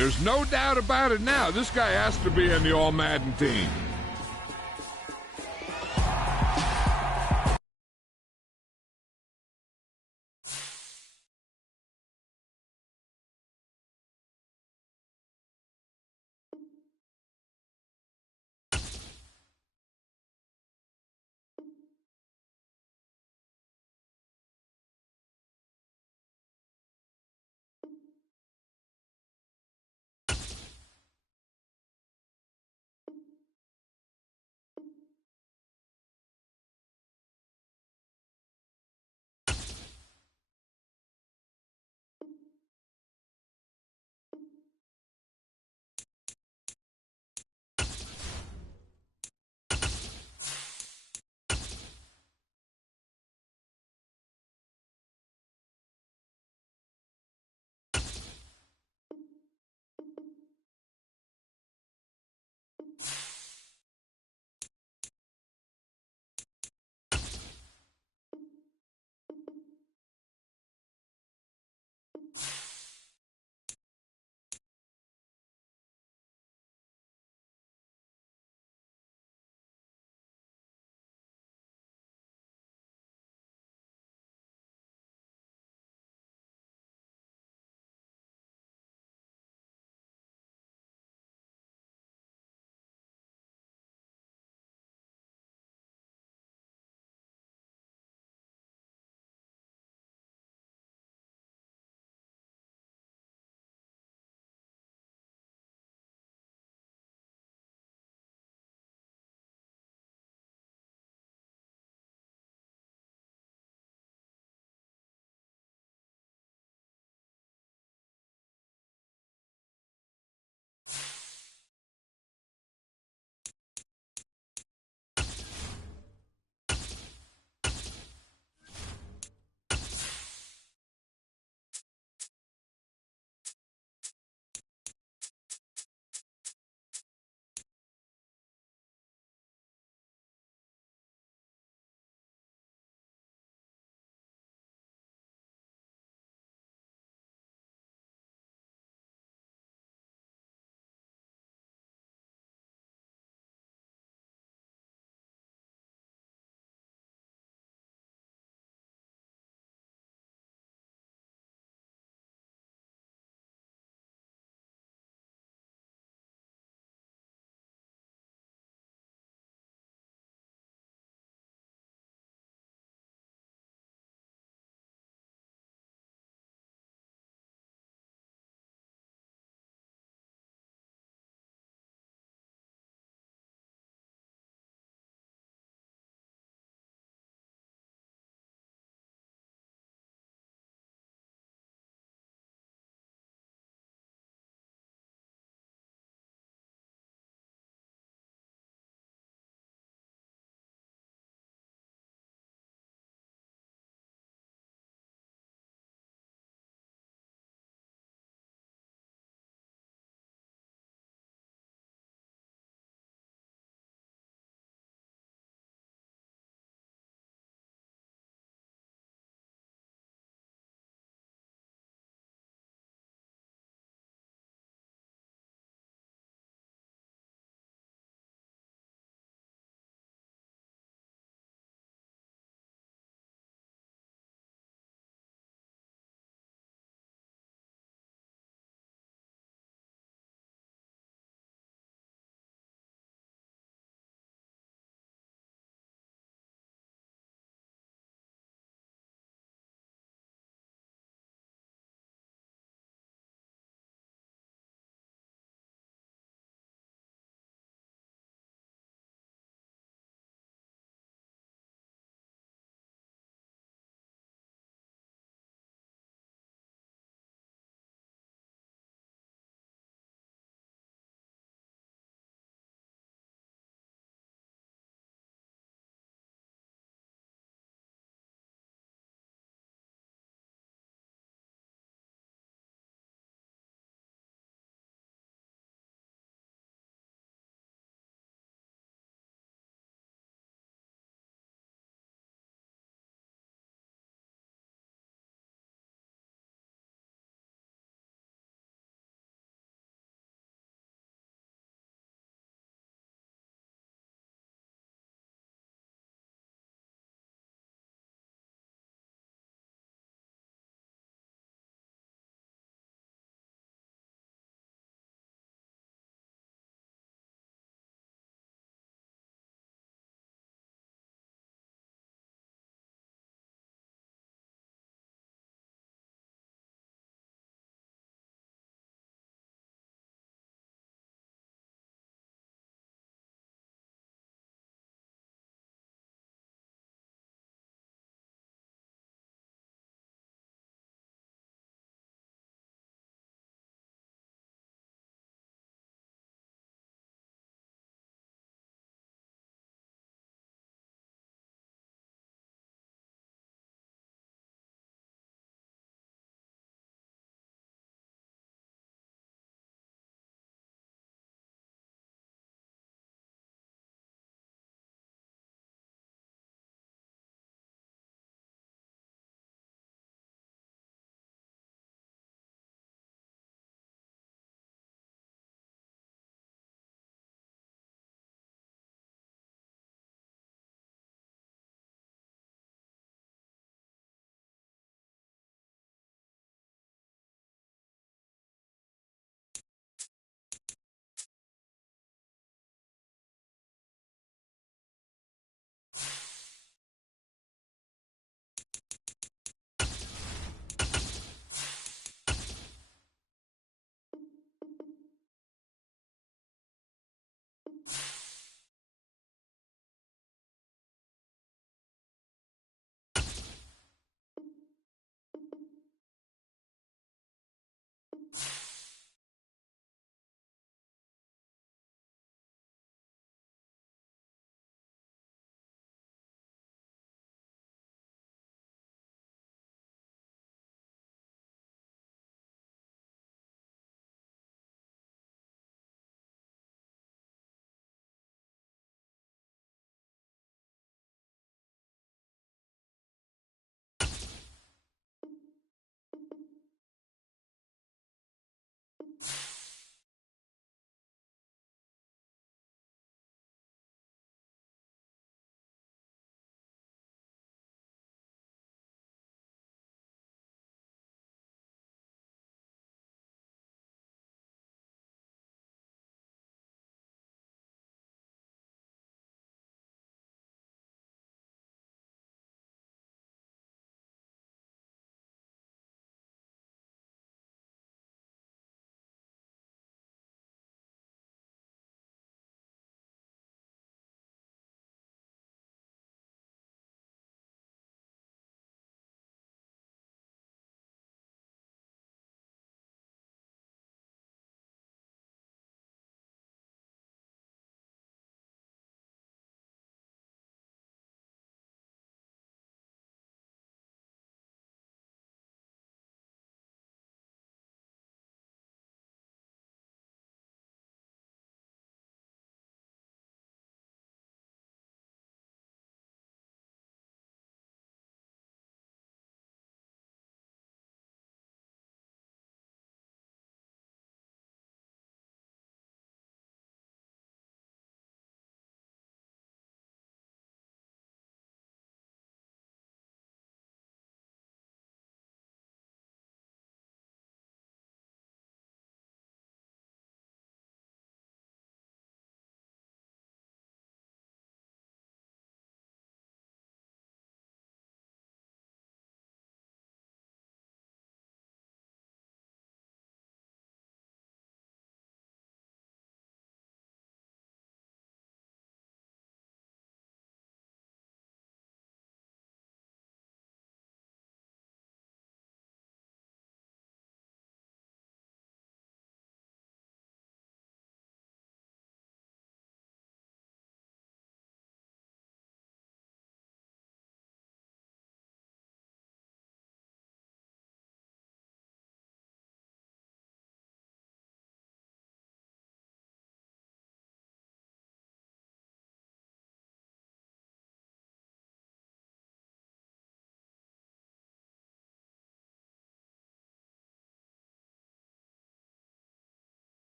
There's no doubt about it now. This guy has to be in the All-Madden team.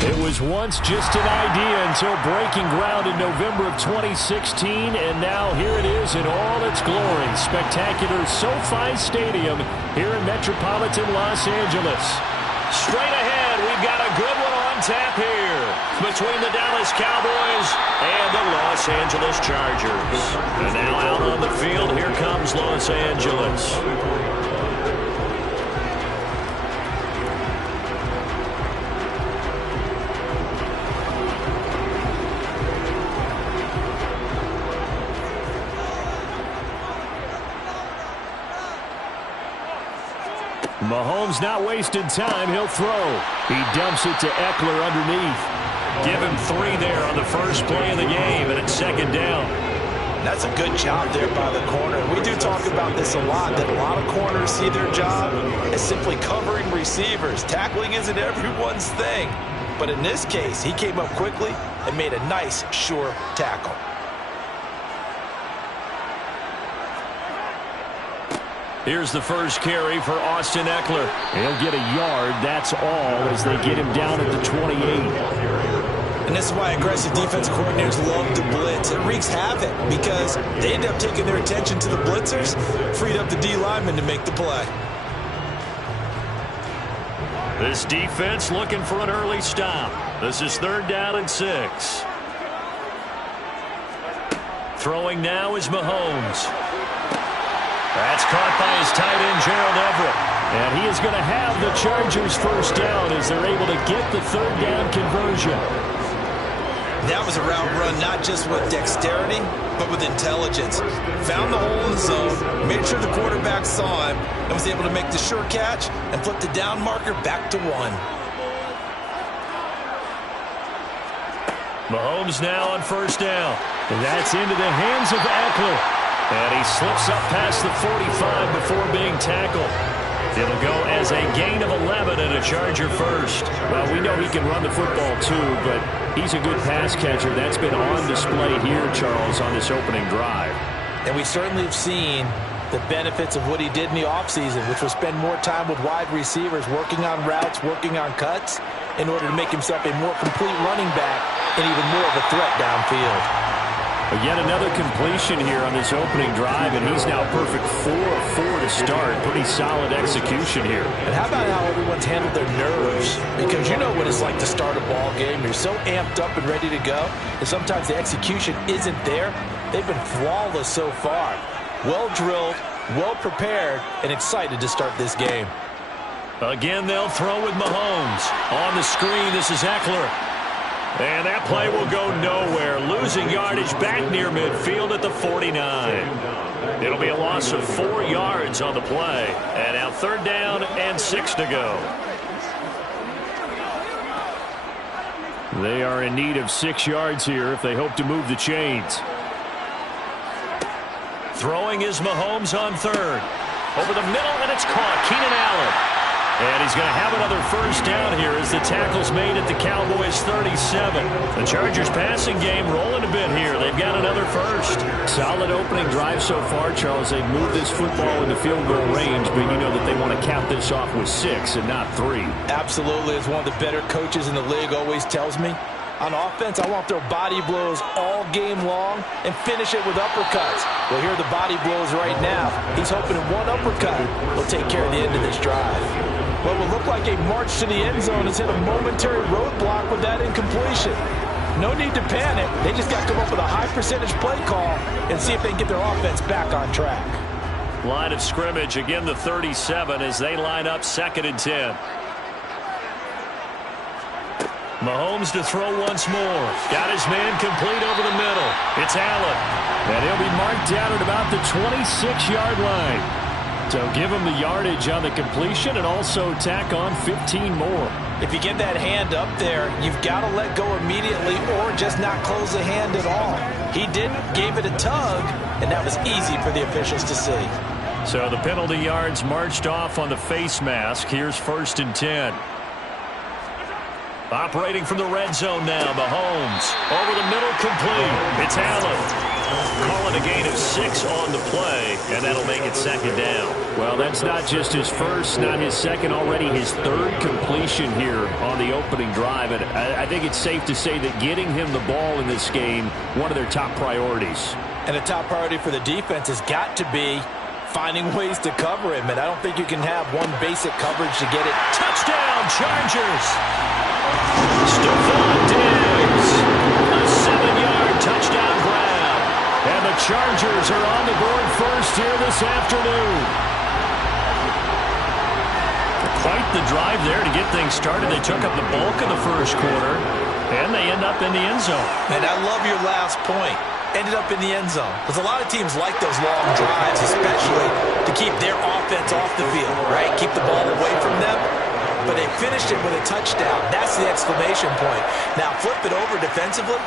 It was once just an idea until breaking ground in November of 2016, and now here it is in all its glory. Spectacular SoFi Stadium here in metropolitan Los Angeles. Straight ahead, we've got a good one on tap here between the Dallas Cowboys and the Los Angeles Chargers. And now out on the field, here comes Los Angeles. Mahomes not wasting time. He'll throw. He dumps it to Eckler underneath. Give him 3 there on the first play of the game, and it's second down. That's a good job there by the corner. We do talk about this a lot, that a lot of corners see their job as simply covering receivers. Tackling isn't everyone's thing. But in this case, he came up quickly and made a nice, sure tackle. Here's the first carry for Austin Eckler. He'll get a yard, that's all, as they get him down at the 28. And this is why aggressive defense coordinators love to blitz. It wreaks havoc because they end up taking their attention to the blitzers, freed up the D lineman to make the play. This defense looking for an early stop. This is 3rd down and 6. Throwing now is Mahomes. That's caught by his tight end, Gerald Everett. And he is going to have the Chargers first down as they're able to get the 3rd down conversion. That was a route run not just with dexterity, but with intelligence. Found the hole in the zone, made sure the quarterback saw him, and was able to make the sure catch and flip the down marker back to 1. Mahomes now on first down. And that's into the hands of Eckler. And he slips up past the 45 before being tackled. It'll go as a gain of 11 and a Charger first. Well, we know he can run the football too, but he's a good pass catcher. That's been on display here, Charles, on this opening drive. And we certainly have seen the benefits of what he did in the offseason, which was spend more time with wide receivers, working on routes, working on cuts, in order to make himself a more complete running back and even more of a threat downfield. But yet another completion here on this opening drive, and he's now perfect 4 of 4 to start. Pretty solid execution here. And how about how everyone's handled their nerves? Because you know what it's like to start a ball game. You're so amped up and ready to go, and sometimes the execution isn't there. They've been flawless so far. Well drilled, well prepared, and excited to start this game. Again, they'll throw with Mahomes. On the screen, this is Eckler. And that play will go nowhere. Losing yardage back near midfield at the 49. It'll be a loss of 4 yards on the play. And now 3rd down and 6 to go. They are in need of 6 yards here if they hope to move the chains. Throwing is Mahomes on 3rd. Over the middle, and it's caught. Keenan Allen. And he's going to have another first down here as the tackle's made at the Cowboys' 37. The Chargers passing game rolling a bit here. They've got another first. Solid opening drive so far, Charles. They've moved this football into field goal range, but you know that they want to cap this off with 6 and not 3. Absolutely. As one of the better coaches in the league always tells me, on offense, I want their body blows all game long and finish it with uppercuts. Well, here are the body blows right now. He's hoping in one uppercut will take care of the end of this drive. What will look like a march to the end zone has hit a momentary roadblock with that incompletion. No need to panic. They just got to come up with a high percentage play call and see if they can get their offense back on track. Line of scrimmage, again the 37 as they line up 2nd and 10. Mahomes to throw once more. Got his man complete over the middle. It's Allen. And he'll be marked down at about the 26-yard line. So give him the yardage on the completion and also tack on 15 more. If you get that hand up there, you've got to let go immediately or just not close the hand at all. He didn't, gave it a tug, and that was easy for the officials to see. So the penalty yards marched off on the face mask. Here's 1st and 10. Operating from the red zone now, Mahomes. Over the middle, complete. It's Allen. call it a gain of 6 on the play, and that'll make it second down. Well, that's not just his first, not his second, already his third completion here on the opening drive. And I think it's safe to say that getting him the ball in this game, one of their top priorities. And a top priority for the defense has got to be finding ways to cover him. And I don't think you can have one basic coverage to get it. Touchdown, Chargers! Stephon Diggs, a 7-yard touchdown grab. And the Chargers are on the board first here this afternoon. Quite the drive there to get things started. They took up the bulk of the first quarter, and they end up in the end zone. And I love your last point. Ended up in the end zone. Because a lot of teams like those long drives, especially to keep their offense off the field, right? Keep the ball away from them. But they finished it with a touchdown. That's the exclamation point. Now flip it over defensively.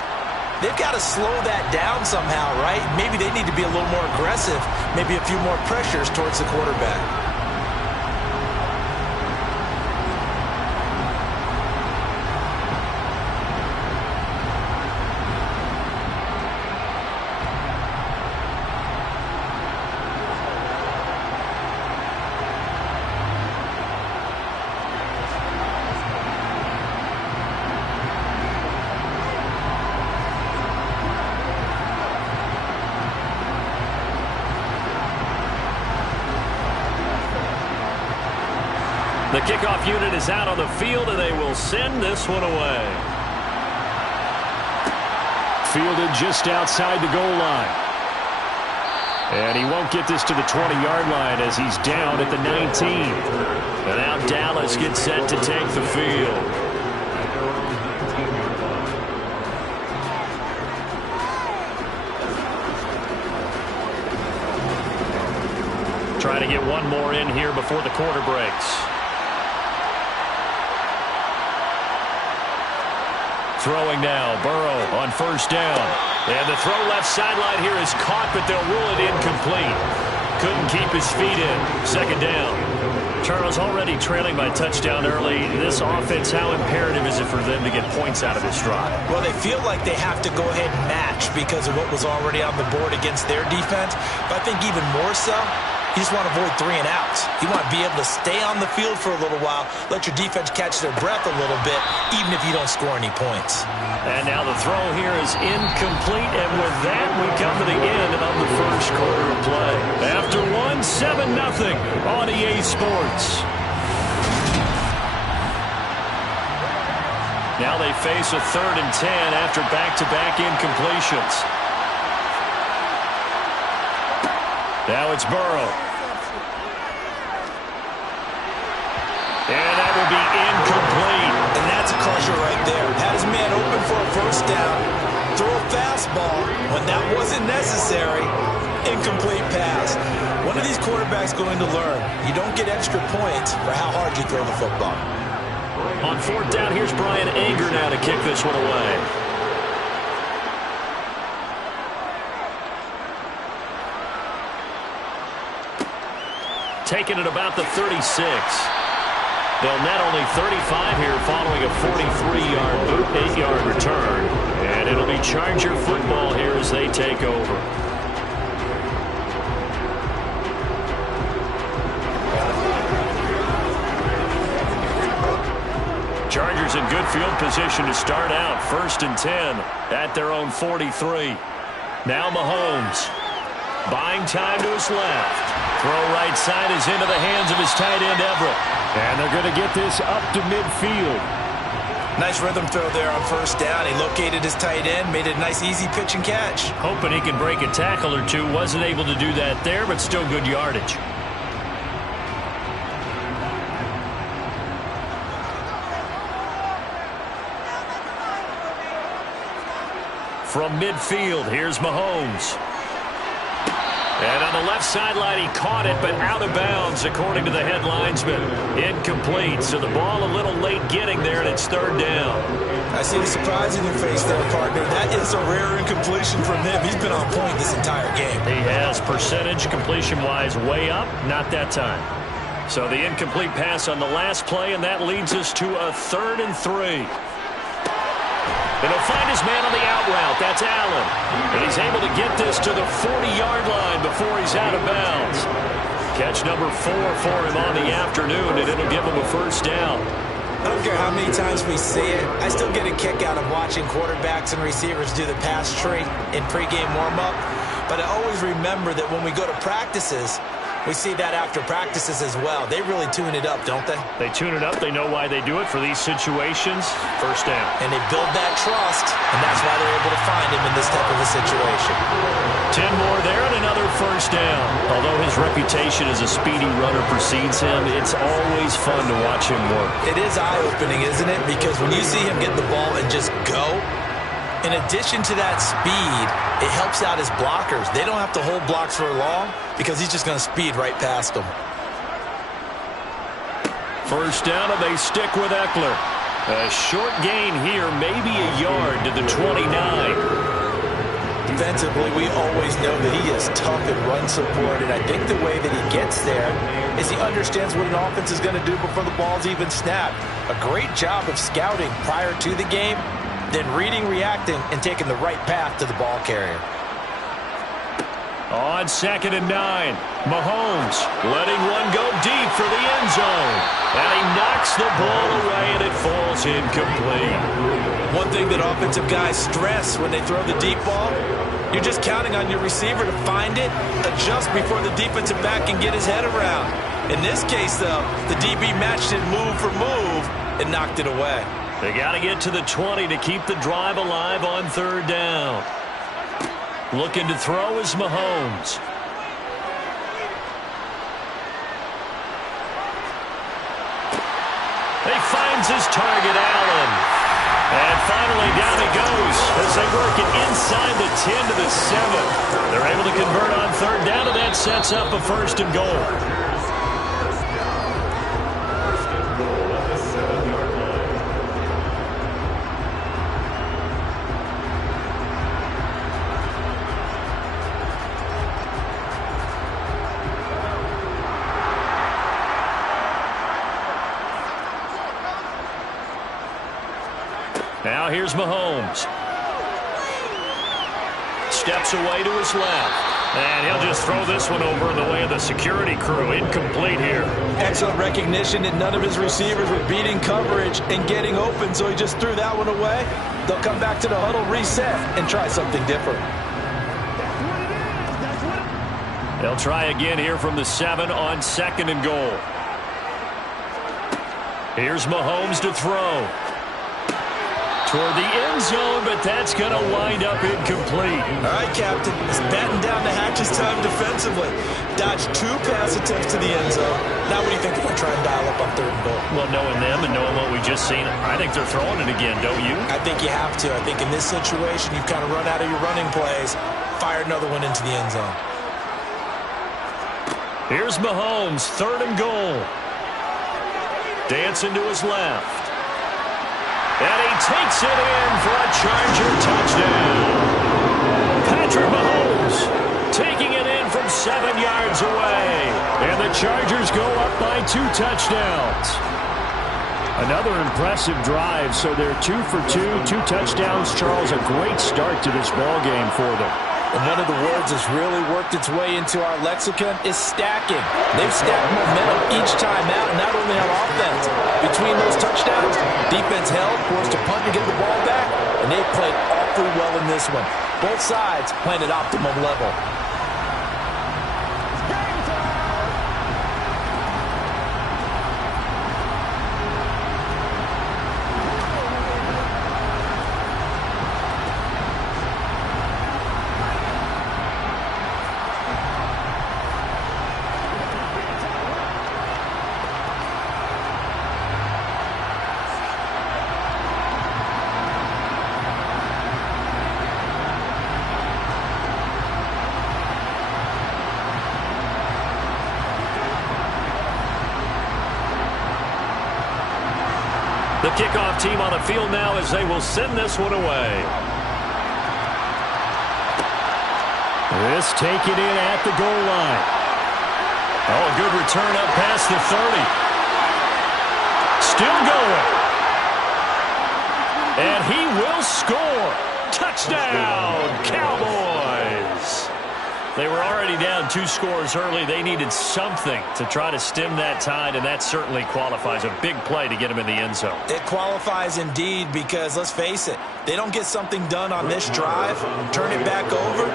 They've got to slow that down somehow, right? Maybe they need to be a little more aggressive. Maybe a few more pressures towards the quarterback. The kickoff unit is out on the field, and they will send this one away. Fielded just outside the goal line. And he won't get this to the 20-yard line as he's down at the 19. And now Dallas gets set to take the field. Trying to get one more in here before the quarter breaks. Throwing now, Burrow on first down. And the throw left sideline here is caught, but they'll rule it incomplete. Couldn't keep his feet in. Second down. Charles, already trailing by touchdown early. This offense, how imperative is it for them to get points out of this drive? Well, they feel like they have to go ahead and match because of what was already on the board against their defense. But I think even more so, you just want to avoid 3 and outs. You want to be able to stay on the field for a little while, let your defense catch their breath a little bit, even if you don't score any points. And now the throw here is incomplete, and with that, we come to the end of the first quarter of play. After one, 7-0 on EA Sports. Now they face a 3rd and 10 after back-to-back incompletions. Now it's Burrow. And that will be incomplete. And that's a crusher right there. Had his man open for a first down. Throw a fastball when that wasn't necessary. Incomplete pass. One of these quarterbacks going to learn. You don't get extra points for how hard you throw the football. On 4th down, here's Brian Anger now to kick this one away. Taking it about the 36. They'll net only 35 here following a 43-yard boot, 8-yard return. And it'll be Charger football here as they take over. Chargers in good field position to start out. 1st and 10 at their own 43. Now Mahomes buying time to his left. Throw right side is into the hands of his tight end, Everett. And they're going to get this up to midfield. Nice rhythm throw there on first down. He located his tight end, made it a nice easy pitch and catch. Hoping he can break a tackle or two. Wasn't able to do that there, but still good yardage. From midfield, here's Mahomes. And on the left sideline, he caught it, but out of bounds, according to the head linesman. Incomplete, so the ball a little late getting there, and it's 3rd down. I see the surprise in your face there, partner. That is a rare incompletion from him. He's been on point this entire game. He has percentage completion-wise way up, not that time. So the incomplete pass on the last play, and that leads us to a 3rd and 3. And he'll find his man on the out route. That's Allen. And he's able to get this to the 40-yard line before he's out of bounds. Catch number 4 for him on the afternoon, and it'll give him a first down. I don't care how many times we see it. I still get a kick out of watching quarterbacks and receivers do the pass tree in pregame warm-up. But I always remember that when we go to practices, we see that after practices as well. They really tune it up, don't they? They tune it up. They know why they do it for these situations. First down. And they build that trust, and that's why they're able to find him in this type of a situation. 10 more there and another first down. Although his reputation as a speedy runner precedes him, it's always fun to watch him work. It is eye-opening, isn't it? Because when you see him get the ball and just go, in addition to that speed, it helps out his blockers. They don't have to hold blocks for long because he's just going to speed right past them. First down, and they stick with Eckler. A short gain here, maybe a yard to the 29. Defensively, we always know that he is tough in run support, and I think the way that he gets there is he understands what an offense is going to do before the ball's even snapped. A great job of scouting prior to the game, then reading, reacting, and taking the right path to the ball carrier. On 2nd and 9, Mahomes letting one go deep for the end zone. And he knocks the ball away, and it falls incomplete. One thing that offensive guys stress when they throw the deep ball, you're just counting on your receiver to find it, adjust before the defensive back can get his head around. In this case, though, the DB matched it move for move and knocked it away. They got to get to the 20 to keep the drive alive on 3rd down. Looking to throw is Mahomes. He finds his target, Allen. And finally down he goes as they work it inside the 10 to the 7. They're able to convert on 3rd down, and that sets up a 1st and goal. Now here's Mahomes. Steps away to his left. And he'll just throw this one over in the way of the security crew. Incomplete here. Excellent recognition that none of his receivers were beating coverage and getting open, so he just threw that one away. They'll come back to the huddle, reset, and try something different. They'll try again here from the 7 on 2nd and goal. Here's Mahomes to throw. Toward the end zone, but that's going to wind up incomplete. All right, Captain. It's batten down the hatches time defensively. Dodged 2 pass attempts to the end zone. Now what do you think if we try and dial up on 3rd and goal? Well, knowing them and knowing what we've just seen, I think they're throwing it again, don't you? I think you have to. I think in this situation, you've kind of run out of your running plays, fire another one into the end zone. Here's Mahomes, 3rd and goal. Dancing to his left. And he takes it in for a Charger touchdown. Patrick Mahomes taking it in from 7 yards away. And the Chargers go up by 2 touchdowns. Another impressive drive, so they're 2 for 2, 2 touchdowns. Charles, a great start to this ball game for them. And one of the words that's really worked its way into our lexicon is stacking. They've stacked momentum each time out, not only on offense. Between those touchdowns, defense held, forced to punt to get the ball back, and they played awfully well in this one. Both sides playing at optimum level. The kickoff team on the field now as they will send this one away. This taken in at the goal line. Oh, a good return up past the 30. Still going. And he will score. Touchdown, Cowboys. They were already down 2 scores early. They needed something to try to stem that tide, and that certainly qualifies. A big play to get them in the end zone. It qualifies indeed because, let's face it, they don't get something done on this drive, turn it back over,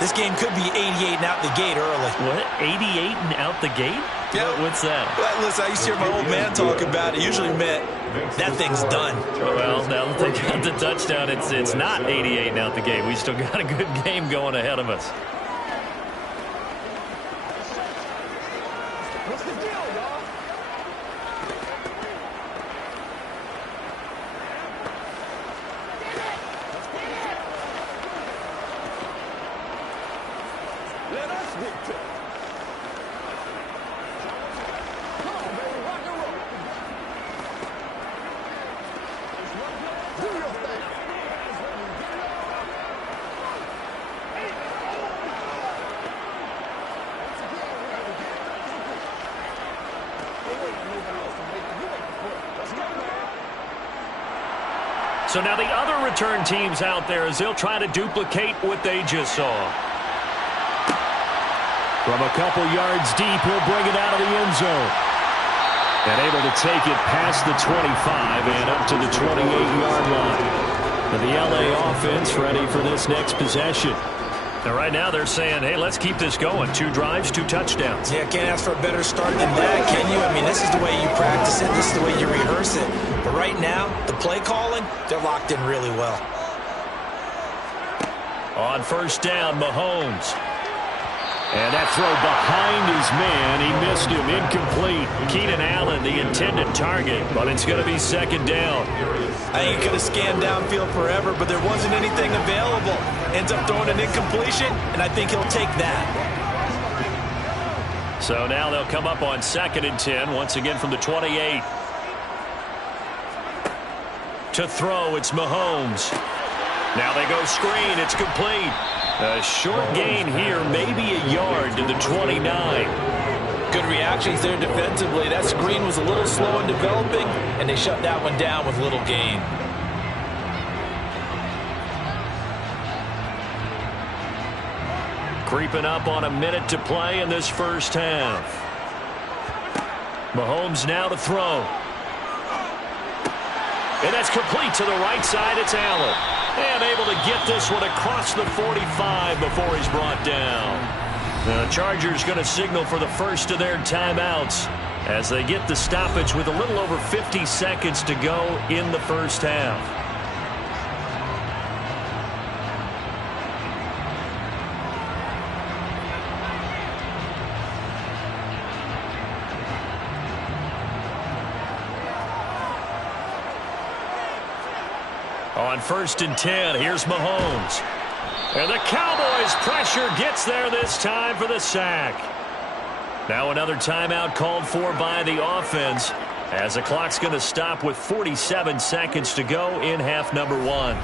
this game could be 88 and out the gate early. What? 88 and out the gate? Yeah. What's that? Well, listen, I used to hear my old man talk about it. Usually meant that thing's done. Well, now that they got the touchdown, it's not 88 and out the gate. We still got a good game going ahead of us. What's the deal, y'all? Let us dictate. Come on, baby, rock and roll. Do your thing. So now the other return teams out there as they'll try to duplicate what they just saw. From a couple yards deep, he'll bring it out of the end zone. And able to take it past the 25 and up to the 28-yard line. And the LA offense ready for this next possession. Now right now they're saying, hey, let's keep this going. 2 drives, 2 touchdowns. Yeah, can't ask for a better start than that, can you? I mean, this is the way you practice it. This is the way you rehearse it. But right now, the play calling, they're locked in really well. On first down, Mahomes. And that throw behind his man. He missed him. Incomplete. Keenan Allen, the intended target, but it's going to be second down. I think he could have scanned downfield forever, but there wasn't anything available. Ends up throwing an incompletion, and I think he'll take that. So now they'll come up on 2nd and 10, once again from the 28. To throw, it's Mahomes. Now they go screen. It's complete. A short gain here, maybe a yard to the 29. Good reactions there defensively. That screen was a little slow in developing, and they shut that one down with little gain. Creeping up on a minute to play in this first half. Mahomes now to throw. And that's complete to the right side. It's Allen. And able to get this one across the 45 before he's brought down. The Chargers going to signal for the first of their timeouts as they get the stoppage with a little over 50 seconds to go in the first half. On 1st and 10, here's Mahomes. And the Cowboys' pressure gets there this time for the sack. Now another timeout called for by the offense as the clock's going to stop with 47 seconds to go in half number 1.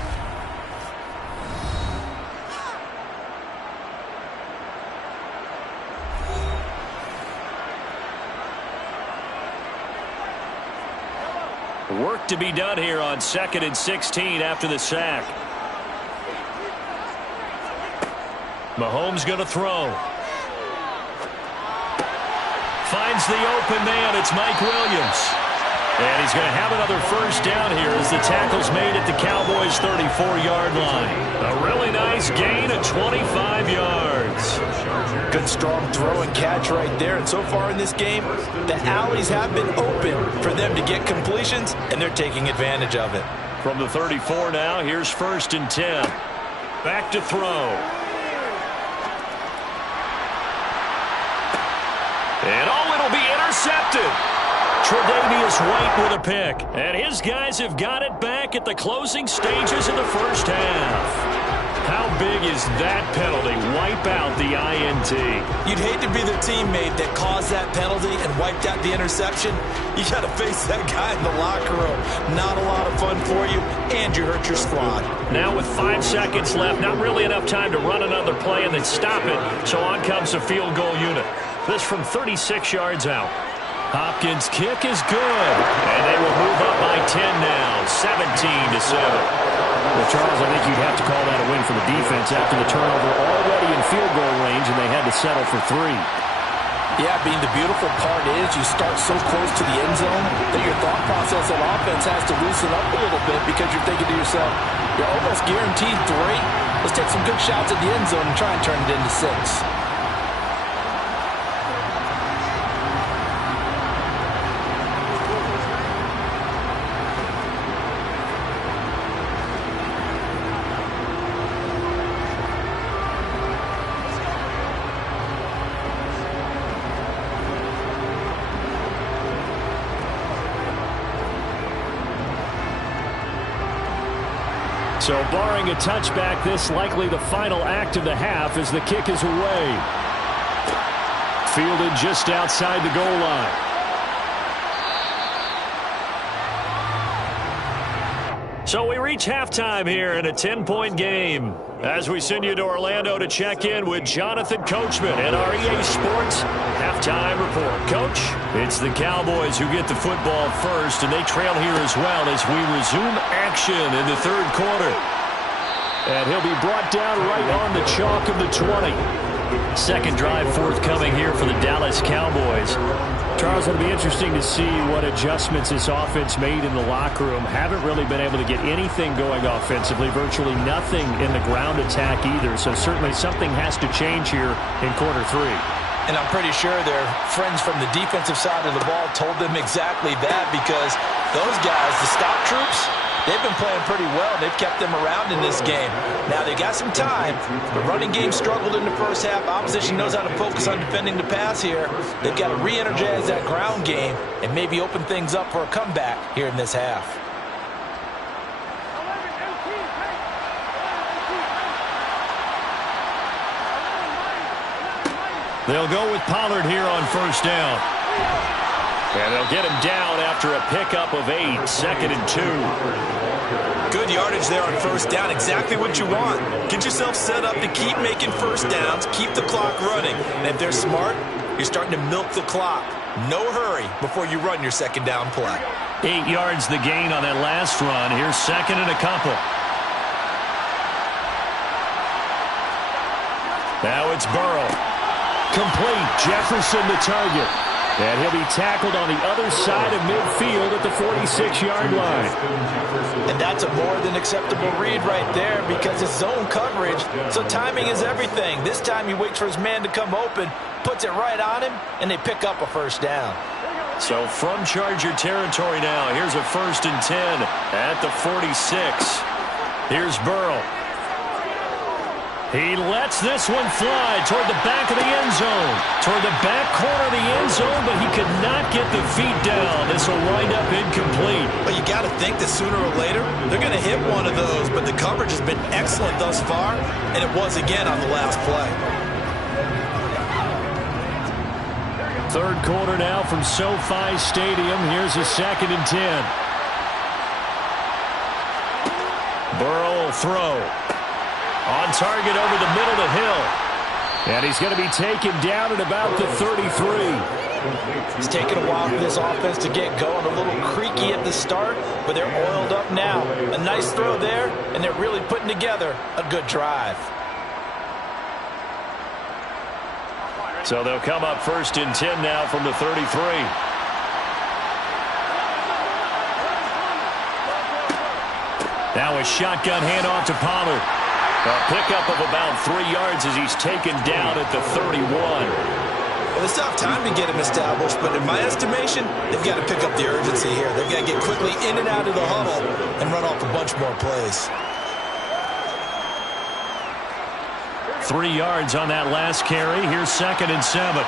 Work to be done here on 2nd and 16 after the sack. Mahomes going to throw. Finds the open man. It's Mike Williams. And he's going to have another first down here as the tackle's made at the Cowboys' 34-yard line. A really nice gain of 25 yards. Good strong throw and catch right there. And so far in this game, the alleys have been open for them to get completions, and they're taking advantage of it. From the 34 now, here's 1st and 10. Back to throw. And oh, it'll be intercepted. Tre'Davious White with a pick. And his guys have got it back at the closing stages of the first half. How big is that penalty? Wipe out the INT. You'd hate to be the teammate that caused that penalty and wiped out the interception. You got to face that guy in the locker room. Not a lot of fun for you, and you hurt your squad. Now with 5 seconds left, not really enough time to run another play and then stop it. So on comes the field goal unit. This from 36 yards out. Hopkins' kick is good, and they will move up by 10 now, 17-7. Well, Charles, I think you'd have to call that a win for the defense after the turnover already in field goal range, and they had to settle for 3. Yeah, Bean, the beautiful part is you start so close to the end zone that your thought process of offense has to loosen up a little bit because you're thinking to yourself, you're almost guaranteed 3. Let's take some good shots at the end zone and try and turn it into 6. So barring a touchback, this likely the final act of the half as the kick is away. Fielded just outside the goal line. So we reach halftime here in a 10-point game as we send you to Orlando to check in with Jonathan Coachman at our EA Sports Halftime Report. Coach, it's the Cowboys who get the football first, and they trail here as well as we resume action in the third quarter. And he'll be brought down right on the chalk of the 20. Second drive forthcoming here for the Dallas Cowboys. Charles, it'll be interesting to see what adjustments this offense made in the locker room. Haven't really been able to get anything going offensively, virtually nothing in the ground attack either. So certainly something has to change here in quarter 3. And I'm pretty sure their friends from the defensive side of the ball told them exactly that, because those guys, the stock troops, they've been playing pretty well. They've kept them around in this game. Now, they got some time. The running game struggled in the first half. Opposition knows how to focus on defending the pass here. They've got to re-energize that ground game and maybe open things up for a comeback here in this half. They'll go with Pollard here on first down. And they'll get him down after a pickup of 8, 2nd and 2. Good yardage there on first down. Exactly what you want. Get yourself set up to keep making first downs, keep the clock running. And if they're smart, you're starting to milk the clock. No hurry before you run your second down play. 8 yards the gain on that last run. Here's second and a couple. Now it's Burrow. Complete. Jefferson the target. And he'll be tackled on the other side of midfield at the 46-yard line. And that's a more than acceptable read right there, because it's zone coverage, so timing is everything. This time he waits for his man to come open, puts it right on him, and they pick up a first down. So from Charger territory now, here's a 1st and 10 at the 46. Here's Burrow. He lets this one fly toward the back of the end zone. Toward the back corner of the end zone, but he could not get the feet down. This will wind up incomplete. But you got to think that sooner or later, they're going to hit one of those. But the coverage has been excellent thus far, and it was again on the last play. Third quarter now from SoFi Stadium. Here's a 2nd and 10. Burrow will throw. On target over the middle to Hill. And he's going to be taken down at about the 33. It's taken a while for this offense to get going. A little creaky at the start, but they're oiled up now. A nice throw there, and they're really putting together a good drive. So they'll come up 1st and 10 now from the 33. Now a shotgun handoff to Pollard. A pickup of about 3 yards as he's taken down at the 31. Well, they still have time to get him established, but in my estimation, they've got to pick up the urgency here. They've got to get quickly in and out of the huddle and run off a bunch more plays. 3 yards on that last carry. Here's 2nd and 7.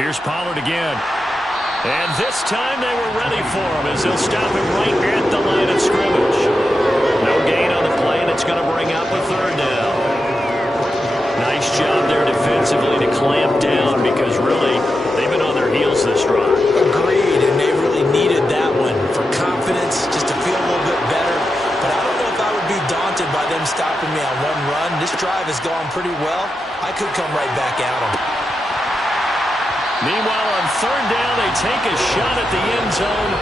Here's Pollard again. And this time they were ready for him as they'll stop him right at the line of scrimmage. No gain on the play, and it's going to bring up a 3rd down. Nice job there defensively to clamp down, because really they've been on their heels this drive. Agreed, and they really needed that one for confidence, just to feel a little bit better. But I don't know if I would be daunted daunted by them stopping me on one run. This drive has gone pretty well. I could come right back at them. Meanwhile, on third down, they take a shot at the end zone,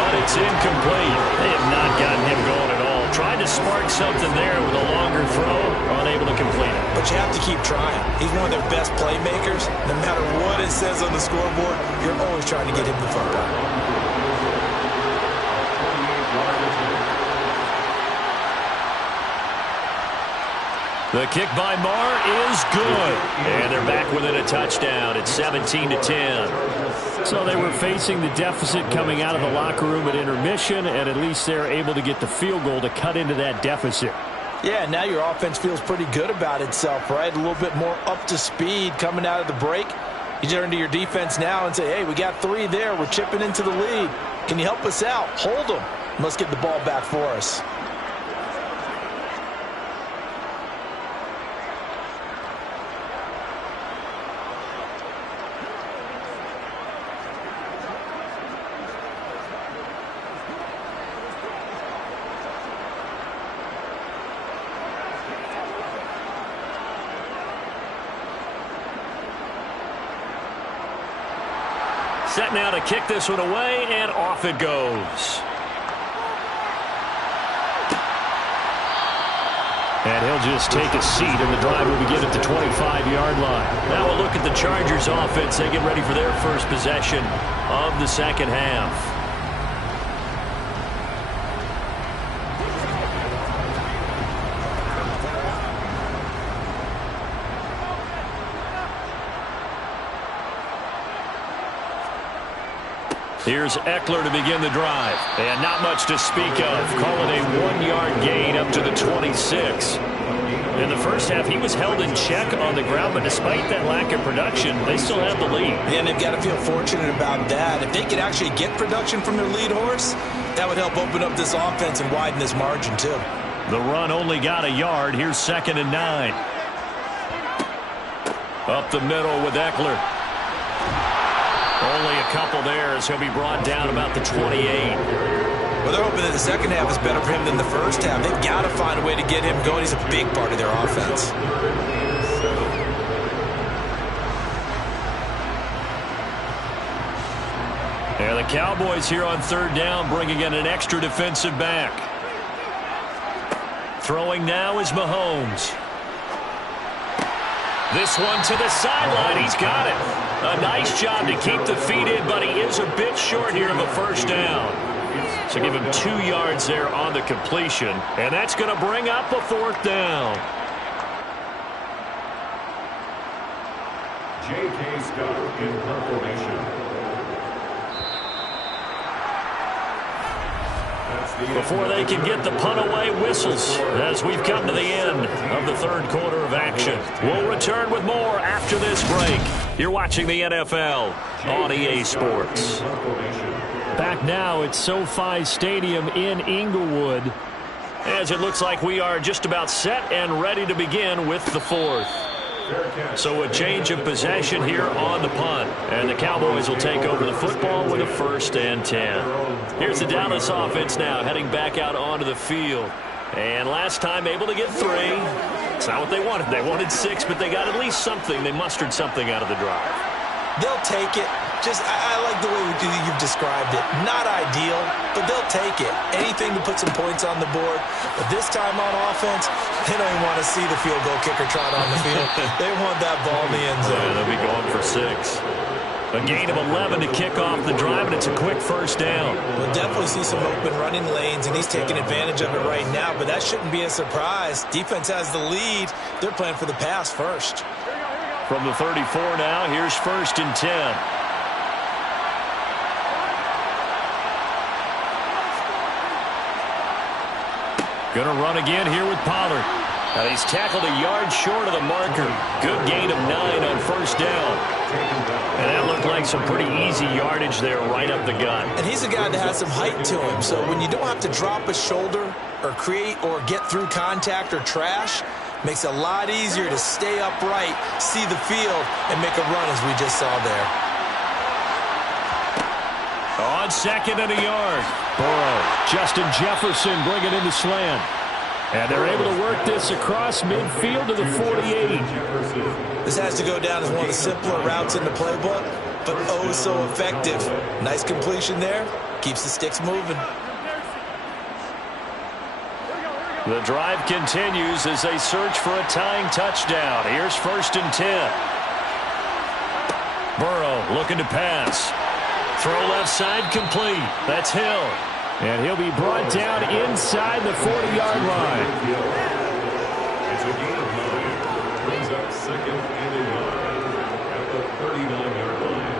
but it's incomplete. They have not gotten him going at all. Tried to spark something there with a longer throw, unable to complete it. But you have to keep trying. He's one of their best playmakers. No matter what it says on the scoreboard, you're always trying to get him the football. The kick by Marr is good. And they're back within a touchdown. It's 17-10. So they were facing the deficit coming out of the locker room at intermission, and at least they're able to get the field goal to cut into that deficit. Yeah, now your offense feels pretty good about itself, right? A little bit more up to speed coming out of the break. You turn to your defense now and say, hey, we got 3 there. We're chipping into the lead. Can you help us out? Hold them. Let's get the ball back for us. Set now to kick this one away, and off it goes. And he'll just take a seat, and the drive will begin at the 25-yard line. Now we'll look at the Chargers offense. They get ready for their first possession of the second half. Here's Eckler to begin the drive. And not much to speak of. Call it a 1-yard gain up to the 26. In the first half, he was held in check on the ground, but despite that lack of production, they still have the lead. And they've got to feel fortunate about that. If they could actually get production from their lead horse, that would help open up this offense and widen this margin, too. The run only got a yard. Here's 2nd and 9. Up the middle with Eckler. Only a couple there as he'll be brought down about the 28. Well, they're hoping that the second half is better for him than the first half. They've got to find a way to get him going. He's a big part of their offense. And the Cowboys here on third down bringing in an extra defensive back. Throwing now is Mahomes. This one to the sideline. He's got it. A nice job to keep the feet in, but he is a bit short here of a first down. So give him 2 yards there on the completion, and that's going to bring up a 4th down. J.K. Scott in formation. Before they can get the punt away, whistles as we've come to the end of the third quarter of action. We'll return with more after this break. You're watching the NFL on EA Sports. Back now at SoFi Stadium in Inglewood, as it looks like we are just about set and ready to begin with the 4th. So a change of possession here on the punt. And the Cowboys will take over the football with a 1st and 10. Here's the Dallas offense now heading back out onto the field. And last time able to get 3. It's not what they wanted. They wanted 6, but they got at least something. They mustered something out of the drive. They'll take it. I like the way you've described it. Not ideal, but they'll take it. Anything to put some points on the board. But this time on offense, they don't even want to see the field goal kicker trot on the field. They want that ball in the end zone. Yeah, they'll be going for 6. A gain of 11 to kick off the drive, and it's a quick first down. We'll definitely see some open running lanes, and he's taking advantage of it right now, but that shouldn't be a surprise. Defense has the lead. They're playing for the pass first. From the 34 now, here's 1st and 10. Going to run again here with Pollard. Now he's tackled a yard short of the marker. Good gain of 9 on first down. And that looked like some pretty easy yardage there right up the gut. And he's a guy that has some height to him. So when you don't have to drop a shoulder or create or get through contact or trash, makes it a lot easier to stay upright, see the field, and make a run as we just saw there. On 2nd and a yard. Burrow. Justin Jefferson bringing in the slant. And they're able to work this across midfield to the 48. This has to go down as one of the simpler routes in the playbook, but oh so effective. Nice completion there. Keeps the sticks moving. The drive continues as they search for a tying touchdown. Here's 1st and 10. Burrow looking to pass. Throw left side complete. That's Hill. And he'll be brought down inside the 40-yard line. It's a gain of 9. Brings up 2nd and 9 at the 39-yard line.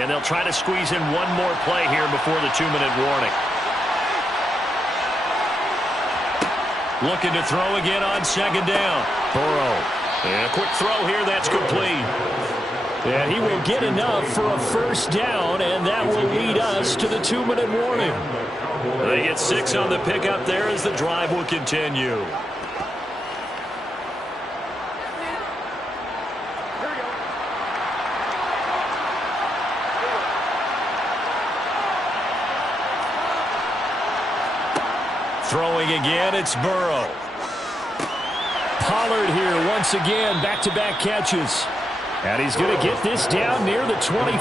And they'll try to squeeze in one more play here before the 2-minute warning. Looking to throw again on 2nd down. Burrow. And a quick throw here. That's complete. And he will get enough for a 1st down, and that will lead us to the 2-minute warning. They get 6 on the pickup there as the drive will continue. Throwing again, it's Burrow. Pollard here once again, back-to-back catches. And he's going to get this down near the 25.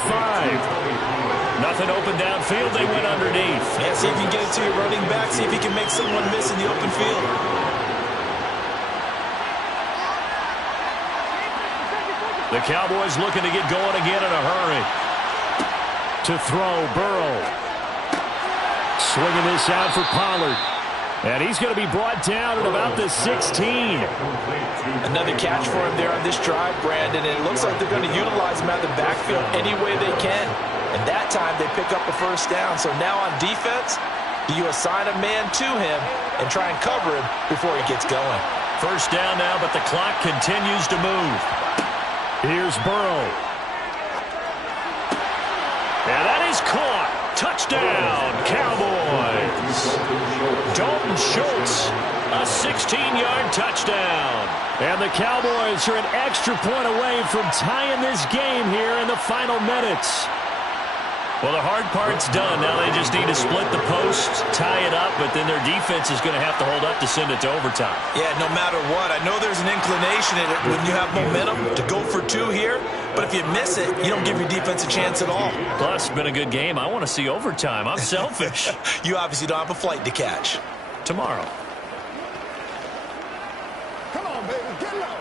Nothing open downfield. They went underneath. Yeah, see if you can get it to your running back. See if he can make someone miss in the open field. The Cowboys looking to get going again in a hurry. To throw, Burrow. Swinging this out for Pollard. And he's going to be brought down at about the 16. Another catch for him there on this drive, Brandon. And it looks like they're going to utilize him out of the backfield any way they can. And that time they pick up a 1st down. So now on defense, you assign a man to him and try and cover him before he gets going. 1st down now, but the clock continues to move. Here's Burrow. And that is caught. Touchdown, Cowboys. Dalton Schultz, a 16-yard touchdown. And the Cowboys are an extra point away from tying this game here in the final minutes. Well, the hard part's done. Now they just need to split the post, tie it up, but then their defense is going to have to hold up to send it to overtime. Yeah, no matter what. I know there's an inclination in it when you have momentum to go for 2 here, but if you miss it, you don't give your defense a chance at all. Plus, it's been a good game. I want to see overtime. I'm selfish. You obviously don't have a flight to catch. Tomorrow. Come on, baby, get low. –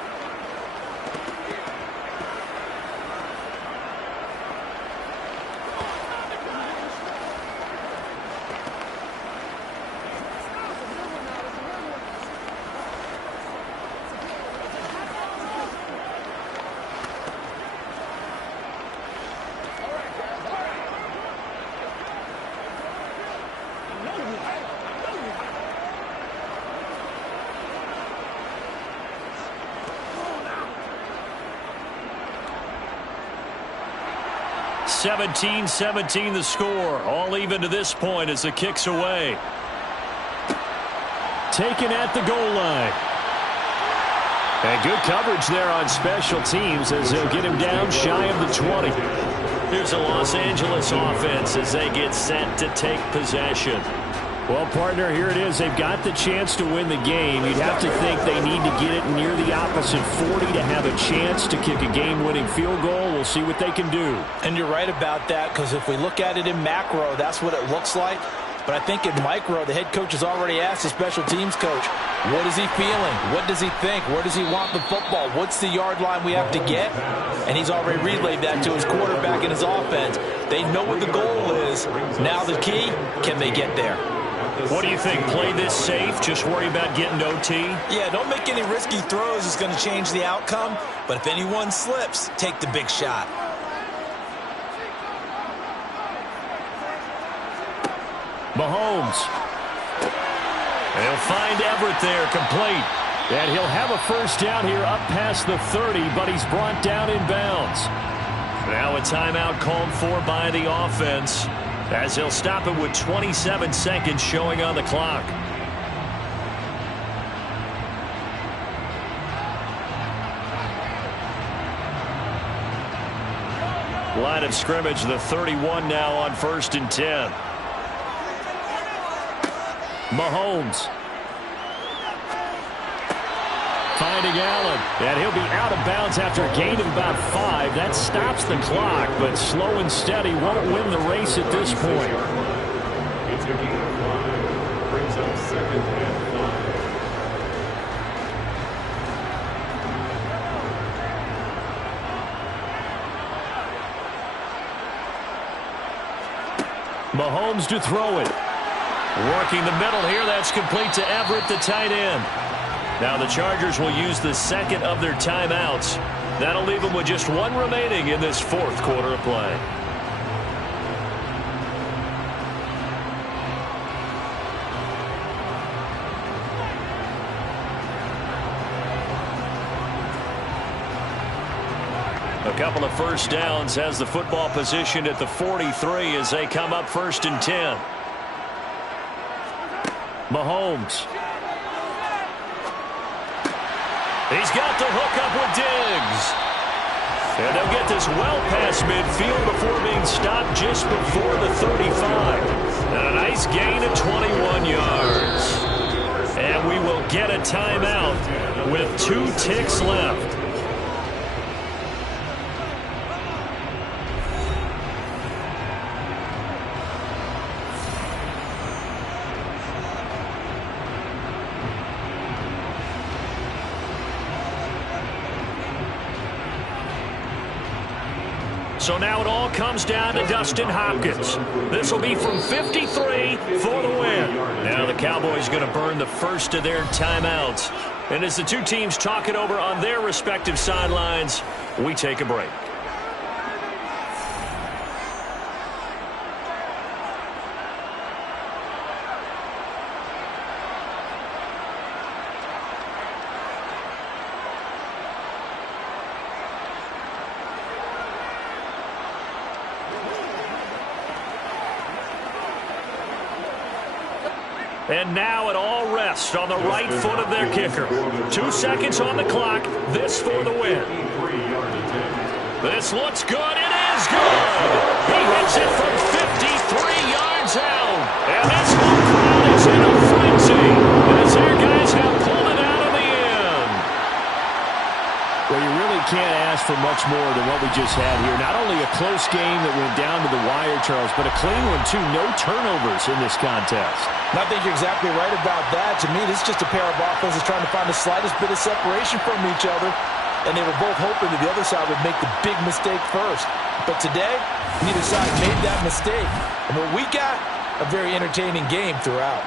17-17 the score. All even to this point as the kick's away. Taken at the goal line. And good coverage there on special teams as they'll get him down shy of the 20. Here's the Los Angeles offense as they get set to take possession. Well, partner, here it is. They've got the chance to win the game. You'd have to think they need to get it near the opposite 40 to have a chance to kick a game-winning field goal. We'll see what they can do. And you're right about that, because if we look at it in macro, that's what it looks like. But I think in micro, the head coach has already asked the special teams coach, what is he feeling? What does he think? Where does he want the football? What's the yard line we have to get? And he's already relayed that to his quarterback and his offense. They know what the goal is. Now the key, can they get there? What do you think? Play this safe? Just worry about getting to OT? Yeah, don't make any risky throws. It's going to change the outcome. But if anyone slips, take the big shot. Mahomes. They'll find Everett there, complete. And he'll have a first down here up past the 30, but he's brought down in bounds. Now a timeout called for by the offense, as he'll stop it with 27 seconds showing on the clock. Line of scrimmage, the 31 now on 1st and 10. Mahomes. Finding Allen, and he'll be out of bounds after a gain of about 5. That stops the clock, but slow and steady won't win the race at this point. It's a gain of 5. Brings up 2nd and 5. Mahomes to throw it. Working the middle here. That's complete to Everett, the tight end. Now the Chargers will use the second of their timeouts. That'll leave them with just 1 remaining in this 4th quarter of play. A couple of first downs has the football position at the 43 as they come up 1st and 10. Mahomes. He's got the hook up with Diggs. And they'll get this well past midfield before being stopped just before the 35. And a nice gain of 21 yards. And we will get a timeout with 2 ticks left. So now it all comes down to Dustin Hopkins. This will be from 53 for the win. Now the Cowboys going to burn the first of their timeouts. And as the 2 teams talk it over on their respective sidelines, we take a break. And now it all rests on the right foot of their kicker. 2 seconds on the clock. This for the win. This looks good. It is good. He hits it from 53 yards out. And this whole crowd is in a frenzy as their guys have pulled it out of the end. Well, you really can't ask for much more than what we just had here. Not only a close game that went down to the wire, Charles, but a clean one, too. No turnovers in this contest. I think you're exactly right about that. To me, this is just a pair of offenses trying to find the slightest bit of separation from each other. And they were both hoping that the other side would make the big mistake first. But today, neither side made that mistake. And what we got, a very entertaining game throughout.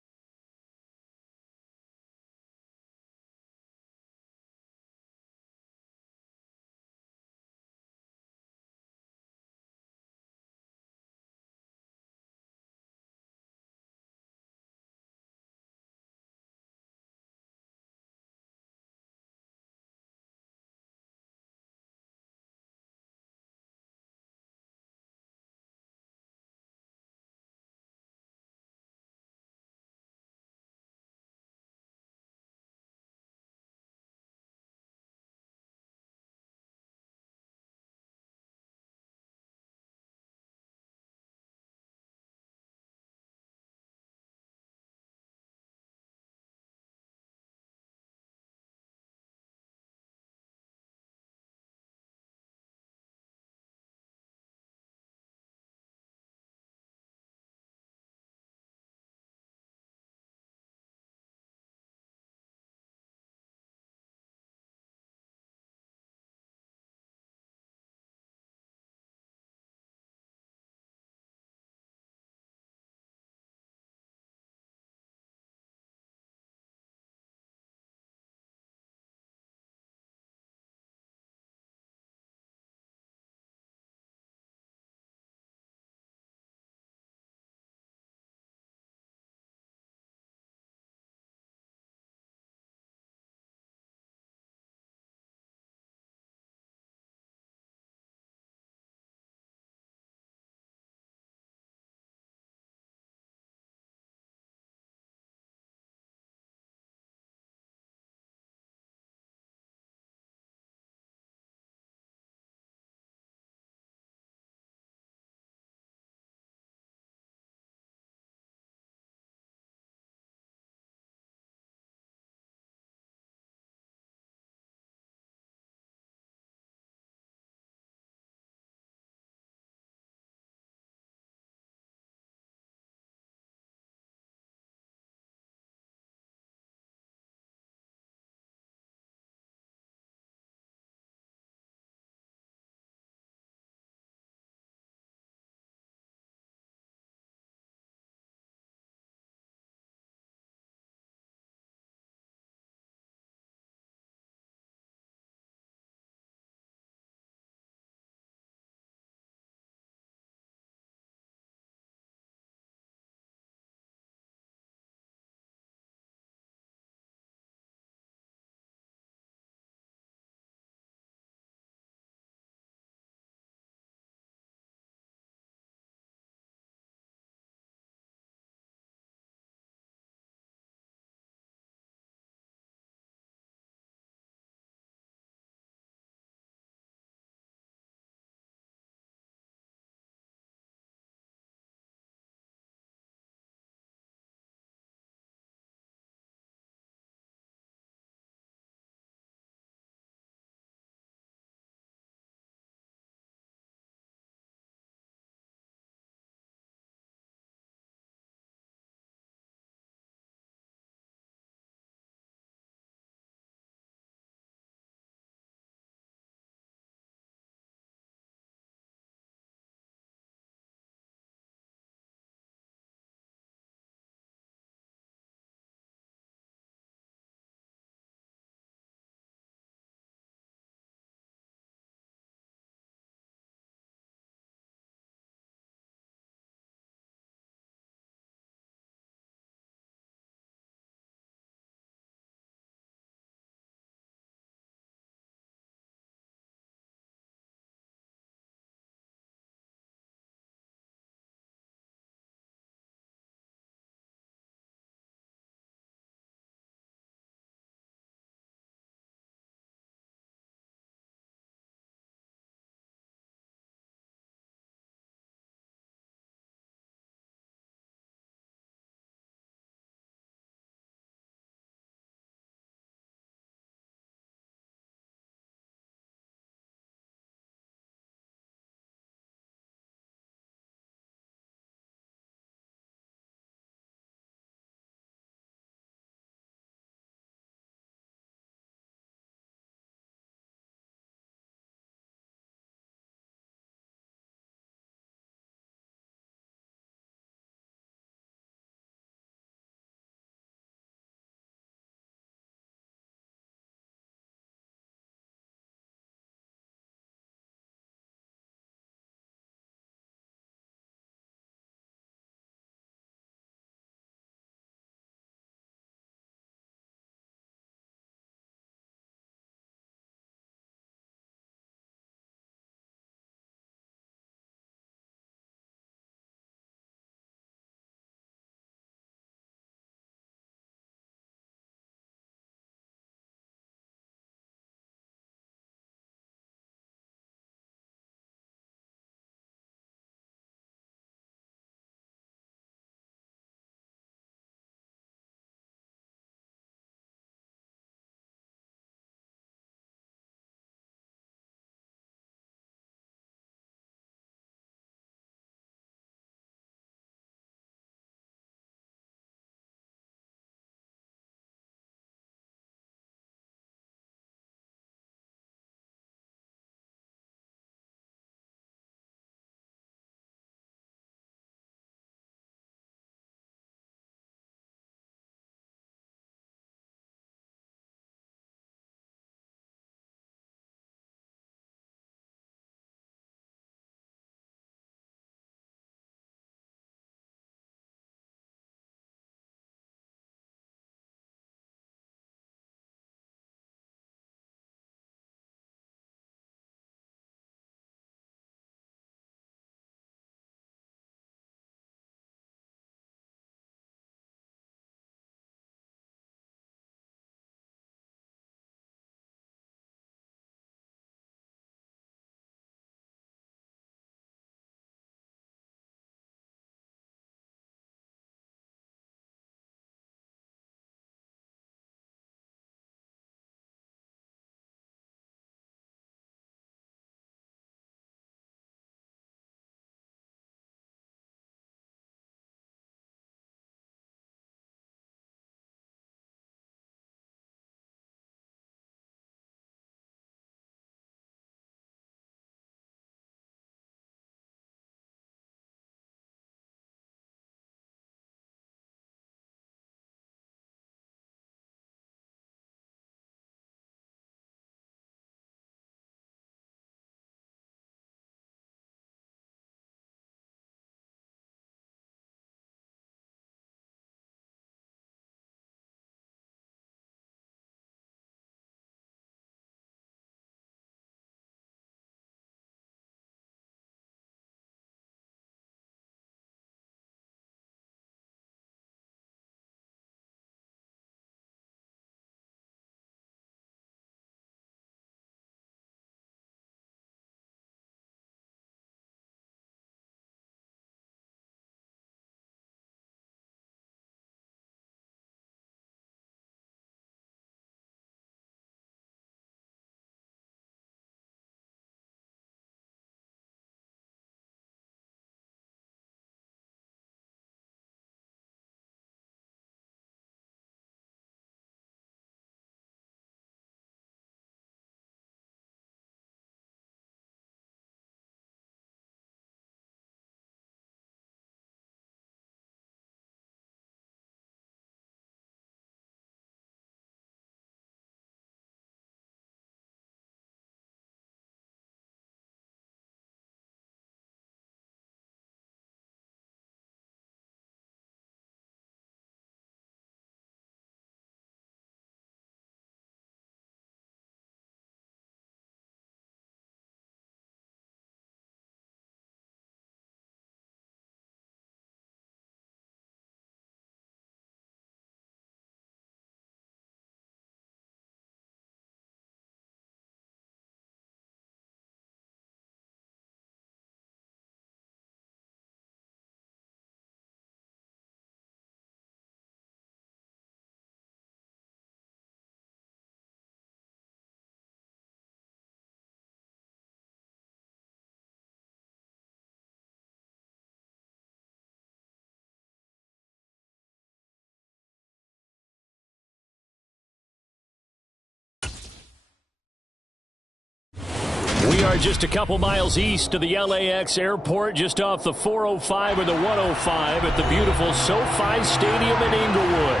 We are just a couple miles east of the LAX airport, just off the 405 or the 105 at the beautiful SoFi Stadium in Inglewood.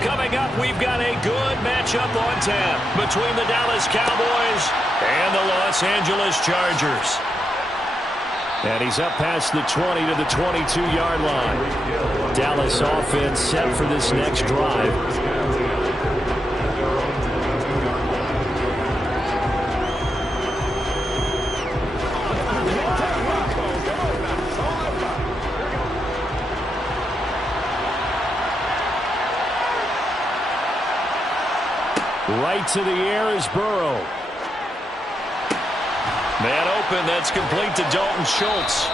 Coming up, we've got a good matchup on tap between the Dallas Cowboys and the Los Angeles Chargers. And he's up past the 20 to the 22-yard line. Dallas offense set for this next drive. Right to the air is Burrow. Man open, that's complete to Dalton Schultz.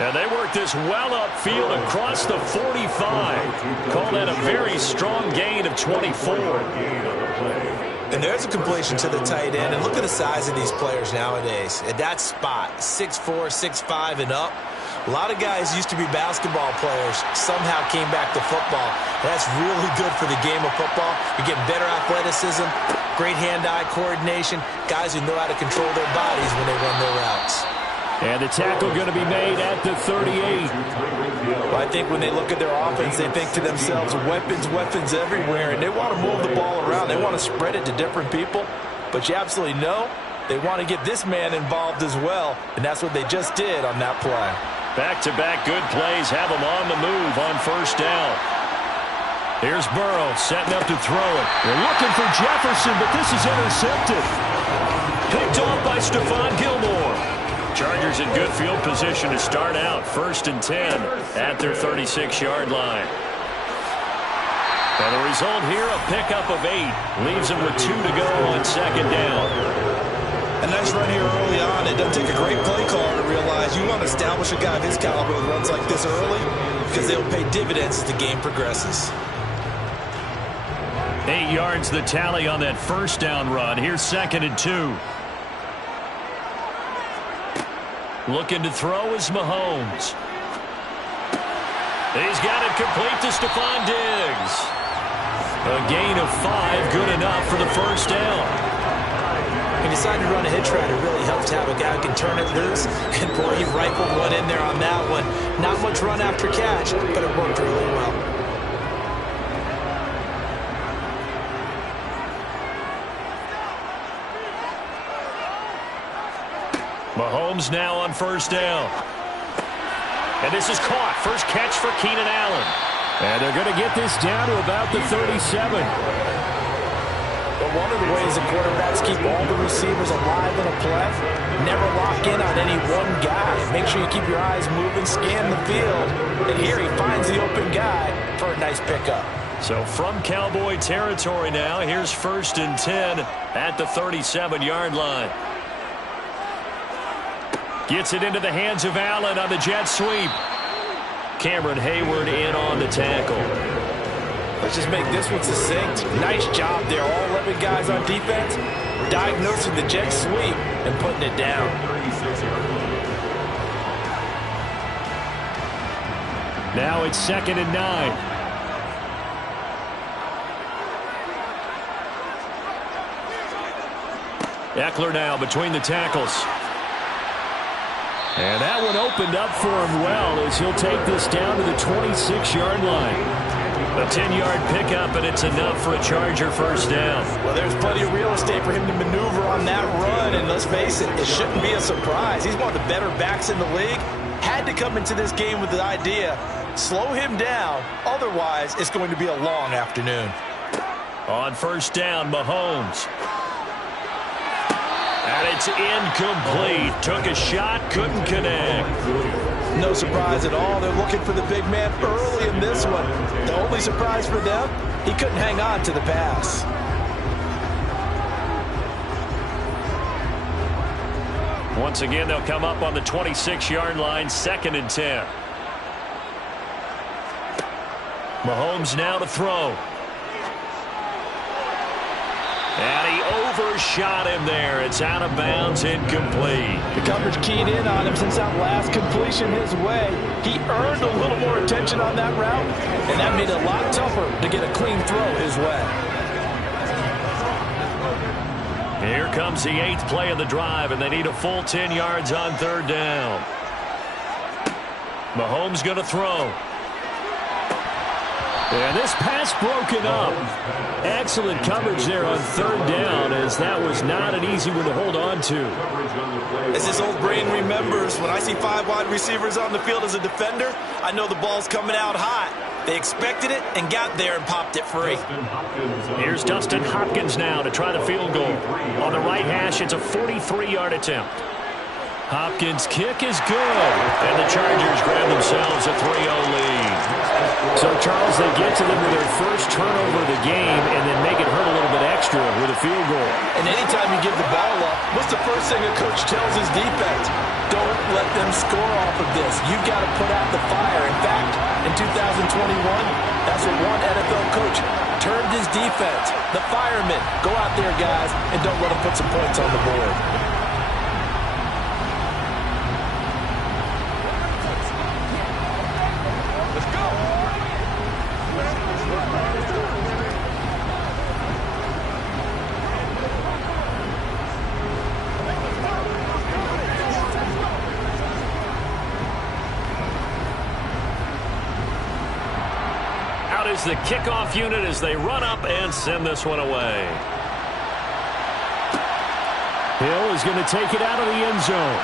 And they work this well upfield across the 45. Call that a very strong gain of 24. And there's a completion to the tight end. And look at the size of these players nowadays. At that spot, 6'4", 6'5", and up. A lot of guys used to be basketball players, somehow came back to football. That's really good for the game of football. You're getting better athleticism, great hand-eye coordination, guys who know how to control their bodies when they run their routes. And the tackle going to be made at the 38. Well, I think when they look at their offense, they think to themselves, weapons, weapons everywhere, and they want to move the ball around. They want to spread it to different people, but you absolutely know they want to get this man involved as well, and that's what they just did on that play. Back-to-back good plays have them on the move on first down. Here's Burrow setting up to throw it. They're looking for Jefferson, but this is intercepted. Picked off by Stephon Gilmore. Chargers in good field position to start out. 1st and 10 at their 36-yard line. And the result here, a pickup of 8. Leaves them with 2 to go on 2nd down. A nice run here early on. It doesn't take a great play caller to realize you want to establish a guy of his caliber with runs like this early because they'll pay dividends as the game progresses. 8 yards the tally on that first down run. Here's 2nd and 2. Looking to throw is Mahomes. He's got it complete to Stephon Diggs. A gain of 5, good enough for the first down. He decided to run a hitch route. It really helps to have a guy who can turn it loose. And boy, he rifled one in there on that one. Not much run after catch, but it worked really well. Mahomes now on first down. And this is caught. First catch for Keenan Allen. And they're going to get this down to about the 37. But one of the ways the quarterbacks keep all the receivers alive in a play, never lock in on any one guy. Make sure you keep your eyes moving, scan the field. And here he finds the open guy for a nice pickup. So from Cowboy territory now, here's 1st and 10 at the 37-yard line. Gets it into the hands of Allen on the jet sweep. Cameron Hayward in on the tackle. Let's just make this one succinct. Nice job there. All 11 guys on defense diagnosing the jet sweep and putting it down. Now it's 2nd and 9. Eckler now between the tackles. And that one opened up for him well as he'll take this down to the 26-yard line. A 10-yard pickup, and it's enough for a Charger first down. Well, there's plenty of real estate for him to maneuver on that run, and let's face it, it shouldn't be a surprise. He's one of the better backs in the league. Had to come into this game with the idea, slow him down, otherwise it's going to be a long afternoon. On first down, Mahomes. And it's incomplete. Took a shot, couldn't connect. No surprise at all. They're looking for the big man early in this one. The only surprise for them, he couldn't hang on to the pass. Once again, they'll come up on the 26-yard line, 2nd and 10. Mahomes now to throw. And he overshot him there. It's out of bounds, incomplete. The coverage keyed in on him since that last completion his way. He earned a little more attention on that route, and that made it a lot tougher to get a clean throw his way. Here comes the 8th play of the drive, and they need a full 10 yards on 3rd down. Mahomes going to throw. And this pass broken up. Excellent coverage there on 3rd down, as that was not an easy one to hold on to. As his old brain remembers, when I see 5 wide receivers on the field as a defender, I know the ball's coming out hot. They expected it and got there and popped it free. Here's Dustin Hopkins now to try the field goal. On the right hash, it's a 43-yard attempt. Hopkins' kick is good, and the Chargers grab themselves a 3-0 lead. So, Charles, they get to them with their first turnover of the game and then make it hurt a little bit extra with a field goal. And anytime you give the ball up, what's the first thing a coach tells his defense? Don't let them score off of this. You've got to put out the fire. In fact, in 2021, that's what one NFL coach termed his defense. The firemen. Go out there, guys, and don't let them put some points on the board. Is the kickoff unit as they run up and send this one away. Hill is going to take it out of the end zone.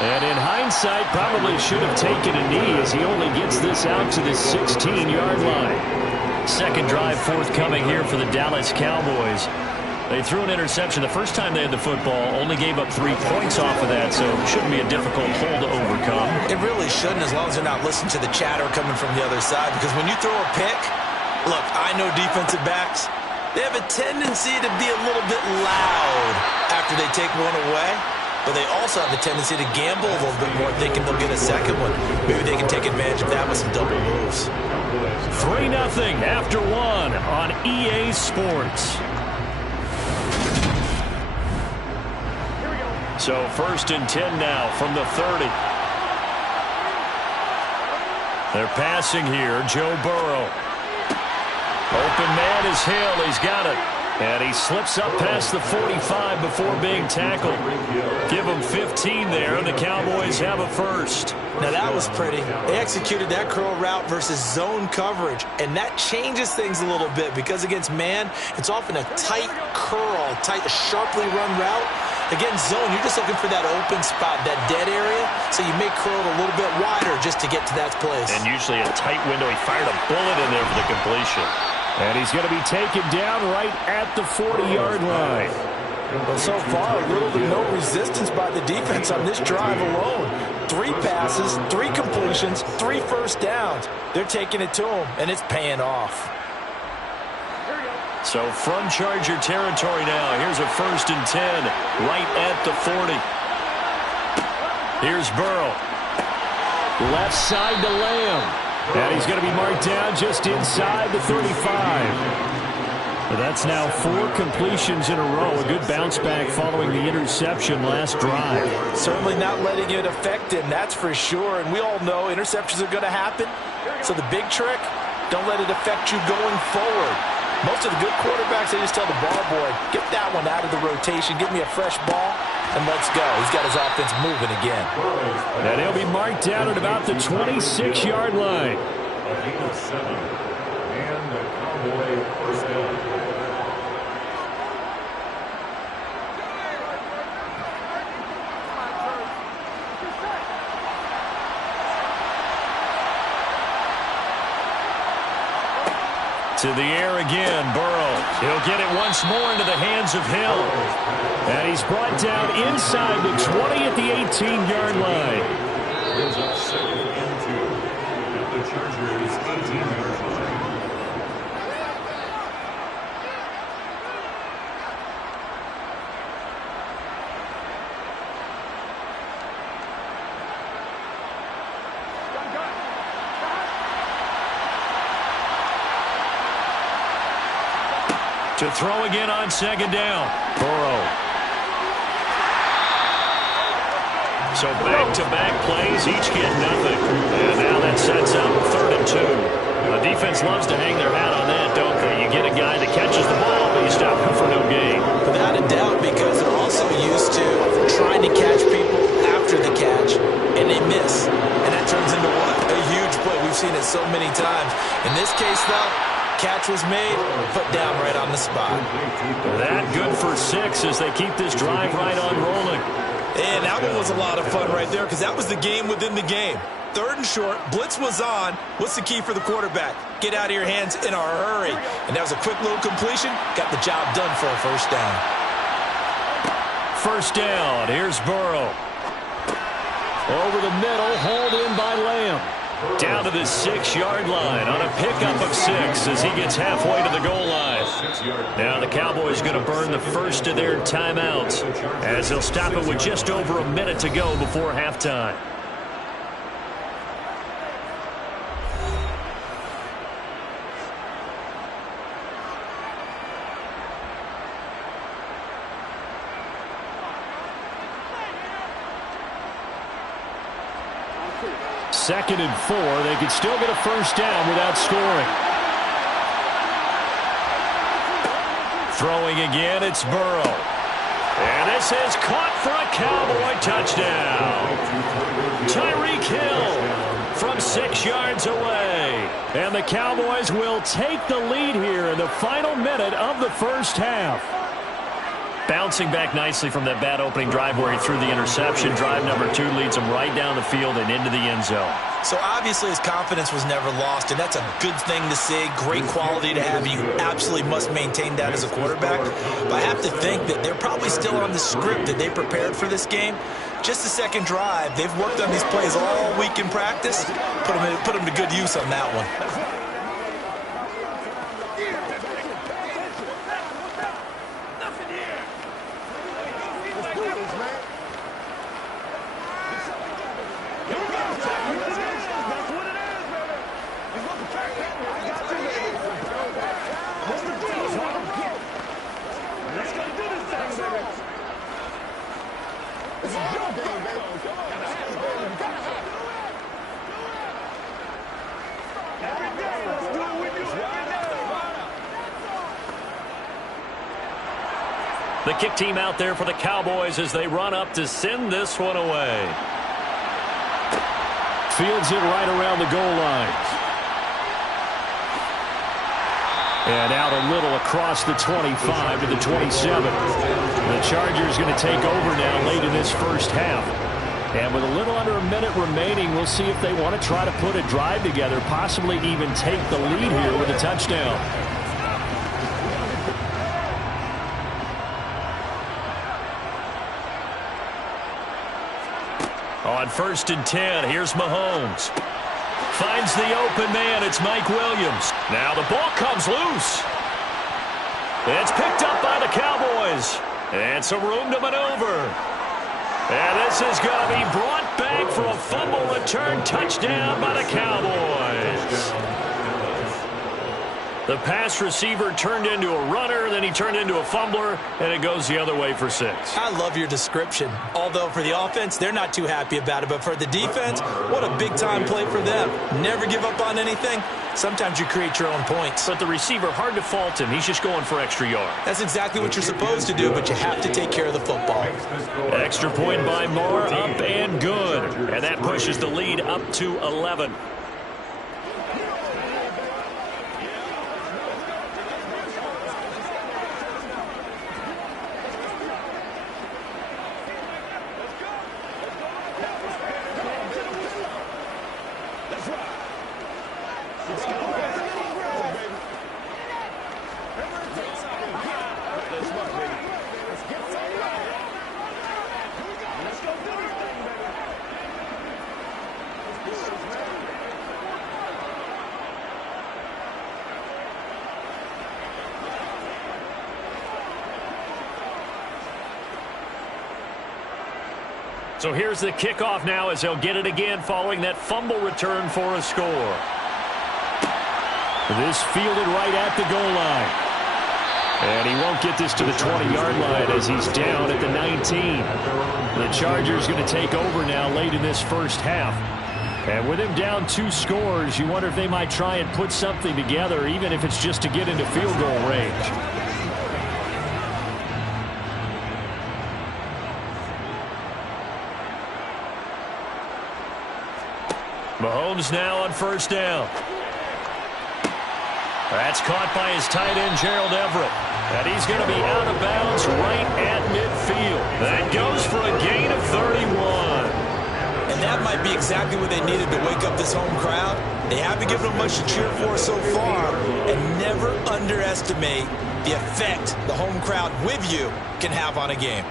And in hindsight, probably should have taken a knee as he only gets this out to the 16-yard line. Second drive forthcoming here for the Dallas Cowboys. They threw an interception the first time they had the football, only gave up 3 points off of that, so it shouldn't be a difficult hole to overcome. It really shouldn't, as long as they're not listening to the chatter coming from the other side, because when you throw a pick, look, I know defensive backs, they have a tendency to be a little bit loud after they take one away, but they also have a tendency to gamble a little bit more, thinking they'll get a second one. Maybe they can take advantage of that with some double moves. 3-0 after 1 on EA Sports. So 1st and 10 now from the 30. They're passing here. Joe Burrow. Open man is Hill. He's got it. And he slips up past the 45 before being tackled. Give him 15 there, and the Cowboys have a first. Now that was pretty. They executed that curl route versus zone coverage, and that changes things a little bit because against man, it's often a tight curl, sharply run route. Against zone, you're just looking for that open spot, that dead area, so you may curl it a little bit wider just to get to that place. And usually a tight window. He fired a bullet in there for the completion. And he's going to be taken down right at the 40-yard line. Well, so far, little to no resistance by the defense on this drive alone. 3 passes, 3 completions, 3 first downs. They're taking it to him, and it's paying off. So from Charger territory now, here's a 1st and 10 right at the 40. Here's Burrow. Left side to Lamb. And he's going to be marked down just inside the 35. That's now 4 completions in a row. A good bounce back following the interception last drive. Certainly not letting it affect him, that's for sure. And we all know interceptions are going to happen. So the big trick, don't let it affect you going forward. Most of the good quarterbacks, they just tell the ball boy, get that one out of the rotation, give me a fresh ball, and let's go. He's got his offense moving again. And he'll be marked down at about the 26-yard line. And the Cowboy first down. To the air again, Burrow. He'll get it once more into the hands of Hill. And he's brought down inside the 20 at the 18-yard line. Brings up 2nd and 2 at the Chargers' 18-yard line. To throw again on 2nd down. Burrow. So back-to-back plays, each get nothing. And now that sets up 3rd and 2. The defense loves to hang their hat on that, don't they? You get a guy that catches the ball, but you stop him for no gain. Without a doubt, case, though, catch was made, put down right on the spot. That good for 6 as they keep this drive right on rolling. And that one was a lot of fun right there because that was the game within the game. 3rd and short, blitz was on. What's the key for the quarterback? Get out of your hands in a hurry. And that was a quick little completion. Got the job done for a first down. First down, here's Burrow. Over the middle, hauled in by Lamb. Down to the 6-yard line on a pickup of 6 as he gets halfway to the goal line. Now the Cowboys going to burn the first of their timeouts as they'll stop it with just over a minute to go before halftime. Second and 4. They could still get a first down without scoring. Throwing again, it's Burrow. And this is caught for a Cowboy touchdown. Tyreek Hill from 6 yards away. And the Cowboys will take the lead here in the final minute of the first half. Bouncing back nicely from that bad opening drive where he threw the interception. Drive number 2 leads him right down the field and into the end zone. So obviously his confidence was never lost, and that's a good thing to see. Great quality to have. You absolutely must maintain that as a quarterback. But I have to think that they're probably still on the script that they prepared for this game. Just the second drive. They've worked on these plays all week in practice. Put them to good use on that one. The kick team out there for the Cowboys as they run up to send this one away. Fields it right around the goal line. And out a little across the 25 to the 27. The Chargers going to take over now late in this first half. And with a little under a minute remaining, we'll see if they want to try to put a drive together, possibly even take the lead here with a touchdown. On 1st and 10, here's Mahomes. Finds the open man. It's Mike Williams. Now the ball comes loose. It's picked up by the Cowboys. And some room to maneuver. And this is going to be brought back for a fumble return touchdown by the Cowboys. The pass receiver turned into a runner, then he turned into a fumbler, and it goes the other way for 6. I love your description. Although for the offense, they're not too happy about it. But for the defense, what a big-time play for them. Never give up on anything. Sometimes you create your own points. But the receiver, hard to fault him. He's just going for extra yard. That's exactly what you're supposed to do, but you have to take care of the football. Extra point by Moore, up and good. And that pushes the lead up to 11. So here's the kickoff now as they'll get it again following that fumble return for a score. This fielded right at the goal line. And he won't get this to the 20-yard line as he's down at the 19. The Chargers going to take over now late in this first half. And with him down 2 scores, you wonder if they might try and put something together, even if it's just to get into field goal range. Mahomes now on first down. That's caught by his tight end, Gerald Everett. And he's going to be out of bounds right at midfield. That goes for a gain of 31. And that might be exactly what they needed to wake up this home crowd. They haven't given them much to cheer for so far. And never underestimate the effect the home crowd with you can have on a game.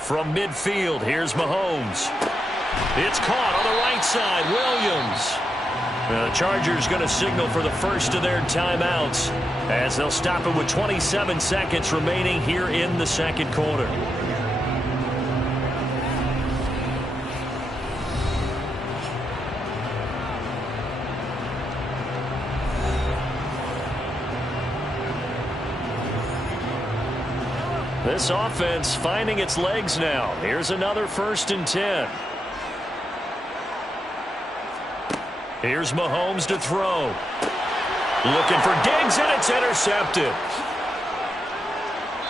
From midfield, here's Mahomes. It's caught on the right side. Williams. The Chargers going to signal for the first of their timeouts as they'll stop it with 27 seconds remaining here in the second quarter. This offense finding its legs now. Here's another 1st and 10. Here's Mahomes to throw. Looking for Diggs, and it's intercepted.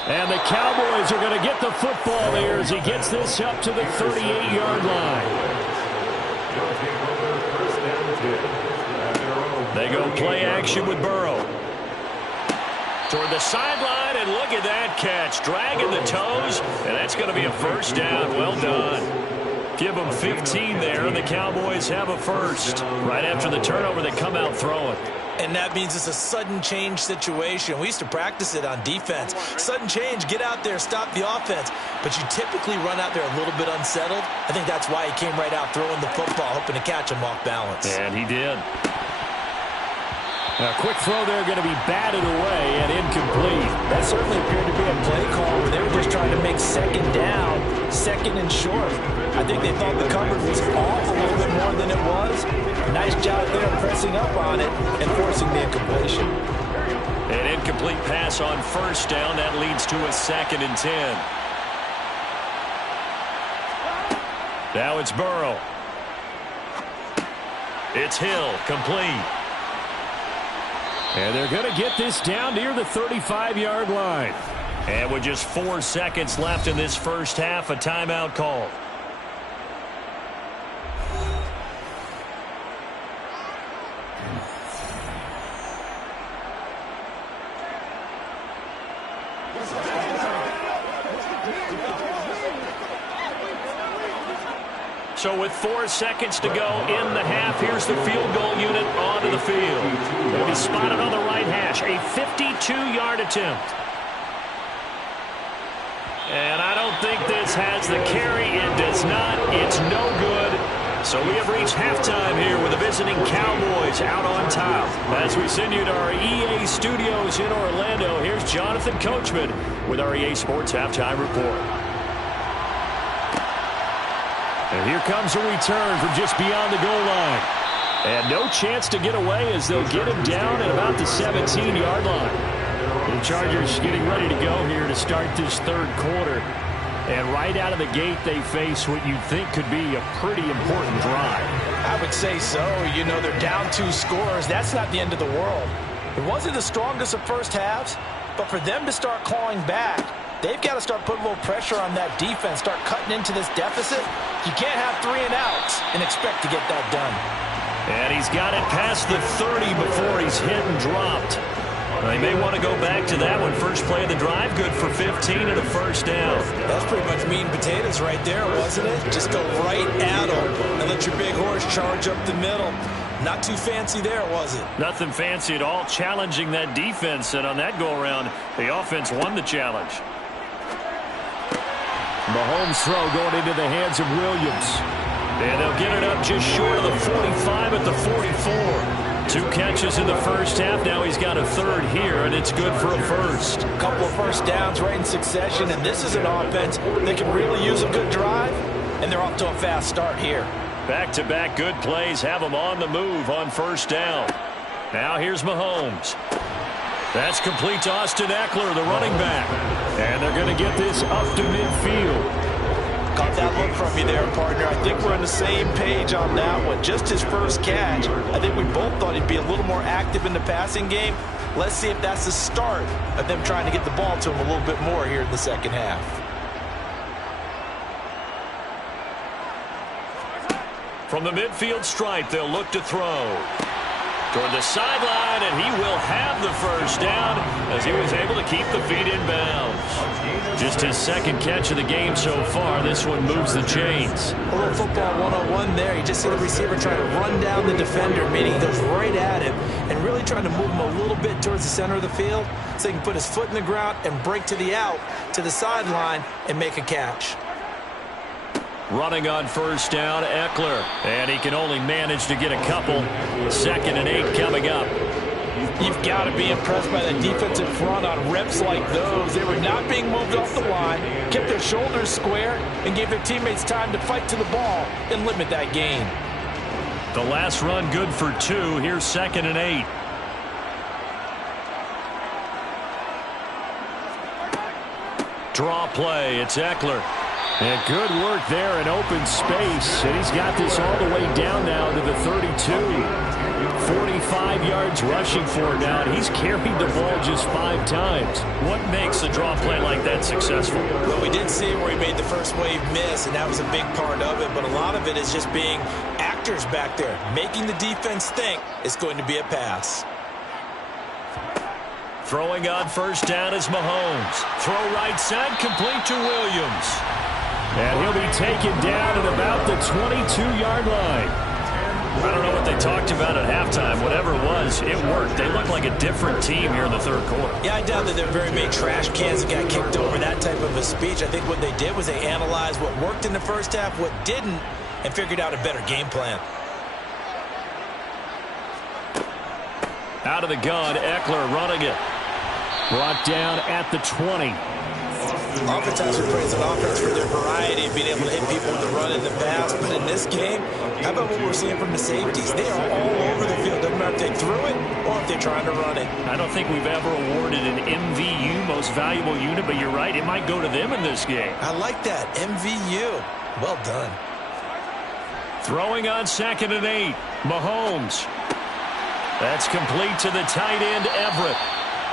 And the Cowboys are going to get the football here as he gets this up to the 38-yard line. They go play action with Burrow. Toward the sideline, and look at that catch. Dragging the toes, and that's going to be a first down. Well done. Give them 15 there, and the Cowboys have a first. Right after the turnover, they come out throwing. And that means it's a sudden change situation. We used to practice it on defense. Sudden change, get out there, stop the offense. But you typically run out there a little bit unsettled. I think that's why he came right out throwing the football, hoping to catch him off balance. And he did. A quick throw there going to be batted away and incomplete. That certainly appeared to be a play call where they were just trying to make second down, second and short. I think they thought the coverage was off a little bit more than it was. Nice job there pressing up on it and forcing the incompletion. An incomplete pass on first down. That leads to a 2nd and 10. Now it's Burrow. It's Hill, complete. And they're going to get this down near the 35-yard line. And with just 4 seconds left in this first half, a timeout call. So with 4 seconds to go in the half, here's the field goal unit onto the field. Going to be spotted on the right hash. A 52-yard attempt. And I don't think this has the carry. It does not. It's no good. So we have reached halftime here with the visiting Cowboys out on top. As we send you to our EA studios in Orlando, here's Jonathan Coachman with our EA Sports Halftime Report. And here comes a return from just beyond the goal line. And no chance to get away as they'll get him down at about the 17-yard line. The Chargers getting ready to go here to start this third quarter. And right out of the gate, they face what you'd think could be a pretty important drive. I would say so. You know, they're down 2 scores. That's not the end of the world. It wasn't the strongest of first halves, but for them to start clawing back, they've got to start putting a little pressure on that defense, start cutting into this deficit. You can't have 3 and outs and expect to get that done. And he's got it past the 30 before he's hit and dropped. They may want to go back to that one. First play of the drive, good for 15 and a first down. That's pretty much meat and potatoes right there, wasn't it? Just go right at them and let your big horse charge up the middle. Not too fancy there, was it? Nothing fancy at all, challenging that defense. And on that go-around, the offense won the challenge. Mahomes' throw going into the hands of Williams. And they'll get it up just short of the 45 at the 44. 2 catches in the first half. Now he's got a third here, and it's good for a first. A couple of first downs right in succession, and this is an offense that can really use a good drive, and they're off to a fast start here. Back-to-back good plays have them on the move on first down. Now here's Mahomes. That's complete to Austin Eckler, the running back. And they're going to get this up to midfield. Caught that look from you there, partner. I think we're on the same page on that one. Just his first catch. I think we both thought he'd be a little more active in the passing game. Let's see if that's the start of them trying to get the ball to him a little bit more here in the second half. From the midfield stripe, they'll look to throw. Toward the sideline, and he will have the first down as he was able to keep the feet in bounds. Just his second catch of the game so far. This one moves the chains. A little football 101 there. You just see the receiver trying to run down the defender, meaning he goes right at him and really trying to move him a little bit towards the center of the field so he can put his foot in the ground and break to the out, to the sideline, and make a catch. Running on first down, Eckler. And he can only manage to get a couple. 2nd and 8 coming up. You've got to be impressed by the defensive front on reps like those. They were not being moved off the line, kept their shoulders square, and gave their teammates time to fight to the ball and limit that gain. The last run good for 2. Here's 2nd and 8. Draw play. It's Eckler. And good work there in open space. And he's got this all the way down now to the 32. 45 yards rushing for him now. And he's carried the ball just 5 times. What makes a draw play like that successful? Well, we did see where he made the first wave miss, and that was a big part of it. But a lot of it is just being actors back there, making the defense think it's going to be a pass. Throwing on first down is Mahomes. Throw right side, complete to Williams. And he'll be taken down at about the 22-yard line. I don't know what they talked about at halftime. Whatever it was, it worked. They look like a different team here in the third quarter. Yeah, I doubt that there are very many trash cans that got kicked over, that type of a speech. I think what they did was they analyzed what worked in the first half, what didn't, and figured out a better game plan. Out of the gun, Eckler running it. Brought down at the 20. Offense has to praise an offense for their variety of being able to hit people with the run and the pass. But in this game, how about what we're seeing from the safeties? They are all over the field. Doesn't matter if they threw it or if they're trying to run it. I don't think we've ever awarded an MVU, most valuable unit, but you're right. It might go to them in this game. I like that. MVU. Well done. Throwing on 2nd and 8. Mahomes. That's complete to the tight end, Everett.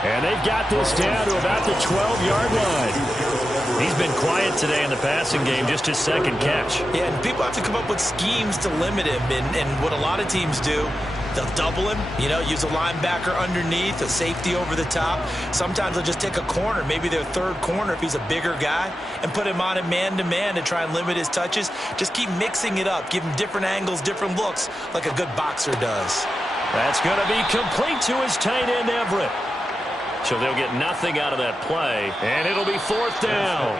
And they've got this down to about the 12-yard line. He's been quiet today in the passing game, just his second catch. Yeah, and people have to come up with schemes to limit him. And what a lot of teams do, they'll double him, use a linebacker underneath, a safety over the top. Sometimes they'll just take a corner, maybe their third corner if he's a bigger guy, and put him on a man-to-man to try and limit his touches. Just keep mixing it up, give him different angles, different looks, like a good boxer does. That's going to be complete to his tight end, Everett. So they'll get nothing out of that play, and it'll be 4th down.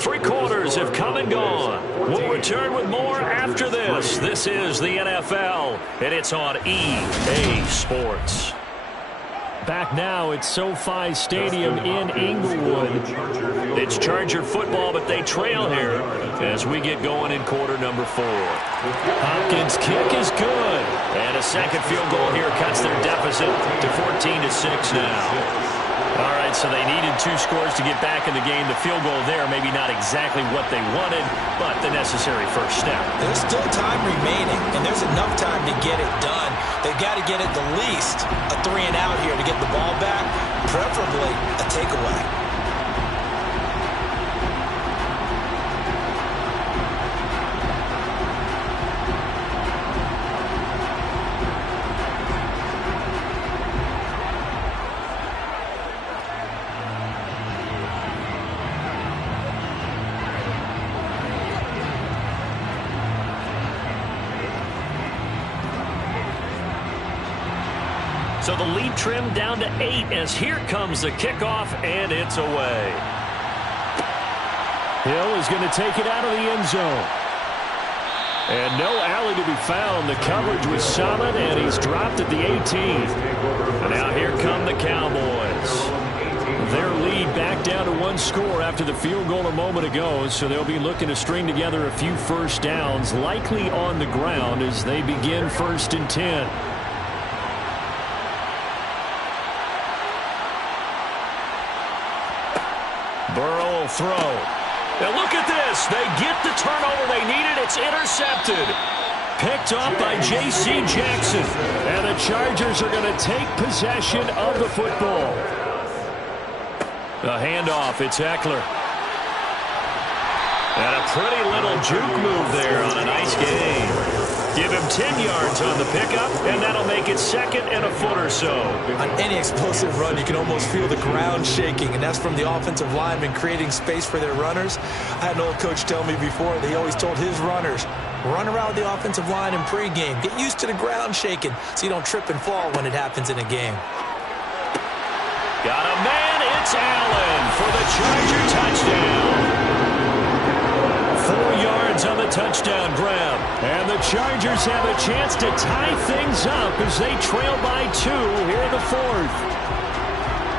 3 quarters have come and gone. We'll return with more after this. This is the NFL, and it's on EA Sports. Back now at SoFi Stadium in Inglewood. It's Charger football, but they trail here as we get going in quarter number 4. Hopkins' kick is good. And a second field goal here cuts their deficit to 14-6 now. All right, so they needed 2 scores to get back in the game. The field goal there, maybe not exactly what they wanted, but the necessary first step. There's still time remaining, and there's enough time to get it done. They've got to get at the least a 3-and-out here to get the ball back, preferably a takeaway. So the lead trimmed down to 8 as here comes the kickoff, and it's away. Hill is going to take it out of the end zone. And no alley to be found. The coverage was solid, and he's dropped at the 18. And now here come the Cowboys. Their lead back down to 1 score after the field goal a moment ago, so they'll be looking to string together a few first downs, likely on the ground as they begin 1st and 10. Burrow will throw. Now look at this. They get the turnover they needed. It's intercepted. Picked off by J.C. Jackson. And the Chargers are going to take possession of the football. The handoff. It's Eckler. And a pretty little juke move there on a nice game. Give him 10 yards on the pickup, and that'll make it 2nd and a foot or so. On any explosive run, you can almost feel the ground shaking, and that's from the offensive linemen creating space for their runners. I had an old coach tell me before, they always told his runners, run around the offensive line in pregame. Get used to the ground shaking so you don't trip and fall when it happens in a game. Got a man, it's Allen for the Charger touchdown. 4 yards on the touchdown grab. And the Chargers have a chance to tie things up as they trail by 2 here in the 4th.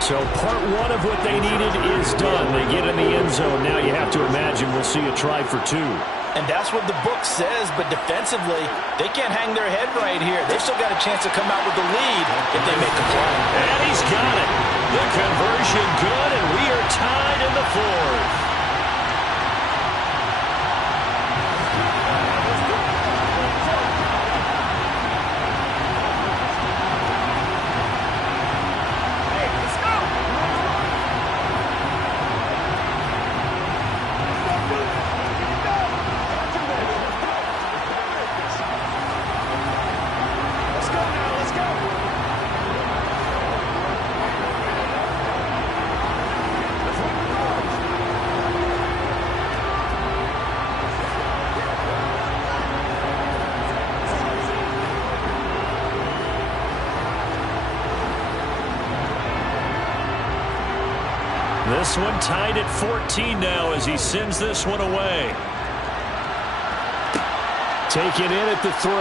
So part 1 of what they needed is done. They get in the end zone. Now you have to imagine we'll see a try for 2. And that's what the book says, but defensively, they can't hang their head right here. They've still got a chance to come out with the lead if they make a play. And he's got it. The conversion good, and we are tied in the 4th. This one tied at 14 now as he sends this one away. Taken in at the 3.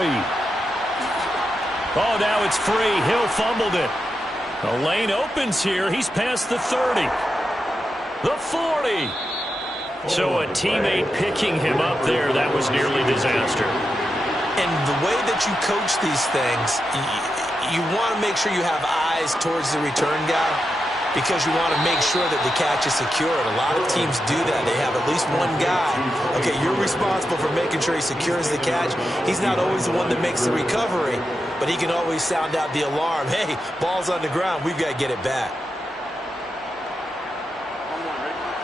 Oh, now it's free. Hill fumbled it. The lane opens here. He's past the 30. The 40. So a teammate picking him up there. That was nearly disaster. And the way that you coach these things, you want to make sure you have eyes towards the return guy, because you want to make sure that the catch is secured. A lot of teams do that. They have at least one guy. Okay, you're responsible for making sure he secures the catch. He's not always the one that makes the recovery, but he can always sound out the alarm. Hey, ball's on the ground. We've got to get it back.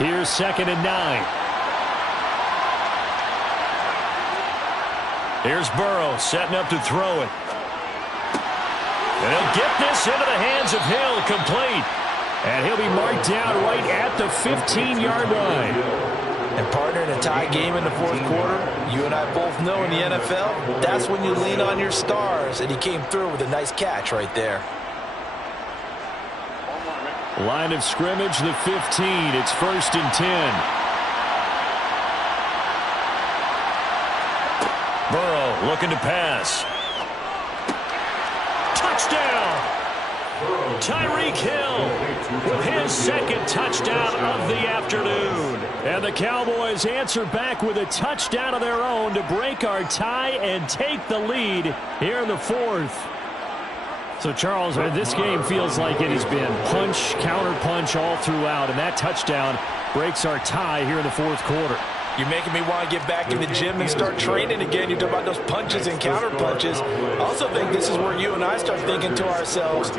Here's 2nd and 9. Here's Burrow setting up to throw it. And he'll get this into the hands of Hill, complete. And he'll be marked down right at the 15-yard line. And partner, in a tie game in the 4th quarter, you and I both know in the NFL, that's when you lean on your stars. And he came through with a nice catch right there. Line of scrimmage, the 15. It's 1st and 10. Burrow looking to pass. Touchdown! Tyreek Hill with his 2nd touchdown of the afternoon. And the Cowboys answer back with a touchdown of their own to break our tie and take the lead here in the 4th. So, Charles, this game feels like it has been punch, counter-punch all throughout, and that touchdown breaks our tie here in the 4th quarter. You're making me want to get back in the gym and start training again. You talk about those punches and counter punches. I also think this is where you and I start thinking to ourselves,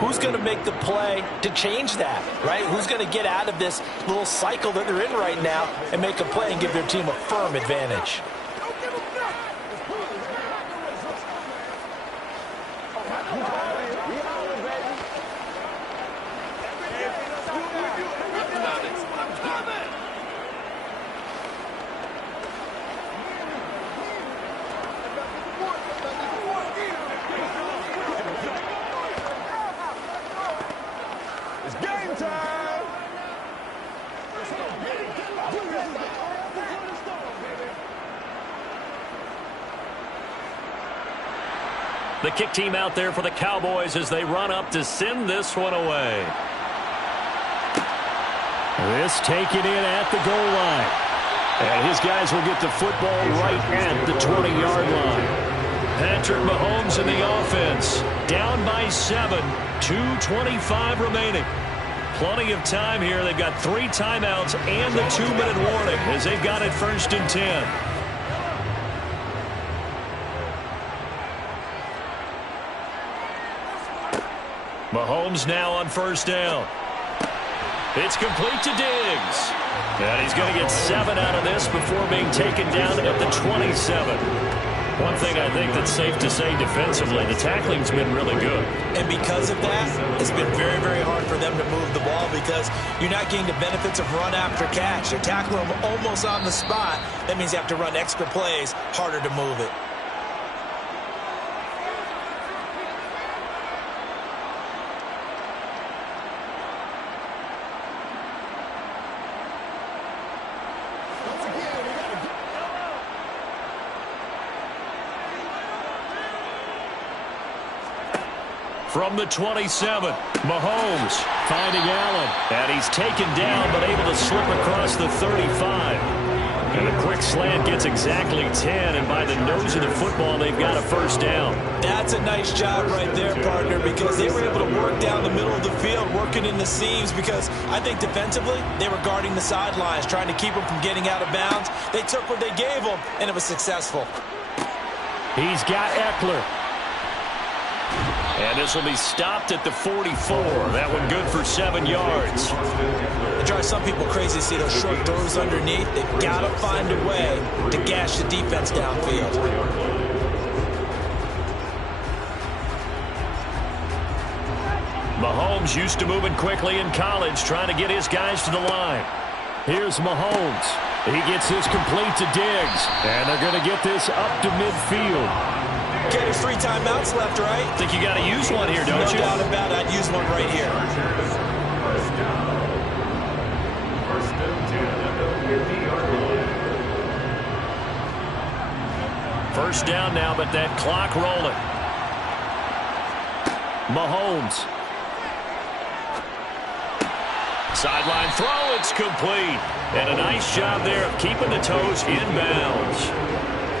who's going to make the play to change that, right? Who's going to get out of this little cycle that they're in right now and make a play and give their team a firm advantage? The kick team out there for the Cowboys as they run up to send this one away. This taken in at the goal line. And his guys will get the football right at the 20-yard line. Patrick Mahomes in the offense. Down by 7. 2:25 remaining. Plenty of time here. They've got 3 timeouts and the 2-minute warning as they've got it 1st and 10. Mahomes now on 1st down. It's complete to Diggs. And he's going to get 7 out of this before being taken down at the 27. One thing I think that's safe to say defensively, the tackling's been really good. And because of that, it's been very, very hard for them to move the ball because you're not getting the benefits of run after catch. They're tackling them almost on the spot. That means you have to run extra plays, harder to move it. From the 27, Mahomes finding Allen. And he's taken down, but able to slip across the 35. And a quick slant gets exactly 10, and by the nose of the football, they've got a first down. That's a nice job right there, partner, because they were able to work down the middle of the field, working in the seams, because I think defensively, they were guarding the sidelines, trying to keep them from getting out of bounds. They took what they gave them, and it was successful. He's got Eckler. And this will be stopped at the 44. That one good for 7 yards. It drives some people crazy to see those short throws underneath. They've got to find a way to gash the defense downfield. Mahomes used to moving quickly in college, trying to get his guys to the line. Here's Mahomes. He gets this complete to Diggs. And they're going to get this up to midfield. Okay, there's 3 timeouts left, right? Think you got to use one here, don't you? No doubt about it. I'd use one right here. First down. First and 10 at the 50-yard line. First down now, but that clock rolling. Mahomes. Sideline throw, it's complete. And a nice job there of keeping the toes inbounds.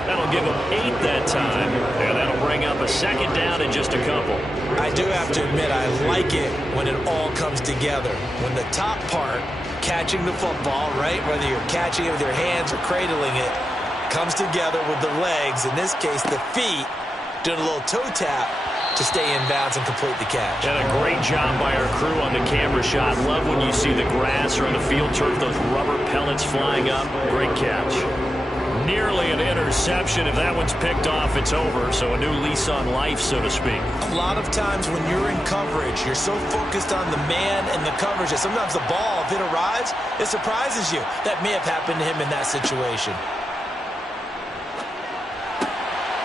That'll give them 8 that time, and that'll bring up a second down in just a couple. I do have to admit, I like it when it all comes together. When the top part, catching the football, right, whether you're catching it with your hands or cradling it, comes together with the legs, in this case the feet, doing a little toe tap to stay in bounds and complete the catch. And a great job by our crew on the camera shot. Love when you see the grass or on the field turf, those rubber pellets flying up. Great catch. Nearly an interception. If that one's picked off, it's over. So a new lease on life, so to speak. A lot of times when you're in coverage, you're so focused on the man and the coverage that sometimes the ball, if it arrives, it surprises you. That may have happened to him in that situation.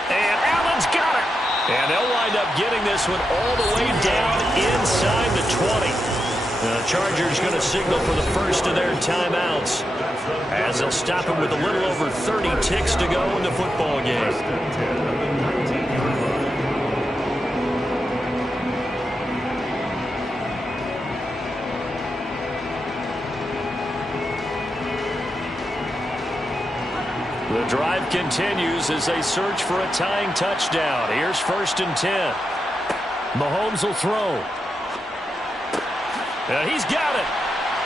And Allen's got it. And they'll wind up getting this one all the way down inside the 20. The Chargers going to signal for the first of their timeouts, as they'll stop him with a little over 30 ticks to go in the football game. The drive continues as they search for a tying touchdown. Here's 1st and 10. Mahomes will throw. He's got it.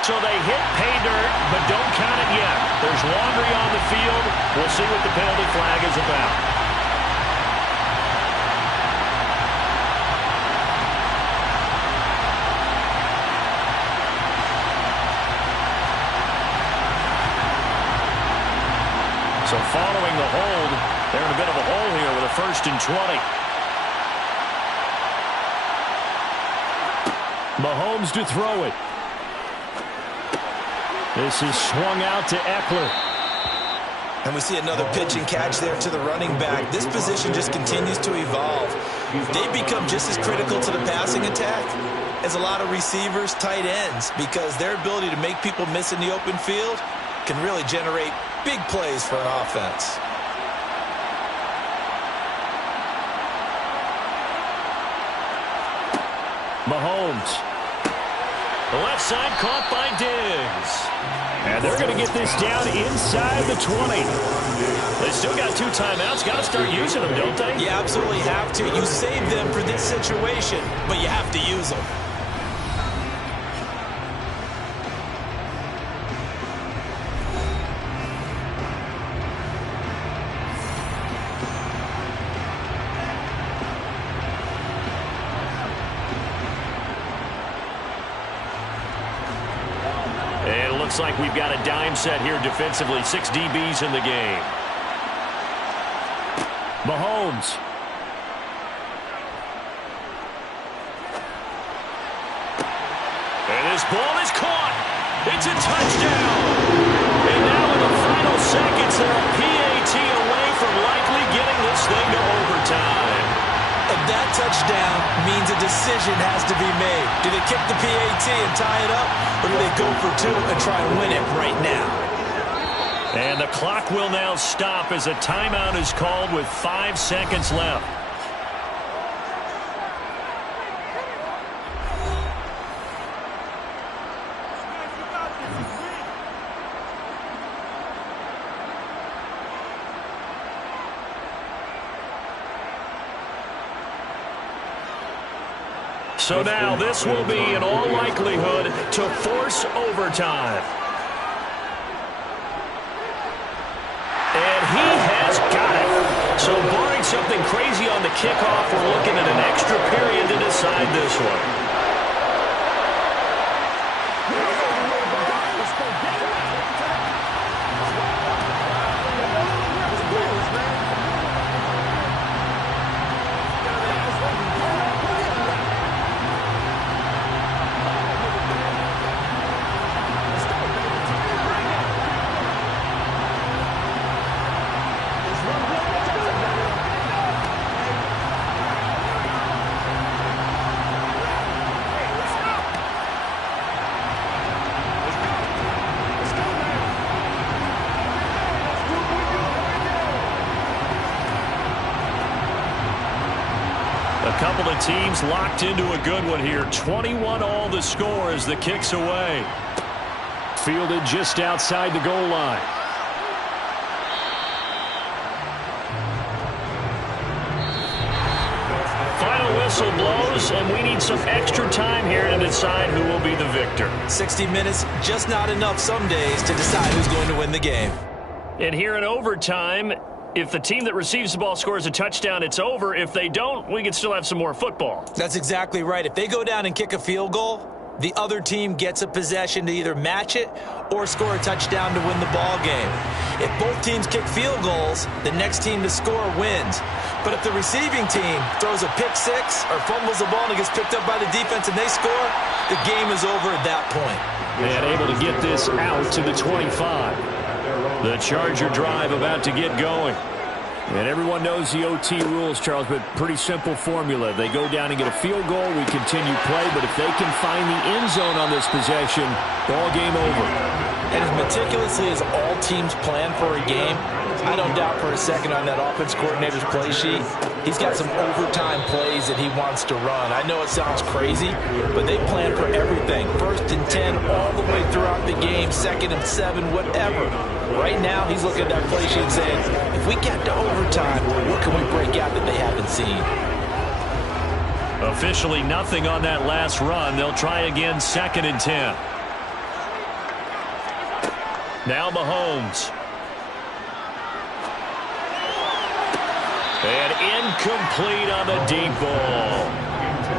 So they hit pay dirt, but don't count it yet. There's laundry on the field. We'll see what the penalty flag is about. So following the hold, they're in a bit of a hole here with a 1st and 20. Mahomes to throw it. This is swung out to Eckler. And we see another pitch and catch there to the running back. This position just continues to evolve. They become just as critical to the passing attack as a lot of receivers, tight ends, because their ability to make people miss in the open field can really generate big plays for an offense. Mahomes. The left side caught by Diggs. And they're going to get this down inside the 20. They still got 2 timeouts. Got to start using them, don't they? You absolutely have to. You save them for this situation, but you have to use them. looks like we've got a dime set here defensively. 6 DBs in the game. Mahomes. And this ball is caught. It's a touchdown. And now in the final seconds, they're a PAT away from likely getting this thing to overtime. And that touchdown means a decision has to be made. Do they kick the PAT and tie it up, or do they go for 2 and try and win it right now? And the clock will now stop as a timeout is called with 5 seconds left. So now this will be, in all likelihood, to force overtime. And he has got it. So barring something crazy on the kickoff, we're looking at an extra period to decide this one. A couple of teams locked into a good one here. 21 all the score as the kick's away. Fielded just outside the goal line. Final whistle blows, and we need some extra time here to decide who will be the victor. 60 minutes, just not enough some days to decide who's going to win the game. And here in overtime, if the team that receives the ball scores a touchdown, it's over. If they don't, we can still have some more football. That's exactly right. If they go down and kick a field goal, the other team gets a possession to either match it or score a touchdown to win the ball game. If both teams kick field goals, the next team to score wins. But if the receiving team throws a pick six or fumbles the ball and it gets picked up by the defense and they score, the game is over at that point. And able to get this out to the 25. The Charger drive about to get going. And everyone knows the OT rules, Charles, but pretty simple formula. They go down and get a field goal, we continue play, but if they can find the end zone on this possession, ball game over. And as meticulously as all teams plan for a game, I don't doubt for a second on that offense coordinator's play sheet, he's got some overtime plays that he wants to run. I know it sounds crazy, but they plan for everything. 1st and 10 all the way throughout the game, 2nd and 7, whatever. Right now, he's looking at that play sheet and saying, if we get to overtime, what can we break out that they haven't seen? Officially nothing on that last run. They'll try again 2nd and 10. Now Mahomes. And incomplete on the deep ball.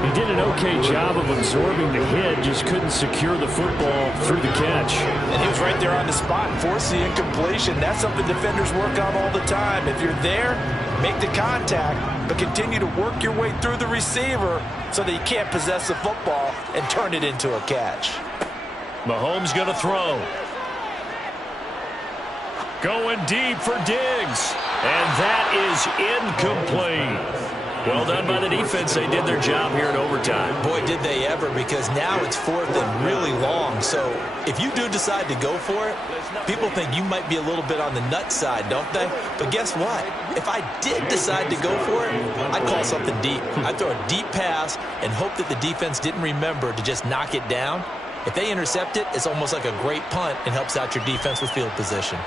He did an okay job of absorbing the hit, just couldn't secure the football through the catch. And he was right there on the spot and forced the incompletion. That's something defenders work on all the time. If you're there, make the contact, but continue to work your way through the receiver so that you can't possess the football and turn it into a catch. Mahomes going to throw. Going deep for Diggs. And that is incomplete. Well done by the defense. They did their job here in overtime. Boy, did they ever, because now it's 4th and really long. So if you do decide to go for it, people think you might be a little bit on the nut side, don't they? But guess what? If I did decide to go for it, I'd call something deep. I'd throw a deep pass and hope that the defense didn't remember to just knock it down. If they intercept it, it's almost like a great punt and helps out your defense with field position.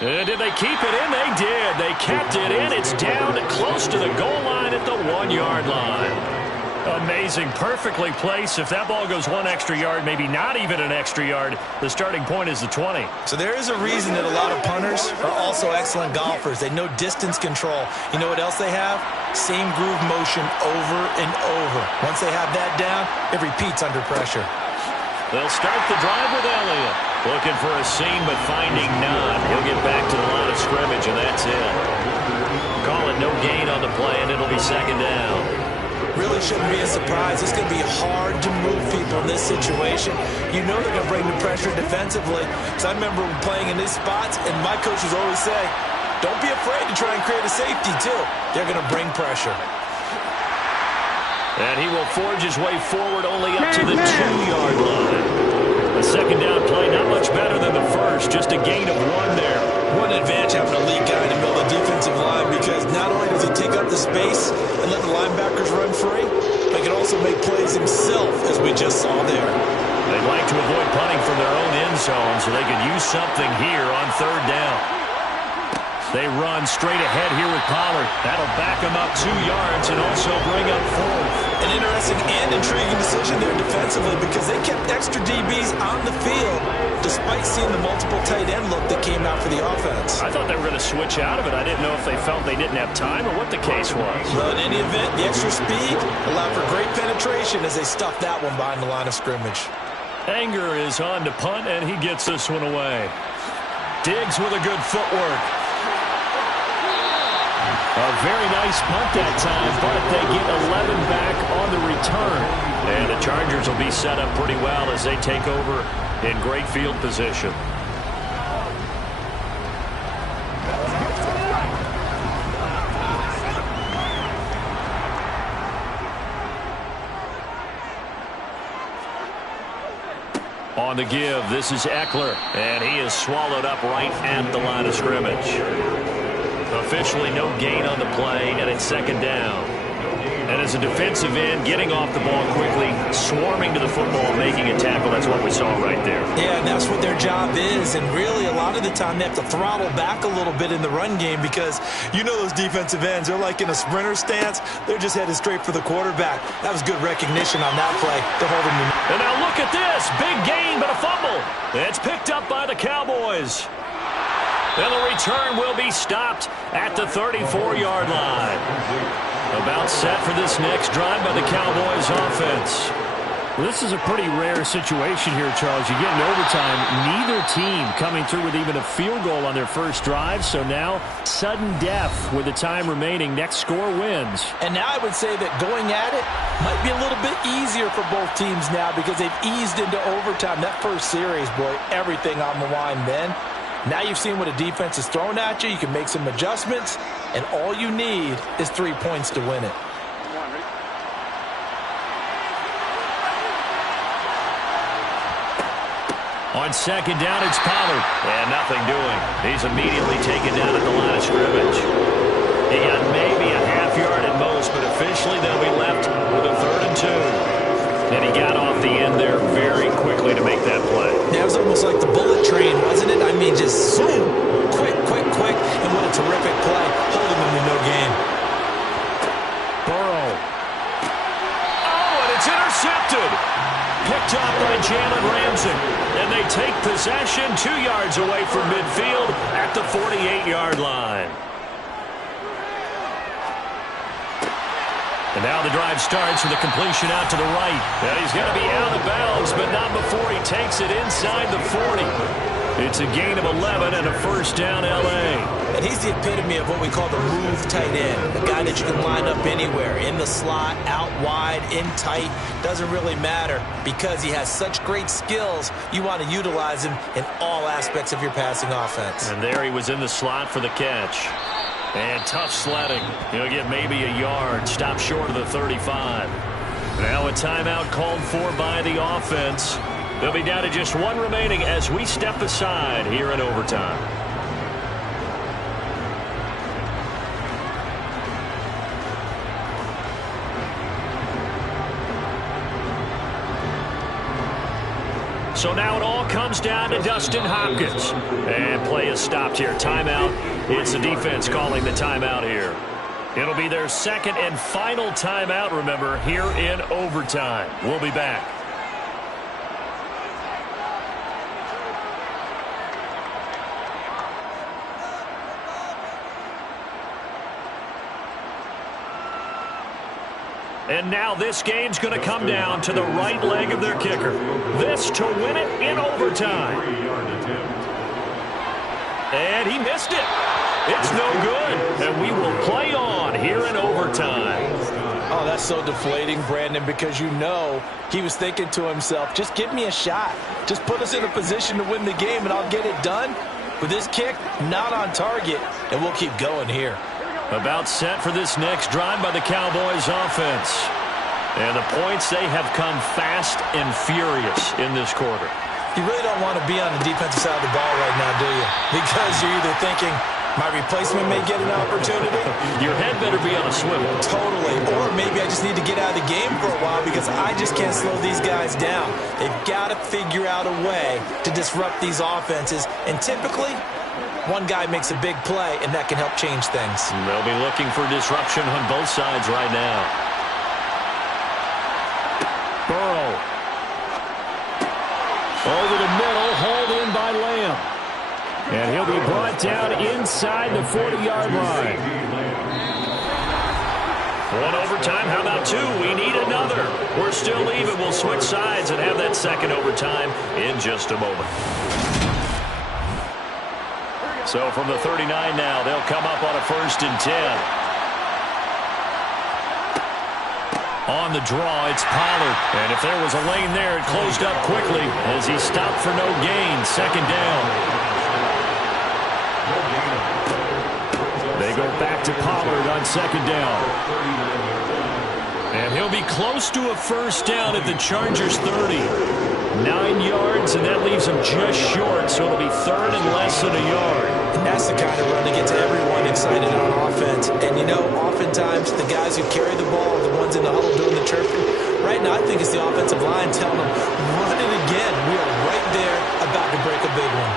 Did they keep it in? They did. They kept it in. It's down close to the goal line at the 1-yard line. Amazing. Perfectly placed. If that ball goes 1 extra yard, maybe not even an extra yard, the starting point is the 20. So there is a reason that a lot of punters are also excellent golfers. They know distance control. You know what else they have? Same groove motion over and over. Once they have that down, it repeats under pressure. They'll start the drive with Elliott. Looking for a seam, but finding none. He'll get back to the line of scrimmage, and that's it. Call it no gain on the play, and it'll be second down. Really shouldn't be a surprise. It's going to be hard to move people in this situation. You know they're going to bring the pressure defensively. Because I remember playing in these spots, and my coaches always say, don't be afraid to try and create a safety, too. They're going to bring pressure. And he will forge his way forward only up to the 2-yard line. A second down play, not much better than the first, just a gain of 1 there. What an advantage having a lead guy in the middle of the defensive line, because not only does he take up the space and let the linebackers run free, but he can also make plays himself, as we just saw there. They'd like to avoid punting from their own end zone so they could use something here on third down. They run straight ahead here with Pollard. That'll back him up 2 yards and also bring up 4th. An interesting and intriguing decision there defensively, because they kept extra DBs on the field despite seeing the multiple tight end look that came out for the offense. I thought they were going to switch out of it. I didn't know if they felt they didn't have time or what the case was. Well, in any event, the extra speed allowed for great penetration as they stuffed that one behind the line of scrimmage. Anger is on to punt, and he gets this one away. Diggs with a good footwork. A very nice punt that time, but they get 11 back on the return. And the Chargers will be set up pretty well as they take over in great field position. On the give, this is Eckler, and he is swallowed up right at the line of scrimmage. Officially no gain on the play, and it's second down. And as a defensive end, getting off the ball quickly, swarming to the football, making a tackle, that's what we saw right there. Yeah, and that's what their job is. And really, a lot of the time, they have to throttle back a little bit in the run game, because you know those defensive ends, they're like in a sprinter stance. They're just headed straight for the quarterback. That was good recognition on that play to hold him. And now look at this. Big gain, but a fumble. It's picked up by the Cowboys. And the return will be stopped at the 34-yard line. About set for this next drive by the Cowboys offense. Well, this is a pretty rare situation here, Charles. You get in overtime, neither team coming through with even a field goal on their first drive. So now, sudden death with the time remaining. Next score wins. And now I would say that going at it might be a little bit easier for both teams now, because they've eased into overtime. That first series, boy, everything on the line then. Now you've seen what a defense is throwing at you. You can make some adjustments, and all you need is 3 points to win it. On second down, it's Pollard. And nothing doing. He's immediately taken down at the line of scrimmage. He got maybe a half yard at most, but officially they'll be left with a 3rd and 2. And he got off the end there very quickly to make that play. Yeah, it was almost like the bullet train, wasn't it? I mean, just zoom, quick, and what a terrific play, holding them to no gain. Burrow. Oh, and it's intercepted. Picked up by Jalen Ramsey. And they take possession 2 yards away from midfield at the 48-yard line. And now the drive starts with a completion out to the right. And he's going to be out of bounds, but not before he takes it inside the 40. It's a gain of 11 and a first down, L.A. And he's the epitome of what we call the move tight end. A guy that you can line up anywhere, in the slot, out wide, in tight. Doesn't really matter, because he has such great skills. You want to utilize him in all aspects of your passing offense. And there he was in the slot for the catch. And tough sledding. He'll get maybe a yard. Stop short of the 35. Now a timeout called for by the offense. They'll be down to just 1 remaining as we step aside here in overtime. So now it all comes down to Dustin Hopkins. And play is stopped here. Timeout. It's the defense calling the timeout here. It'll be their second and final timeout, remember, here in overtime. We'll be back. And now this game's going to come down to the right leg of their kicker. This to win it in overtime. And he missed it. It's no good. And we will play on here in overtime. Oh, that's so deflating, Brandon, because you know he was thinking to himself, just give me a shot. Just put us in a position to win the game, and I'll get it done. With this kick, not on target, and we'll keep going here. About set for this next drive by the Cowboys offense. And the points, they have come fast and furious in this quarter. You really don't want to be on the defensive side of the ball right now, do you? Because you're either thinking, my replacement may get an opportunity. Your head better be on a swivel. Totally. Or maybe I just need to get out of the game for a while because I just can't slow these guys down. They've got to figure out a way to disrupt these offenses. And typically, one guy makes a big play, and that can help change things. They'll be looking for disruption on both sides right now. Burrow. Over the middle, hauled in by Lamb. And he'll be brought down inside the 40-yard line. One overtime, how about two? We need another. We're still even. We'll switch sides and have that second overtime in just a moment. So from the 39 now, they'll come up on a 1st and 10. On the draw, it's Pollard. And if there was a lane there, it closed up quickly as he stopped for no gain. 2nd down. They go back to Pollard on 2nd down. And he'll be close to a 1st down at the Chargers' 30. 9 yards, and that leaves him just short, so it'll be 3rd and less than a yard. And that's the kind of run that gets everyone excited on offense. And, you know, oftentimes the guys who carry the ball are the ones in the huddle doing the chirping. Right now, I think it's the offensive line telling them, run it again. We are right there about to break a big one.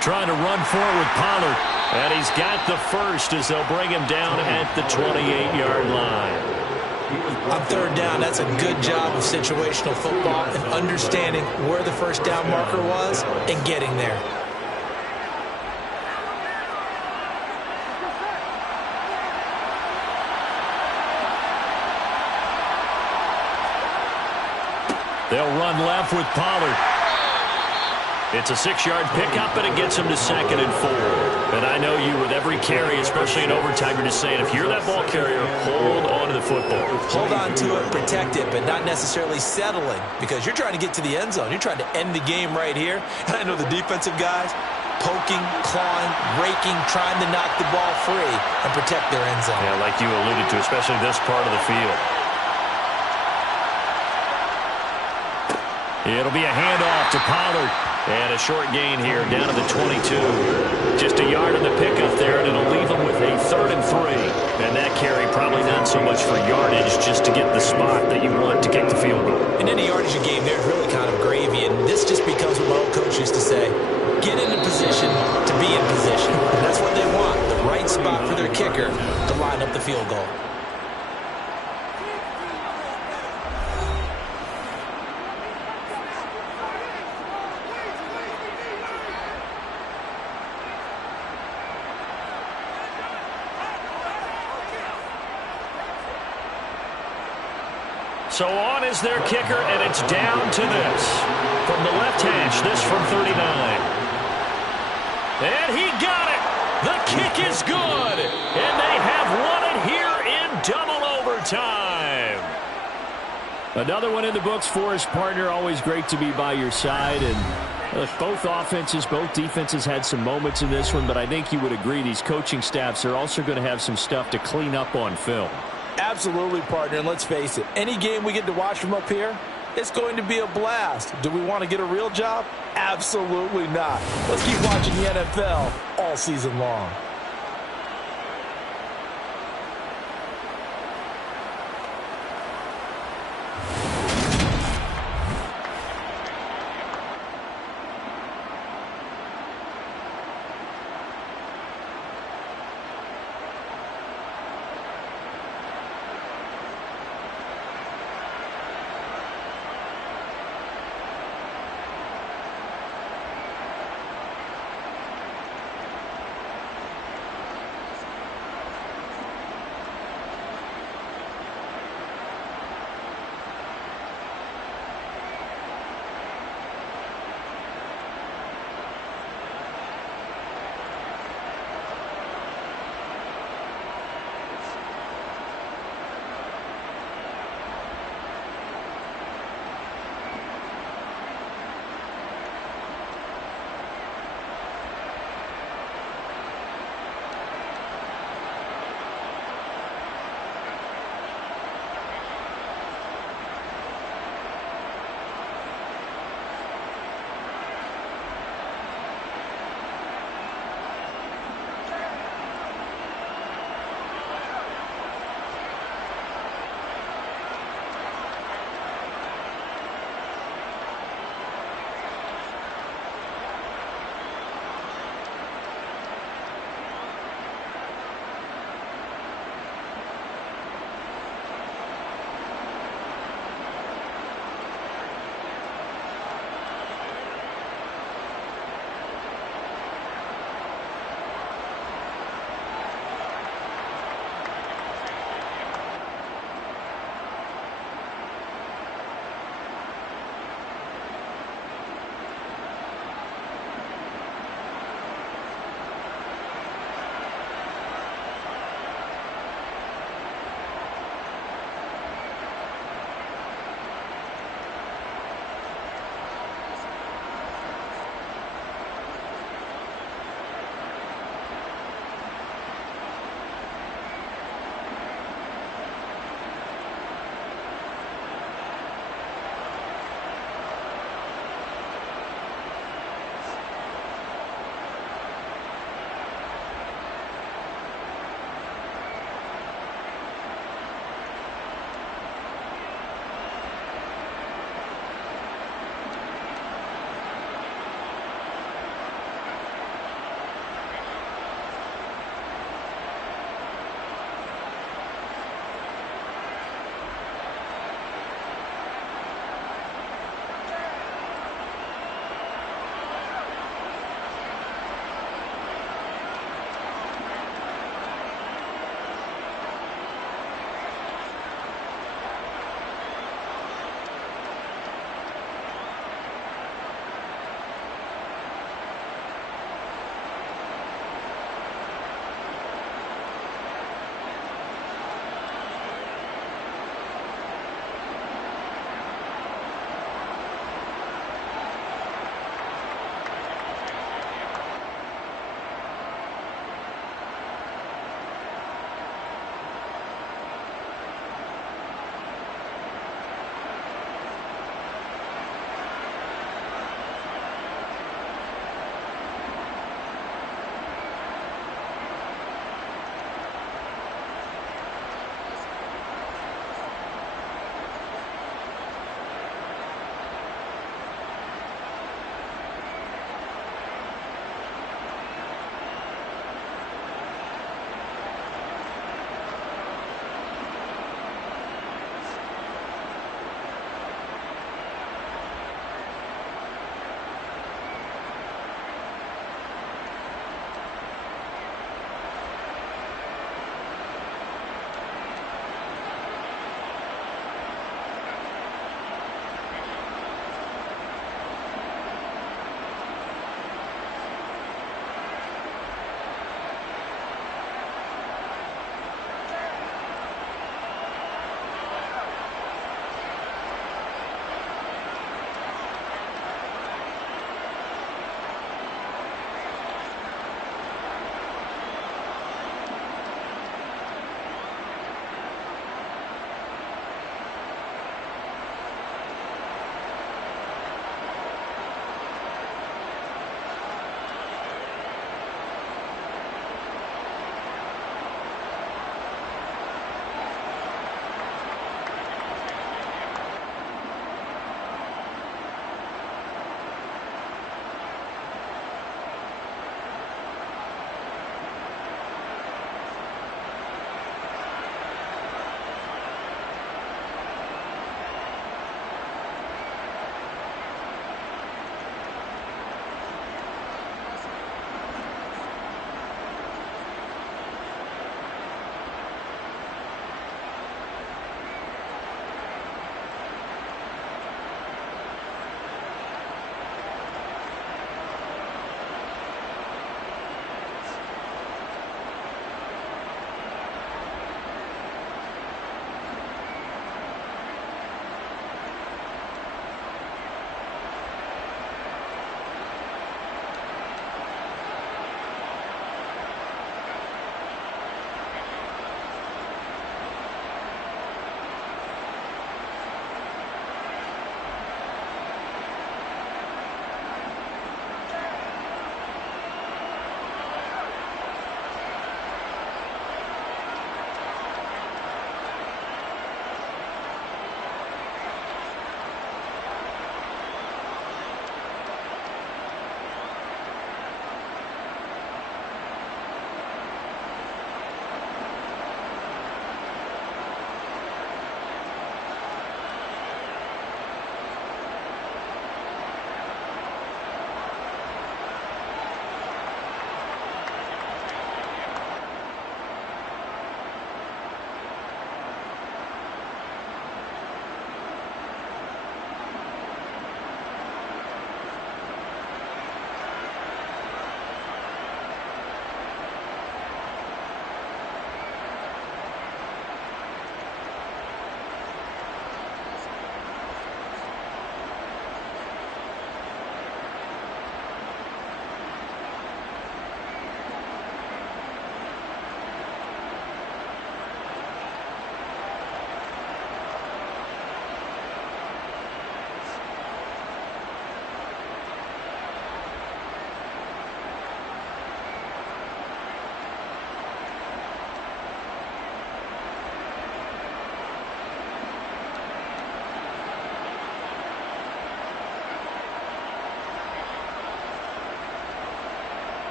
Trying to run forward with Pollard. And he's got the first as they'll bring him down at the 28-yard line. On 3rd down, that's a good job of situational football and understanding where the 1st down marker was and getting there. They'll run left with Pollard. It's a 6-yard pickup, and it gets him to 2nd and 4. And I know you, with every carry, especially in overtime, you're just saying, if you're that ball carrier, hold on to the football. Hold on to it, protect it, but not necessarily settling because you're trying to get to the end zone. You're trying to end the game right here. And I know the defensive guys poking, clawing, raking, trying to knock the ball free and protect their end zone. Yeah, like you alluded to, especially this part of the field. It'll be a handoff to Pollard. And a short gain here down to the 22. Just a yard in the pickup there, and it'll leave them with a 3rd and 3. And that carry probably not so much for yardage, just to get the spot that you want to kick the field goal. And any yardage you gain there is really kind of gravy. And this just becomes what my old coach used to say. Get in a position to be in position. And that's what they want, the right spot for their kicker to line up the field goal. So on is their kicker, and it's down to this. From the left hash, this from 39. And he got it. The kick is good. And they have won it here in double overtime. Another one in the books for his partner. Always great to be by your side. And look, both offenses, both defenses had some moments in this one, but I think you would agree these coaching staffs are also going to have some stuff to clean up on film. Absolutely, partner, and let's face it, any game we get to watch from up here, it's going to be a blast. Do we want to get a real job? Absolutely not. Let's keep watching the NFL all season long.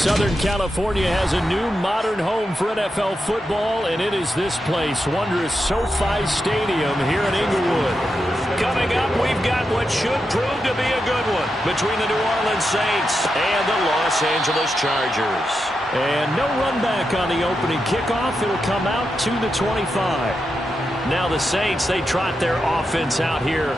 Southern California has a new modern home for NFL football, and it is this place, wondrous SoFi Stadium here in Inglewood. Coming up, we've got what should prove to be a good one between the New Orleans Saints and the Los Angeles Chargers. And no run back on the opening kickoff. It'll come out to the 25. Now the Saints, they trot their offense out here.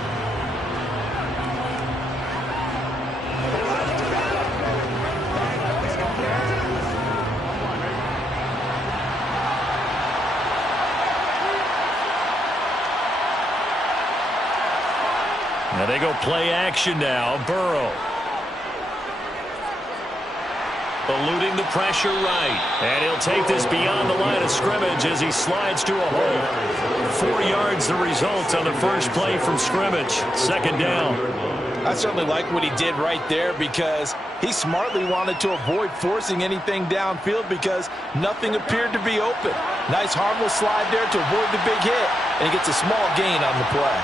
Now they go play action now. Burrow. Eluding the pressure right. And he'll take this beyond the line of scrimmage as he slides to a hole. 4 yards the result on the first play from scrimmage. Second down. I certainly like what he did right there because he smartly wanted to avoid forcing anything downfield because nothing appeared to be open. Nice harmless slide there to avoid the big hit. And he gets a small gain on the play.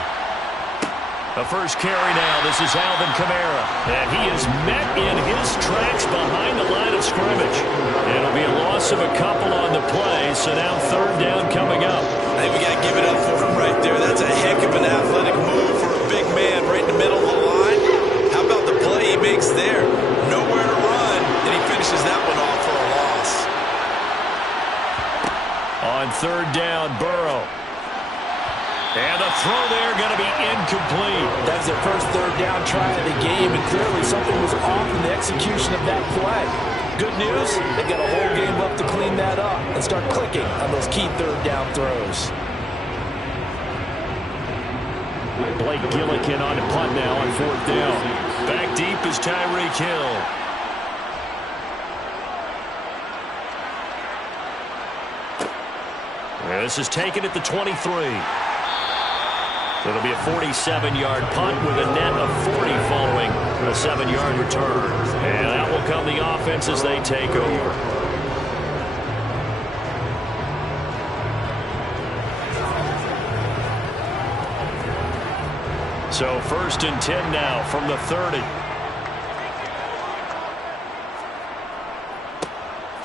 The first carry now. This is Alvin Kamara. And he is met in his tracks behind the line of scrimmage. It'll be a loss of a couple on the play. So now third down coming up. I think we got to give it up for him right there. That's a heck of an athletic move for a big man right in the middle of the line. How about the play he makes there? Nowhere to run, and he finishes that one off for a loss. On third down, Burrow. And the throw there going to be incomplete. That was their first third down try of the game, and clearly something was off in the execution of that play. Good news, they've got a whole game left to clean that up and start clicking on those key third down throws. Blake Gillikin on the punt now on fourth down. Back deep is Tyreek Hill. This is taken at the 23. It'll be a 47-yard punt with a net of 40 following a 7-yard return. And that will come the offense as they take over. So first and 10 now from the 30.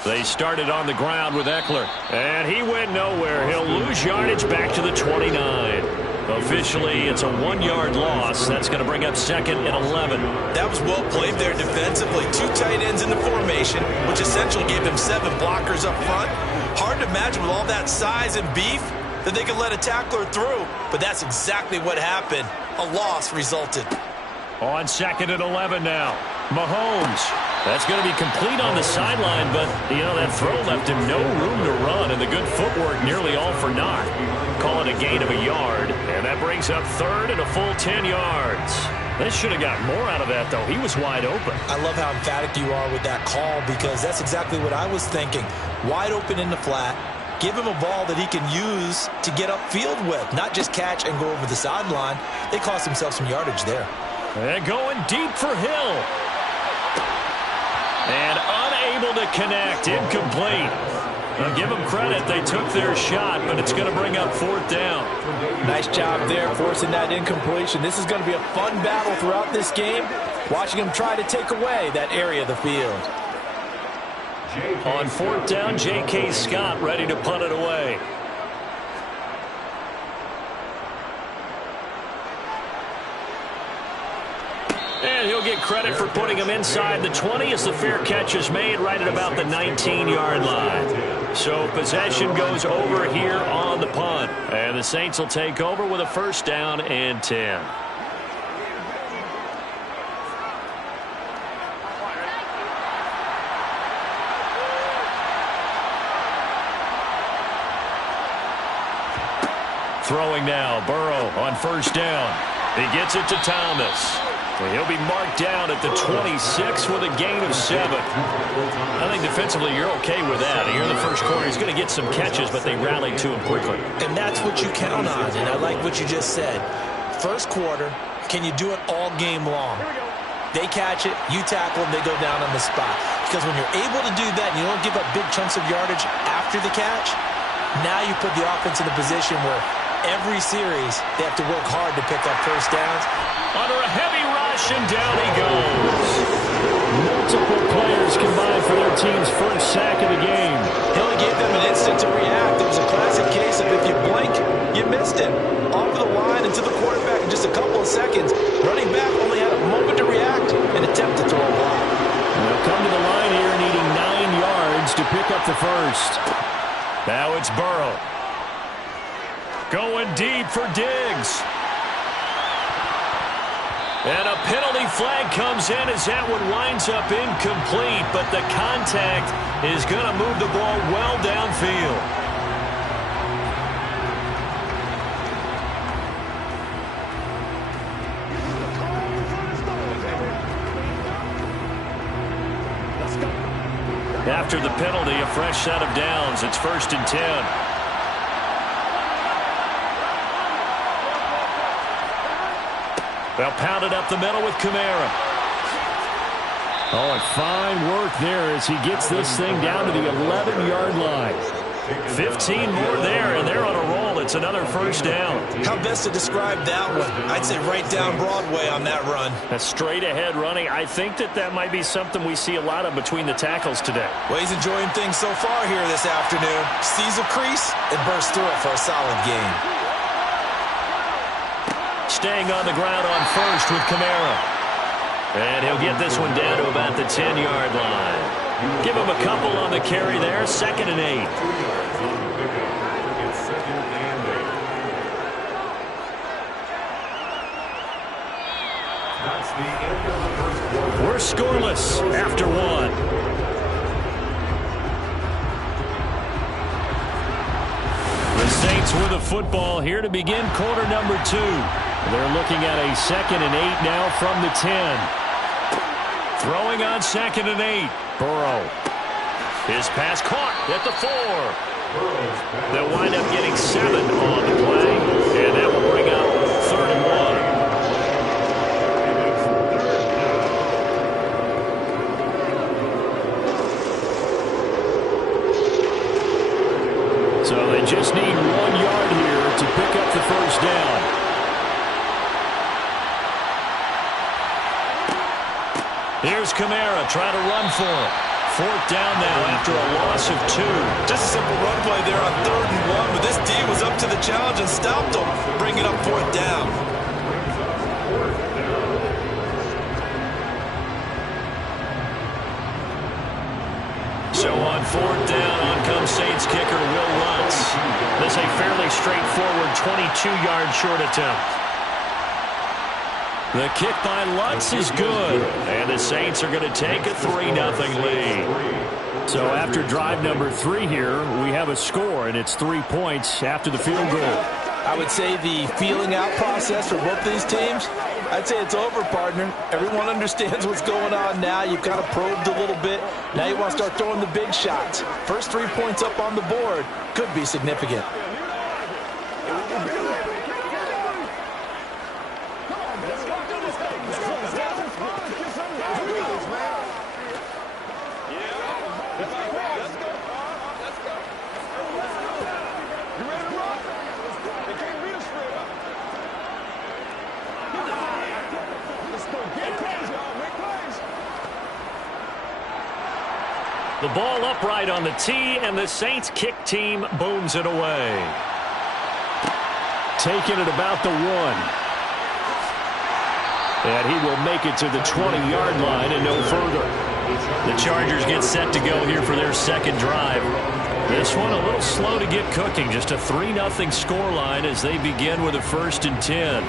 They started on the ground with Eckler. And he went nowhere. He'll lose yardage back to the 29. Officially, it's a 1-yard loss. That's going to bring up second and 11. That was well played there defensively. 2 tight ends in the formation, which essentially gave them 7 blockers up front. Hard to imagine with all that size and beef that they could let a tackler through. But that's exactly what happened. A loss resulted. On second and 11 now. Mahomes. That's going to be complete on the sideline, but, you know, that throw left him no room to run, and the good footwork nearly all for naught. Call it a gain of a yard, and that brings up third and a full 10 yards. They should have got more out of that, though. He was wide open. I love how emphatic you are with that call because that's exactly what I was thinking. Wide open in the flat. Give him a ball that he can use to get upfield with, not just catch and go over the sideline. They cost themselves some yardage there. And going deep for Hill. And unable to connect. Incomplete. Now give them credit. They took their shot, but it's going to bring up fourth down. Nice job there forcing that incompletion. This is going to be a fun battle throughout this game. Watching them try to take away that area of the field. On fourth down, J.K. Scott ready to punt it away. And he'll get credit for putting him inside the 20 as the fair catch is made right at about the 19-yard line. So possession goes over here on the punt. And the Saints will take over with a first down and 10. Throwing now, Burrow on first down. He gets it to Thomas. He'll be marked down at the 26 with a gain of 7. I think defensively you're okay with that. Here in the first quarter, he's going to get some catches, but they rallied to him quickly. And that's what you count on, and I like what you just said. First quarter, can you do it all game long? They catch it, you tackle them, they go down on the spot. Because when you're able to do that and you don't give up big chunks of yardage after the catch, now you put the offense in a position where every series they have to work hard to pick up first downs. Under a heavy rush, and down he goes. Multiple players combined for their team's first sack of the game. He only gave them an instant to react. It was a classic case of if you blink, you missed it. Off the line and to the quarterback in just a couple of seconds. Running back only had a moment to react and attempt to throw a block. They'll come to the line here needing 9 yards to pick up the first. Now it's Burrow. Going deep for Diggs. And a penalty flag comes in as that one winds up incomplete, but the contact is going to move the ball well downfield. After the penalty, a fresh set of downs. It's 1st and 10. They'll pound it up the middle with Kamara. Oh, and fine work there as he gets this thing down to the 11-yard line. 15 more there, and they're on a roll. It's another first down. How best to describe that one? I'd say right down Broadway on that run. A straight-ahead running. I think that might be something we see a lot of between the tackles today. Well, he's enjoying things so far here this afternoon. Sees a crease and bursts through it for a solid gain. Staying on the ground on first with Kamara. And he'll get this one down to about the 10-yard line. Give him a couple on the carry there. 2nd and 8. It's 2nd and 8. That's the end of the first quarter. We're scoreless after 1. The Saints with the football here to begin quarter number 2. They're looking at a 2nd and 8 now from the 10. Throwing on 2nd and 8. Burrow. His pass caught at the 4. They'll wind up getting 7 on the play, and that will bring up 3rd and 1. So they just need 1 yard here to pick up the first down. Here's Kamara trying to run for it. 4th down now after a loss of 2. Just a simple run play there on 3rd and 1, but this D was up to the challenge and stopped him, bringing up 4th down. So on 4th down, on comes Saints kicker Will Lutz. This a fairly straightforward 22-yard short attempt. The kick by Lutz is good, and the Saints are going to take a 3-0 lead. So after drive number 3 here, we have a score, and it's 3 points after the field goal. I would say the feeling out process for both these teams, I'd say it's over, partner. Everyone understands what's going on now. You've kind of probed a little bit. Now you want to start throwing the big shots. First 3 points up on the board could be significant. The ball upright on the tee, and the Saints kick team booms it away. Taking it about the 1. And he will make it to the 20-yard line and no further. The Chargers get set to go here for their 2nd drive. This one a little slow to get cooking. Just a 3-0 scoreline as they begin with a 1st and 10.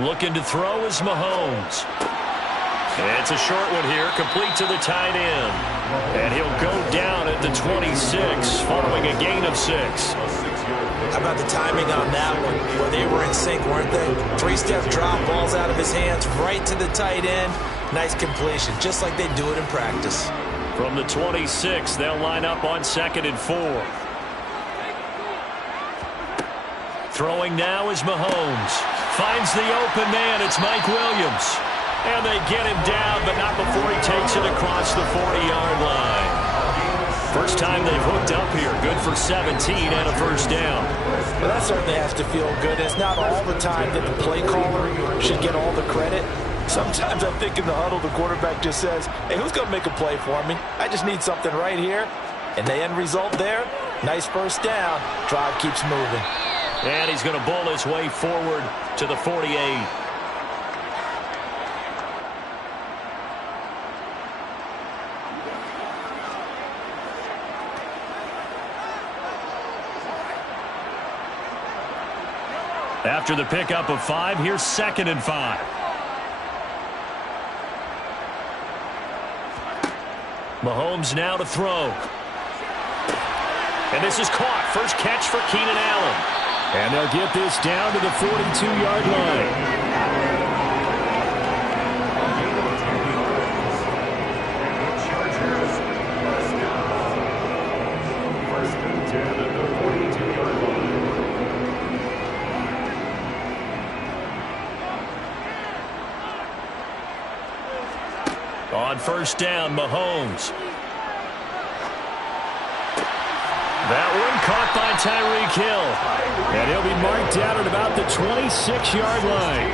Looking to throw is Mahomes. And it's a short one here, complete to the tight end. And he'll go down at the 26 following a gain of 6. How about the timing on that one? Well, they were in sync, weren't they? 3-step drop, balls out of his hands, right to the tight end. Nice completion, just like they do it in practice. From the 26, they'll line up on 2nd and 4. Throwing now is Mahomes. Finds the open man. It's Mike Williams. And they get him down, but not before he takes it across the 40-yard line. First time they've hooked up here. Good for 17 and a first down. Well, that certainly has to feel good. It's not all the time that the play caller should get all the credit. Sometimes I think in the huddle, the quarterback just says, hey, who's going to make a play for me? I just need something right here. And the end result there, nice first down. Drive keeps moving. And he's going to bull his way forward to the 48. After the pickup of 5, here's 2nd and 5. Mahomes now to throw. And this is caught. First catch for Keenan Allen. And they'll get this down to the 42-yard line. First and 10 at the 42-yard line. On first down, Mahomes. That one caught by Tyreek Hill. And he'll be marked down at about the 26-yard line.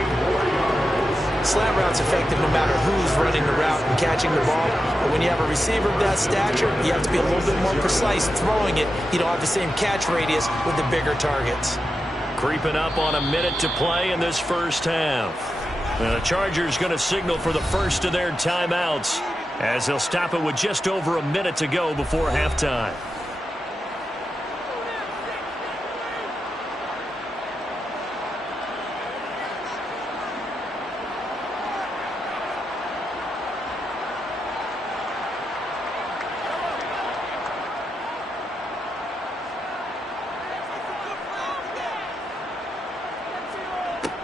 Slant route's effective no matter who's running the route and catching the ball. But when you have a receiver of that stature, you have to be a little bit more precise throwing it. You don't have the same catch radius with the bigger targets. Creeping up on a minute to play in this first half. The Chargers going to signal for the first of their timeouts as they'll stop it with just over a minute to go before halftime.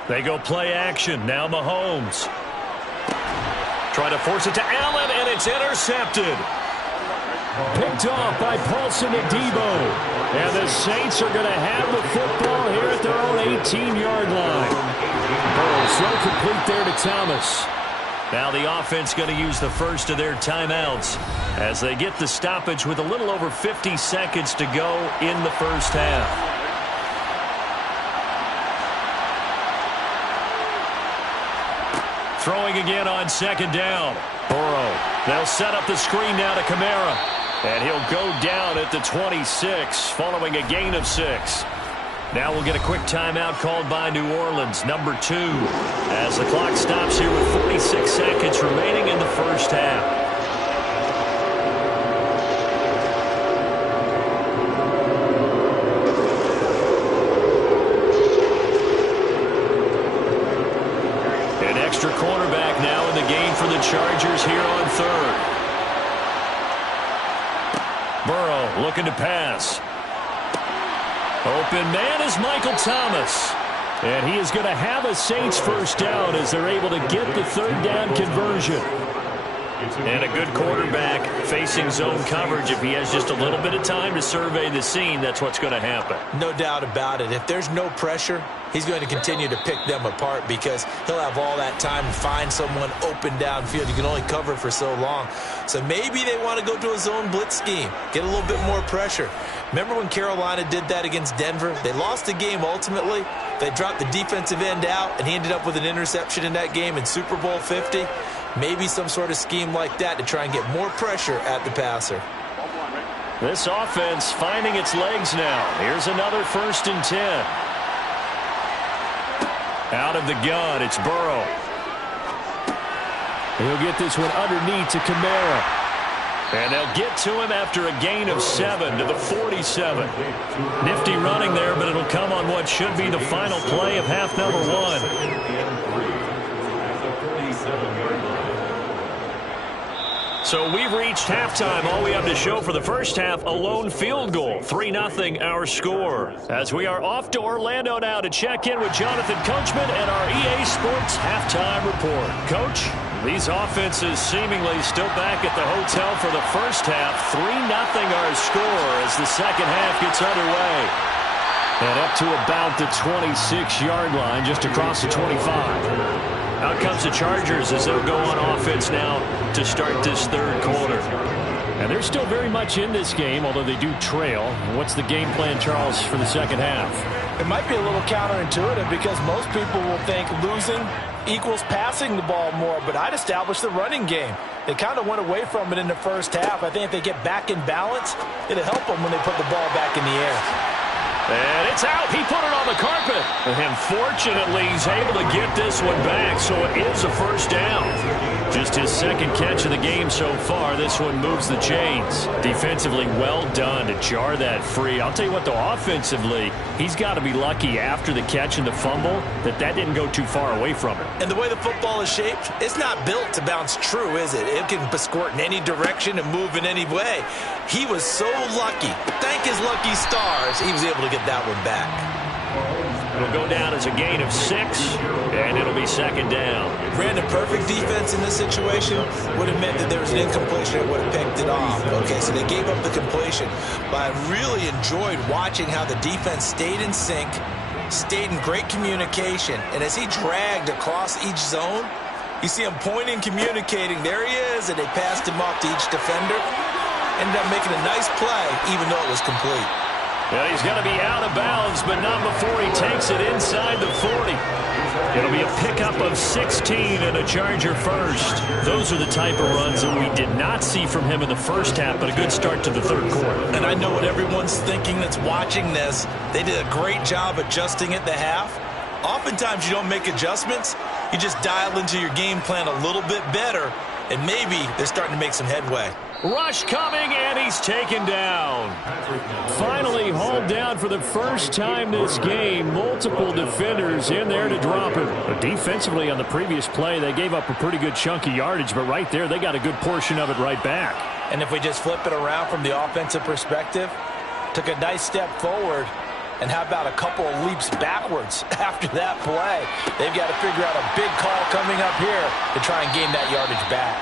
They go play action. Now Mahomes. Try to force it to Allen, and it's intercepted. Picked off by Paulson Adebo. And the Saints are going to have the football here at their own 18-yard line. Burrow throw complete there to Thomas. Now the offense going to use the first of their timeouts as they get the stoppage with a little over 50 seconds to go in the first half. Throwing again on second down. Burrow. They'll set up the screen now to Kamara. And he'll go down at the 26 following a gain of 6. Now we'll get a quick timeout called by New Orleans, number 2, as the clock stops here with 46 seconds remaining in the first half. Extra cornerback now in the game for the Chargers here on third. Burrow looking to pass. Open man is Michael Thomas. And he is going to have a Saints first down as they're able to get the third down conversion. And a good quarterback facing zone coverage. If he has just a little bit of time to survey the scene, that's what's going to happen. No doubt about it. If there's no pressure, he's going to continue to pick them apart because he'll have all that time to find someone open downfield. You can only cover for so long. So maybe they want to go to a zone blitz scheme, get a little bit more pressure. Remember when Carolina did that against Denver? They lost the game ultimately. They dropped the defensive end out, and he ended up with an interception in that game in Super Bowl 50. Maybe some sort of scheme like that to try and get more pressure at the passer. This offense finding its legs now. Here's another 1st and 10. Out of the gun, it's Burrow. He'll get this one underneath to Kamara. And they'll get to him after a gain of 7 to the 47. Nifty running there, but it'll come on what should be the final play of half number 1. So we've reached halftime. All we have to show for the first half, a lone field goal. 3-0 our score. As we are off to Orlando now to check in with Jonathan Coachman and our EA Sports halftime report. Coach, these offenses seemingly still back at the hotel for the first half. 3-0 our score as the second half gets underway. And up to about the 26-yard line, just across the 25. Out comes the Chargers as they'll go on offense now to start this third quarter. And they're still very much in this game, although they do trail. What's the game plan, Charles, for the second half? It might be a little counterintuitive because most people will think losing equals passing the ball more, but I'd establish the running game. They kind of went away from it in the first half. I think if they get back in balance, it'll help them when they put the ball back in the air. And it's out. He put it on the carpet. And fortunately, he's able to get this one back, so it is a first down. Just his second catch of the game so far. This one moves the chains. Defensively, well done to jar that free. I'll tell you what, though, offensively, he's got to be lucky after the catch and the fumble that didn't go too far away from him. And the way the football is shaped, it's not built to bounce true, is it? It can squirt in any direction and move in any way. He was so lucky. Thank his lucky stars, he was able to get that one back. It'll go down as a gain of 6, and it'll be second down. Brandon, perfect defense in this situation would have meant that there was an incompletion that would have picked it off. Okay, so they gave up the completion. But I really enjoyed watching how the defense stayed in sync, stayed in great communication, and as he dragged across each zone, you see him pointing, communicating. There he is, and they passed him off to each defender. Ended up making a nice play, even though it was complete. Well, he's going to be out of bounds, but not before he takes it inside the 40. It'll be a pickup of 16 and a Charger first. Those are the type of runs that we did not see from him in the first half, but a good start to the third quarter. And I know what everyone's thinking that's watching this. They did a great job adjusting at the half. Oftentimes you don't make adjustments. You just dial into your game plan a little bit better, and maybe they're starting to make some headway. Rush coming, and he's taken down. Finally hauled down for the first time this game. Multiple defenders in there to drop him. But defensively on the previous play, they gave up a pretty good chunk of yardage, but right there, they got a good portion of it right back. And if we just flip it around from the offensive perspective, took a nice step forward, and how about a couple of leaps backwards after that play? They've got to figure out a big call coming up here to try and gain that yardage back.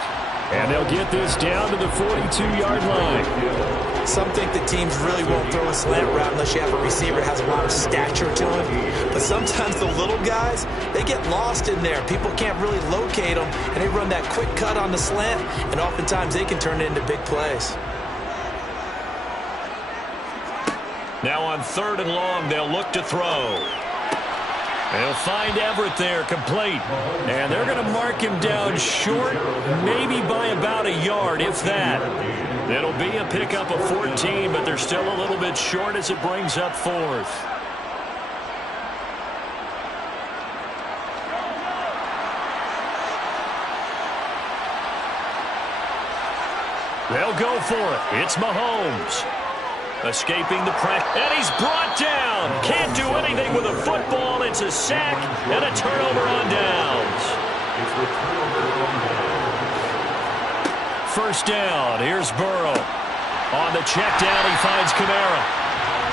And they'll get this down to the 42-yard line. Some think that teams really won't throw a slant route unless you have a receiver that has a lot of stature to him. But sometimes the little guys, they get lost in there. People can't really locate them, and they run that quick cut on the slant, and oftentimes they can turn it into big plays. Now on 3rd and long, they'll look to throw. They'll find Everett there, complete. And they're going to mark him down short, maybe by about a yard, if that. It'll be a pickup of 14, but they're still a little bit short as it brings up 4th. They'll go for it. It's Mahomes. Escaping the pressure, and he's brought down. Can't do anything with a football. It's a sack and a turnover on downs. First down. Here's Burrow. On the check down, he finds Kamara.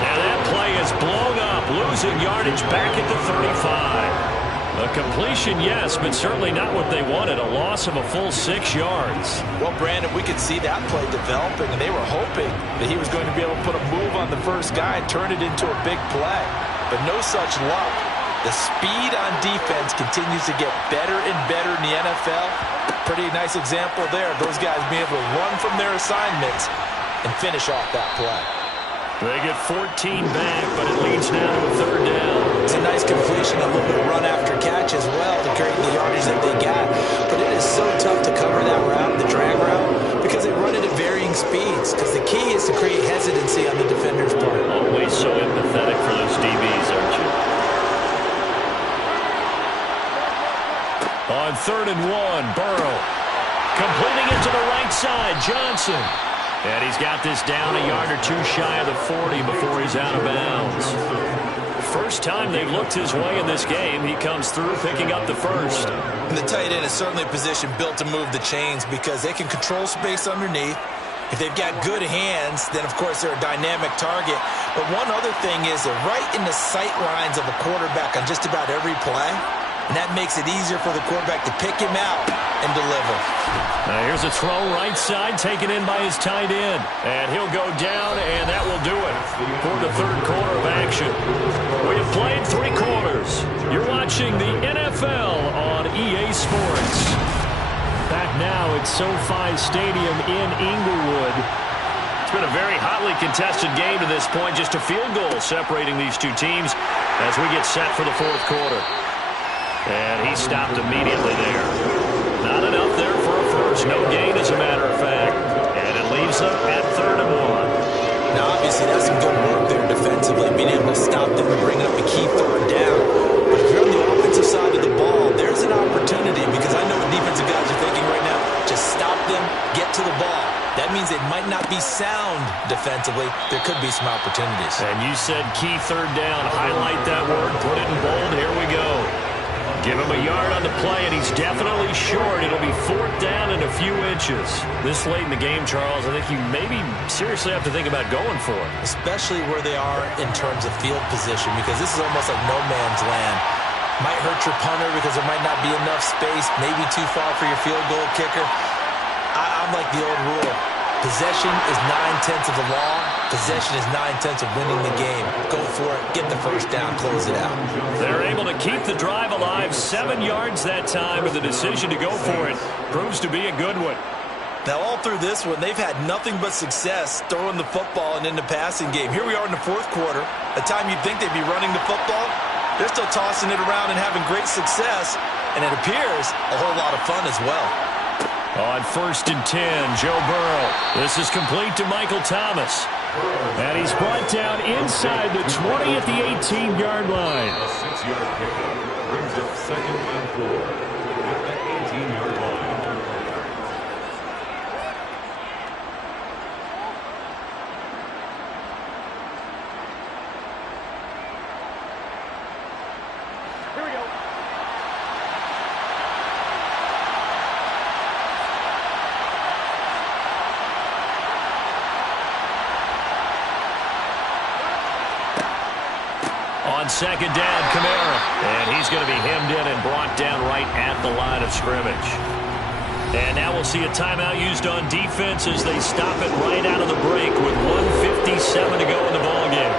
And that play is blown up, losing yardage back at the 35. A completion, yes, but certainly not what they wanted. A loss of a full 6 yards. Well, Brandon, we could see that play developing, and they were hoping that he was going to be able to put a move on the first guy and turn it into a big play. But no such luck. The speed on defense continues to get better and better in the NFL. Pretty nice example there of those guys being able to run from their assignments and finish off that play. They get 14 back, but it leads now to a 3rd down. It's a nice completion, a little bit of run after catch as well to create the yardage that they got. But it is so tough to cover that route, the drag route, because they run it at varying speeds. Because the key is to create hesitancy on the defender's part. Always so empathetic for those DBs, aren't you? On 3rd and 1, Burrow. Completing it to the right side, Johnson. And he's got this down a yard or 2 shy of the 40 before he's out of bounds. First time they've looked his way in this game, he comes through picking up the first. And the tight end is certainly a position built to move the chains because they can control space underneath. If they've got good hands, then of course they're a dynamic target. But one other thing is they're right in the sight lines of a quarterback on just about every play. And that makes it easier for the quarterback to pick him out and deliver. Now here's a throw right side taken in by his tight end. And he'll go down, and that will do it for the 3rd quarter of action. We have played 3 quarters. You're watching the NFL on EA Sports. back now at SoFi Stadium in Inglewood. It's been a very hotly contested game to this point. Just a field goal separating these two teams as we get set for the fourth quarter. And he stopped immediately there. Not enough there for a first. No gain, as a matter of fact. And it leaves them at 3rd and 1. Now, obviously, that's some good work there defensively, being able to stop them and bring up a key 3rd down. But if you're on the offensive side of the ball, there's an opportunity, because I know what defensive guys are thinking right now. Just stop them, get to the ball. That means it might not be sound defensively. There could be some opportunities. And you said key 3rd down. Highlight that word. Put it in bold. Here we go. Give him a yard on the play, and he's definitely short. It'll be 4th down and a few inches. This late in the game, Charles, I think you maybe seriously have to think about going for it. Especially where they are in terms of field position, because this is almost like no man's land. Might hurt your punter because there might not be enough space, maybe too far for your field goal kicker. I'm like the old rule. Possession is 9/10 of the law. Possession is 9/10 of winning the game. Go for it. Get the first down. Close it out. They're able to keep the drive alive. 7 yards that time, and the decision to go for it proves to be a good one. Now, all through this one, they've had nothing but success throwing the football and in the passing game. Here we are in the fourth quarter. A time you'd think they'd be running the football. They're still tossing it around and having great success, and it appears a whole lot of fun as well. On 1st and 10, Joe Burrow. This is complete to Michael Thomas. And he's brought down inside the 20 at the 18-yard line. A 6-yard pickup brings up 2nd and 4 at the 18-yard line. Here we go. On 2nd down, Kamara. And he's going to be hemmed in and brought down right at the line of scrimmage. And now we'll see a timeout used on defense as they stop it right out of the break with 1:57 to go in the ballgame.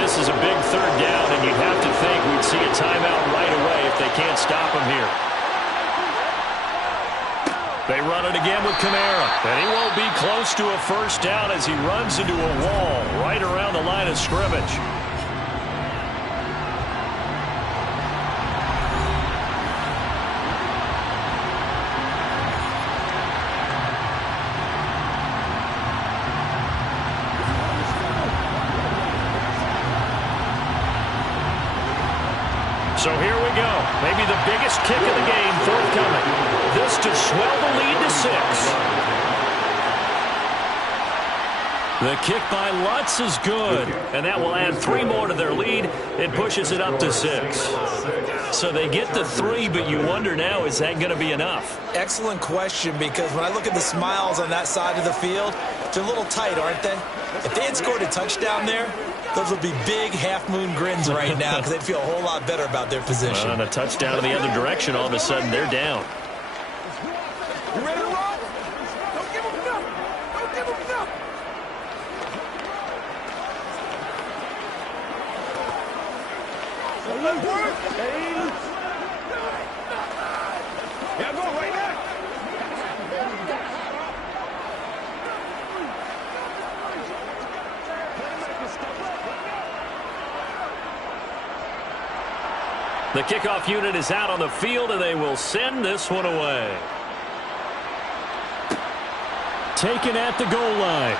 This is a big 3rd down, and you'd have to think we'd see a timeout right away if they can't stop him here. They run it again with Kamara, and he won't be close to a first down as he runs into a wall right around the line of scrimmage. So here we go. Maybe the biggest kick of the game forthcoming. This to swell the lead to 6. The kick by Lutz is good, and that will add 3 more to their lead. It pushes it up to 6. So they get the 3, but you wonder now, is that going to be enough? Excellent question, because when I look at the smiles on that side of the field, they're a little tight, aren't they? If they had scored a touchdown there, those would be big half-moon grins right now because they'd feel a whole lot better about their position. On a touchdown in the other direction, all of a sudden they're down. You ready to roll? Don't give him enough. Don't give him enough. Yeah, go right now. The kickoff unit is out on the field, and they will send this one away. Taken at the goal line.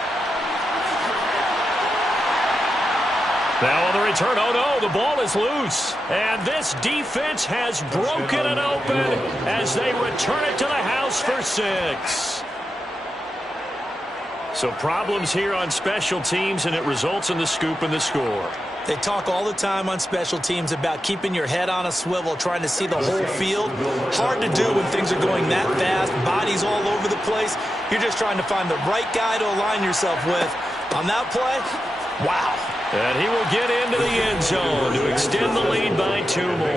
Now on the return, oh no, the ball is loose. And this defense has broken it open as they return it to the house for 6. So problems here on special teams, and it results in the scoop and the score. They talk all the time on special teams about keeping your head on a swivel, trying to see the whole field. Hard to do when things are going that fast, bodies all over the place. You're just trying to find the right guy to align yourself with. On that play, wow. And he will get into the end zone to extend the lead by 2 more.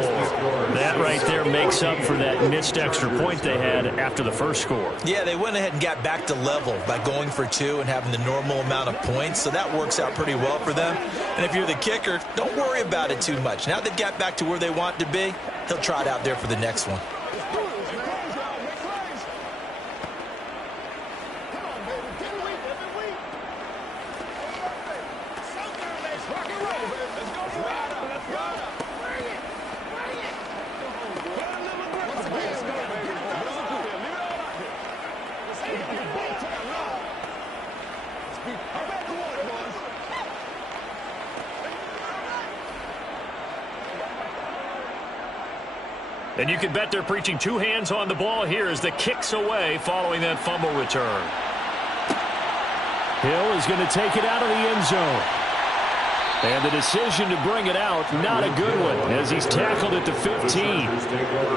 that right there makes up for that missed extra point they had after the first score. Yeah, they went ahead and got back to level by going for 2 and having the normal amount of points, so that works out pretty well for them. And if you're the kicker, don't worry about it too much. Now they've got back to where they want to be, he'll try it out there for the next one. And you can bet they're preaching 2 hands on the ball here as the kick's away following that fumble return. Hill is going to take it out of the end zone. And the decision to bring it out, not a good one, as he's tackled at the 15.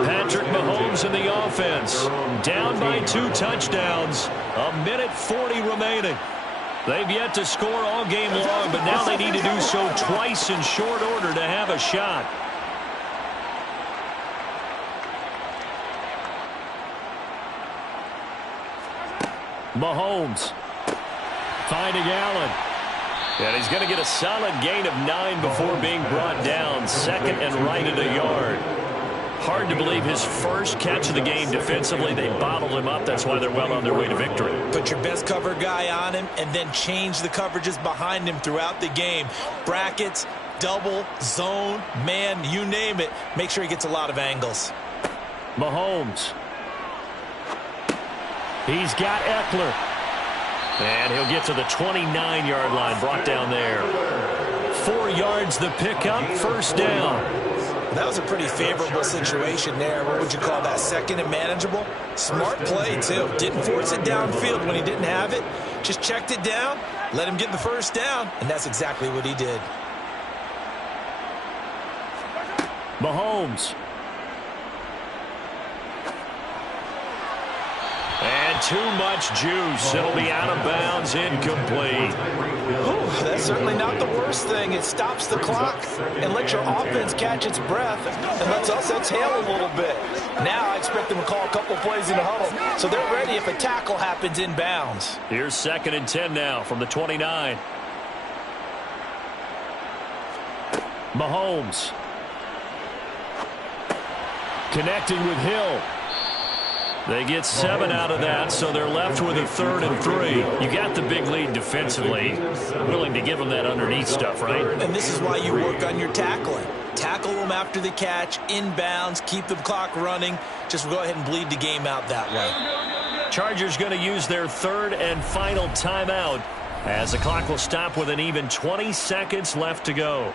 Patrick Mahomes in the offense, down by 2 touchdowns, 1:40 remaining. They've yet to score all game long, but now they need to do so twice in short order to have a shot. Mahomes finding Allen. And he's going to get a solid gain of 9 before being brought down. 2nd and right at a yard. Hard to believe his first catch of the game defensively. They bottled him up. That's why they're well on their way to victory. Put your best cover guy on him and then change the coverages behind him throughout the game. Brackets, double, zone, man, you name it. Make sure he gets a lot of angles. Mahomes. He's got Eckler. And he'll get to the 29-yard line, brought down there. 4 yards the pickup, first down. That was a pretty favorable situation there. What would you call that, 2nd and manageable? Smart play, too. Didn't force it downfield when he didn't have it. Just checked it down, let him get the first down, and that's exactly what he did. Mahomes. And too much juice. It'll be out of bounds, incomplete. Whew, that's certainly not the worst thing. It stops the clock and lets your offense catch its breath and lets us exhale a little bit. Now I expect them to call a couple plays in the huddle, so they're ready if a tackle happens in bounds. Here's 2nd and 10 now from the 29. Mahomes. Connecting with Hill. They get 7 out of that, so they're left with a 3rd and 3. You got the big lead defensively. Willing to give them that underneath stuff, right? And this is why you work on your tackling. Tackle them after the catch, inbounds, keep the clock running. Just go ahead and bleed the game out that way. Chargers going to use their 3rd and final timeout as the clock will stop with an even 20 seconds left to go.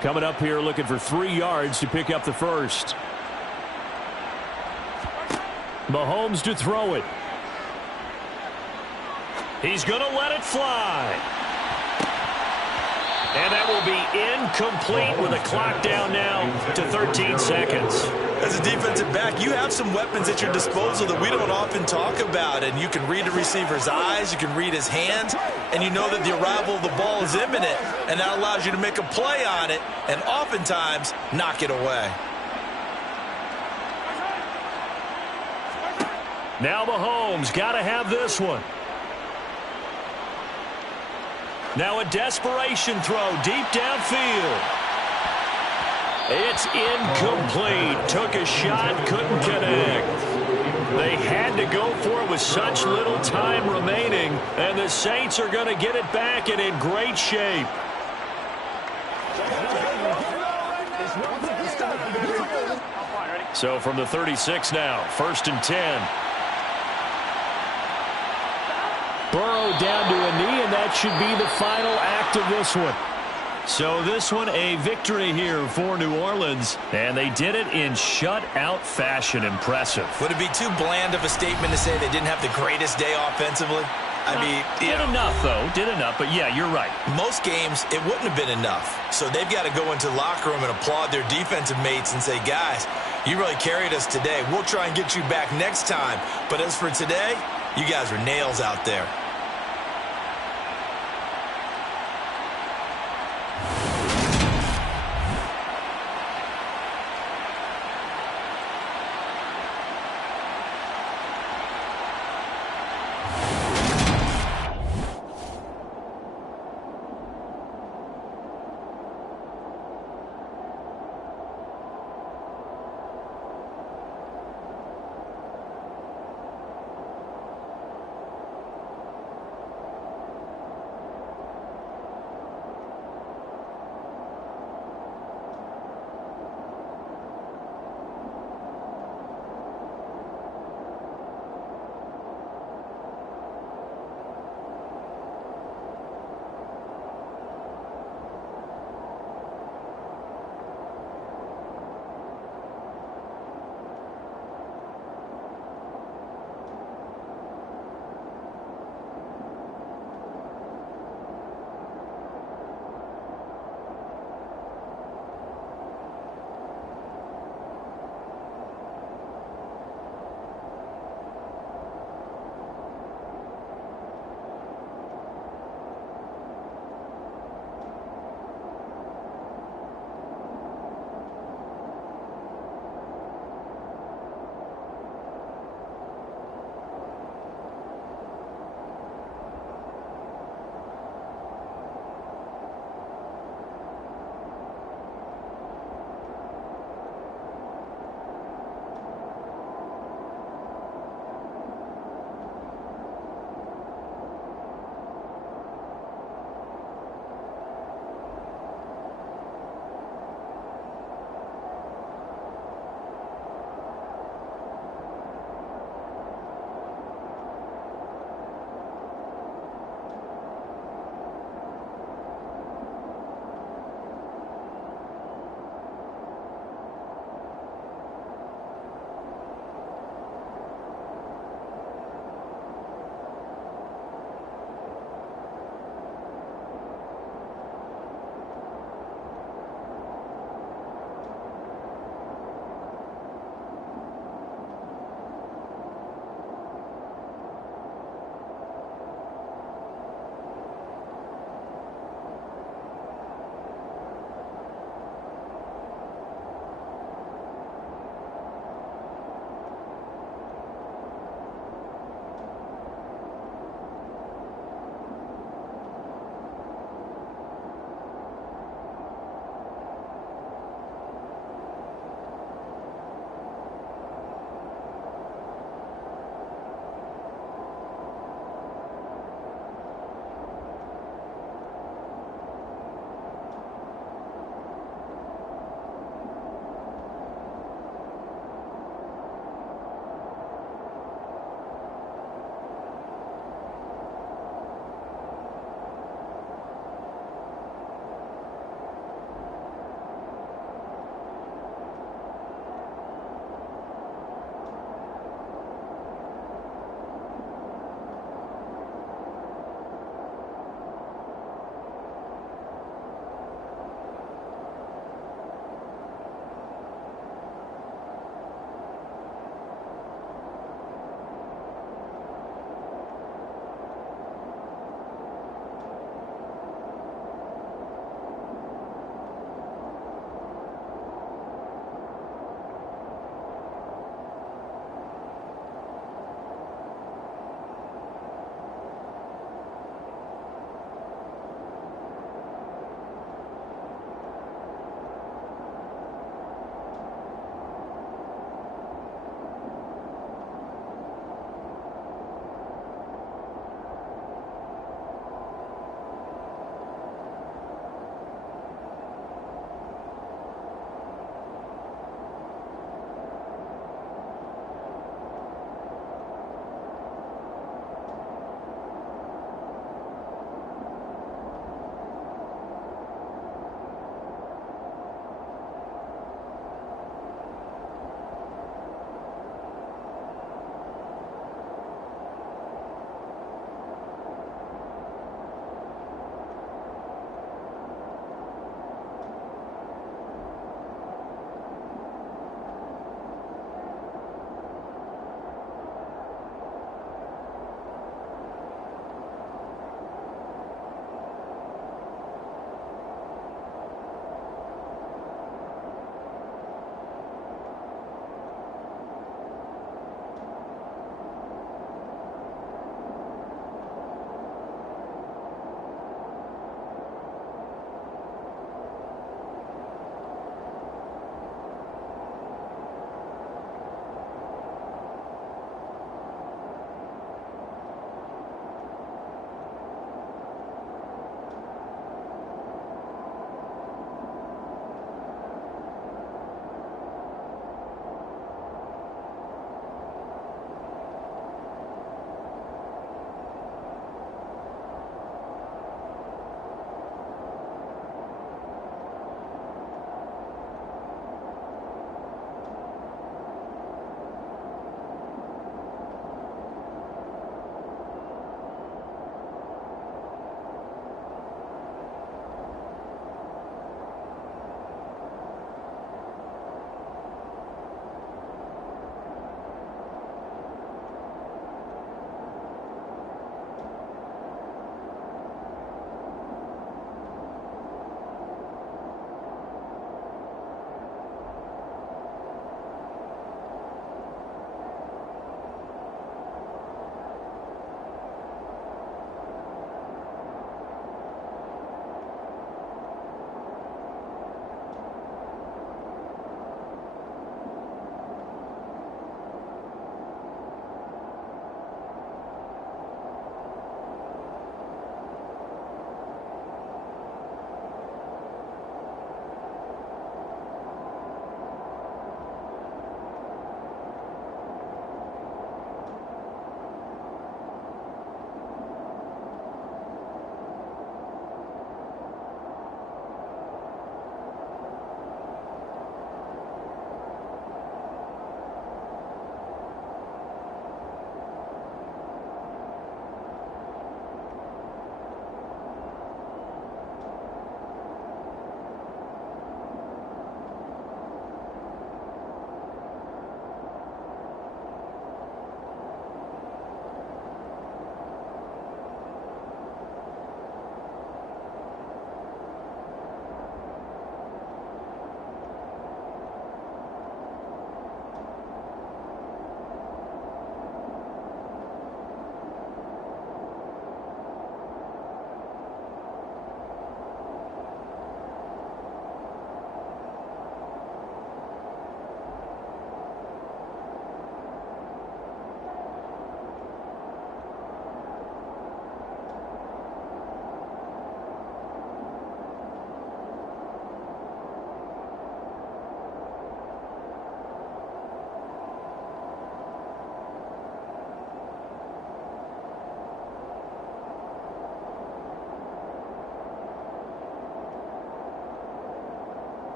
Coming up here looking for 3 yards to pick up the first. Mahomes to throw it. He's going to let it fly. And that will be incomplete with a clock down now to 13 seconds. As a defensive back, you have some weapons at your disposal that we don't often talk about. And you can read the receiver's eyes, you can read his hands, and you know that the arrival of the ball is imminent. And that allows you to make a play on it and oftentimes knock it away. Now Mahomes got to have this one. Now a desperation throw deep downfield. It's incomplete. Took a shot, couldn't connect. They had to go for it with such little time remaining, and the Saints are going to get it back and in great shape. So from the 36 now, 1st and 10. Burrow down to a knee, and that should be the final act of this one. So this one a victory here for New Orleans, and they did it in shutout fashion. Impressive. Would it be too bland of a statement to say they didn't have the greatest day offensively? I mean, did enough, though. Did enough, but yeah, you're right. Most games, it wouldn't have been enough. So they've got to go into the locker room and applaud their defensive mates and say, guys, you really carried us today. We'll try and get you back next time. But as for today, you guys were nails out there.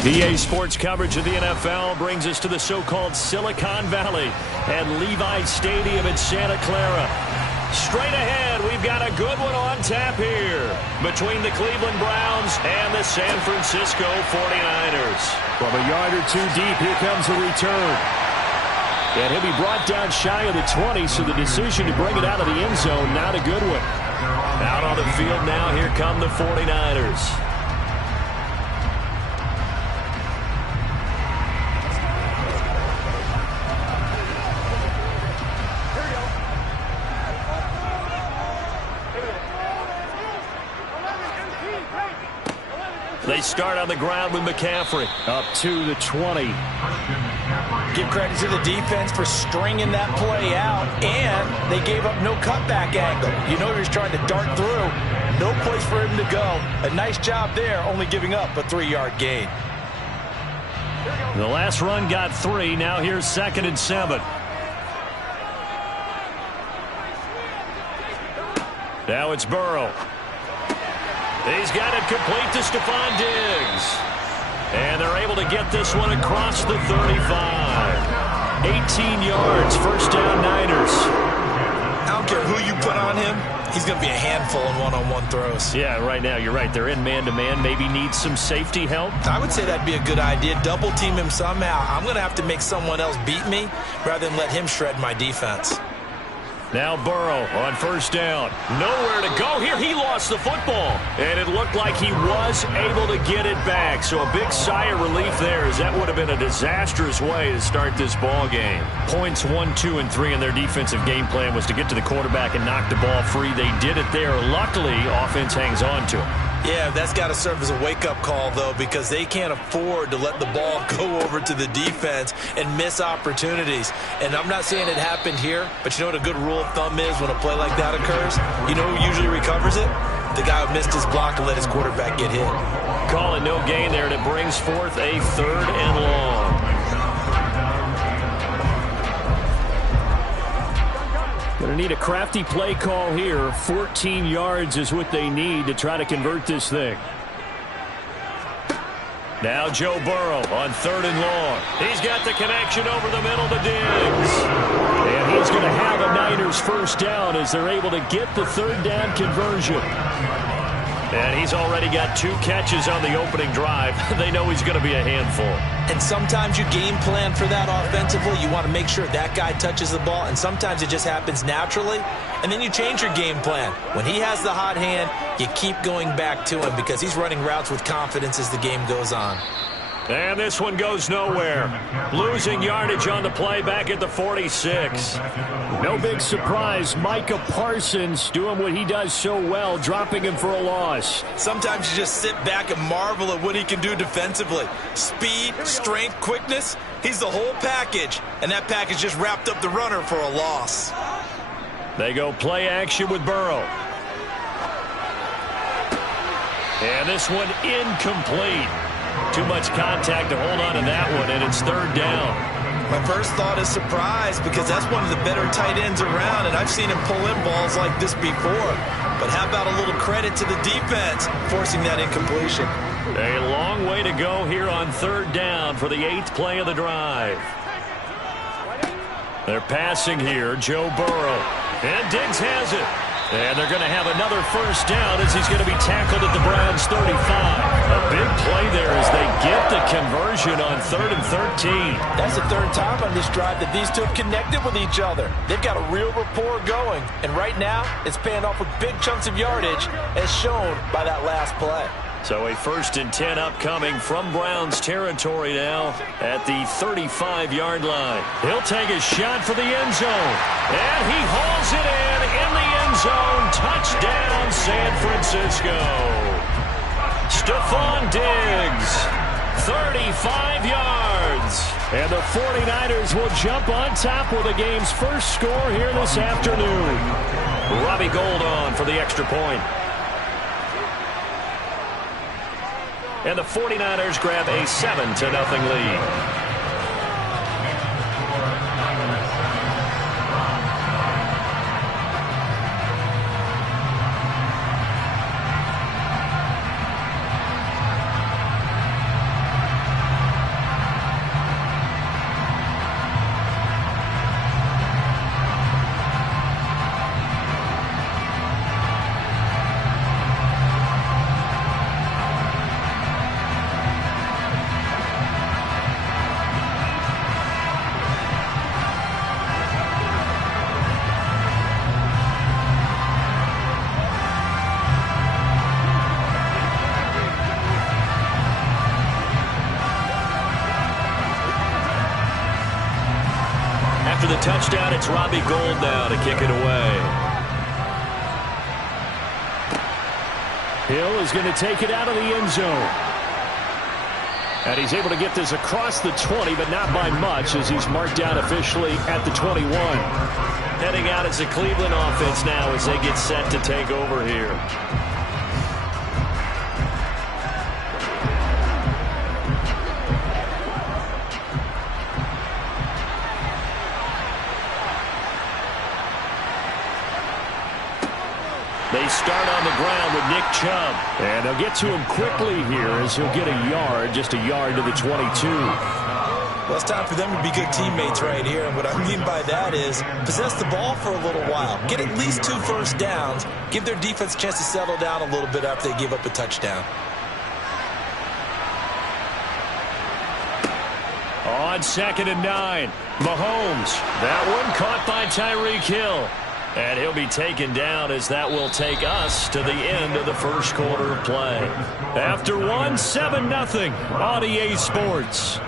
EA Sports coverage of the NFL brings us to the so-called Silicon Valley at Levi Stadium in Santa Clara. Straight ahead, we've got a good one on tap here between the Cleveland Browns and the San Francisco 49ers. From a yard or two deep, here comes a return. And he'll be brought down shy of the 20, so the decision to bring it out of the end zone, not a good one. Out on the field now, here come the 49ers. They start on the ground with McCaffrey. Up to the 20. Give credit to the defense for stringing that play out, and they gave up no cutback angle. You know he was trying to dart through. No place for him to go. A nice job there, only giving up a 3-yard gain. The last run got 3. Now here's 2nd and 7. Now it's Burrow. He's got it complete to Stephon Diggs. And they're able to get this one across the 35. 18 yards, first down Niners. I don't care who you put on him. He's going to be a handful in one-on-one throws. Yeah, right now, you're right. They're in man-to-man. Maybe needs some safety help. I would say that'd be a good idea. Double team him somehow. I'm going to have to make someone else beat me rather than let him shred my defense. Now Burrow on first down. Nowhere to go here. He lost the football. And it looked like he was able to get it back. So a big sigh of relief there, as that would have been a disastrous way to start this ball game. Points 1, 2, and 3 in their defensive game plan was to get to the quarterback and knock the ball free. They did it there. Luckily, offense hangs on to him. Yeah, that's got to serve as a wake-up call, though, because they can't afford to let the ball go over to the defense and miss opportunities. And I'm not saying it happened here, but you know what a good rule of thumb is when a play like that occurs? You know who usually recovers it? The guy who missed his block and let his quarterback get hit. Call it no gain there, and it brings forth a 3rd and long. Going to need a crafty play call here. 14 yards is what they need to try to convert this thing. Now Joe Burrow on 3rd and long. He's got the connection over the middle to Diggs. And he's going to have a Niners first down as they're able to get the 3rd down conversion. And he's already got 2 catches on the opening drive. They know he's going to be a handful. And sometimes you game plan for that offensively. You want to make sure that guy touches the ball, and sometimes it just happens naturally. And then you change your game plan. When he has the hot hand, you keep going back to him because he's running routes with confidence as the game goes on. And this one goes nowhere. Losing yardage on the play back at the 46. No big surprise. Micah Parsons doing what he does so well, dropping him for a loss. Sometimes you just sit back and marvel at what he can do defensively. Speed, strength, quickness, he's the whole package. And that package just wrapped up the runner for a loss. They go play action with Burrow. And this one incomplete. Too much contact to hold on to that one, and it's 3rd down. My first thought is surprise because that's one of the better tight ends around, and I've seen him pull in balls like this before. But how about a little credit to the defense forcing that incompletion? A long way to go here on 3rd down for the 8th play of the drive. They're passing here, Joe Burrow. And Diggs has it. And they're going to have another first down as he's going to be tackled at the Browns' 35. A big play there as they get the conversion on 3rd and 13. That's the 3rd time on this drive that these two have connected with each other. They've got a real rapport going. And right now, it's paying off with big chunks of yardage as shown by that last play. So a 1st and 10 upcoming from Browns territory now at the 35-yard line. He'll take a shot for the end zone. And he hauls it in the end zone. Touchdown, San Francisco. Stephon Diggs, 35 yards. And the 49ers will jump on top with the game's first score here this afternoon. Robbie Gould on for the extra point. And the 49ers grab a 7-0 lead. After the touchdown, it's Robbie Gould now to kick it away. Hill is going to take it out of the end zone. And he's able to get this across the 20, but not by much, as he's marked down officially at the 21. Heading out as the Cleveland offense now as they get set to take over here. They start on the ground with Nick Chubb. And they'll get to him quickly here as he'll get a yard, just a yard to the 22. Well, it's time for them to be good teammates right here. And what I mean by that is possess the ball for a little while. Get at least 2 first downs. Give their defense a chance to settle down a little bit after they give up a touchdown. On 2nd and 9, Mahomes. That one caught by Tyreek Hill. And he'll be taken down as that will take us to the end of the first quarter of play. After one, 7-0 on EA Sports.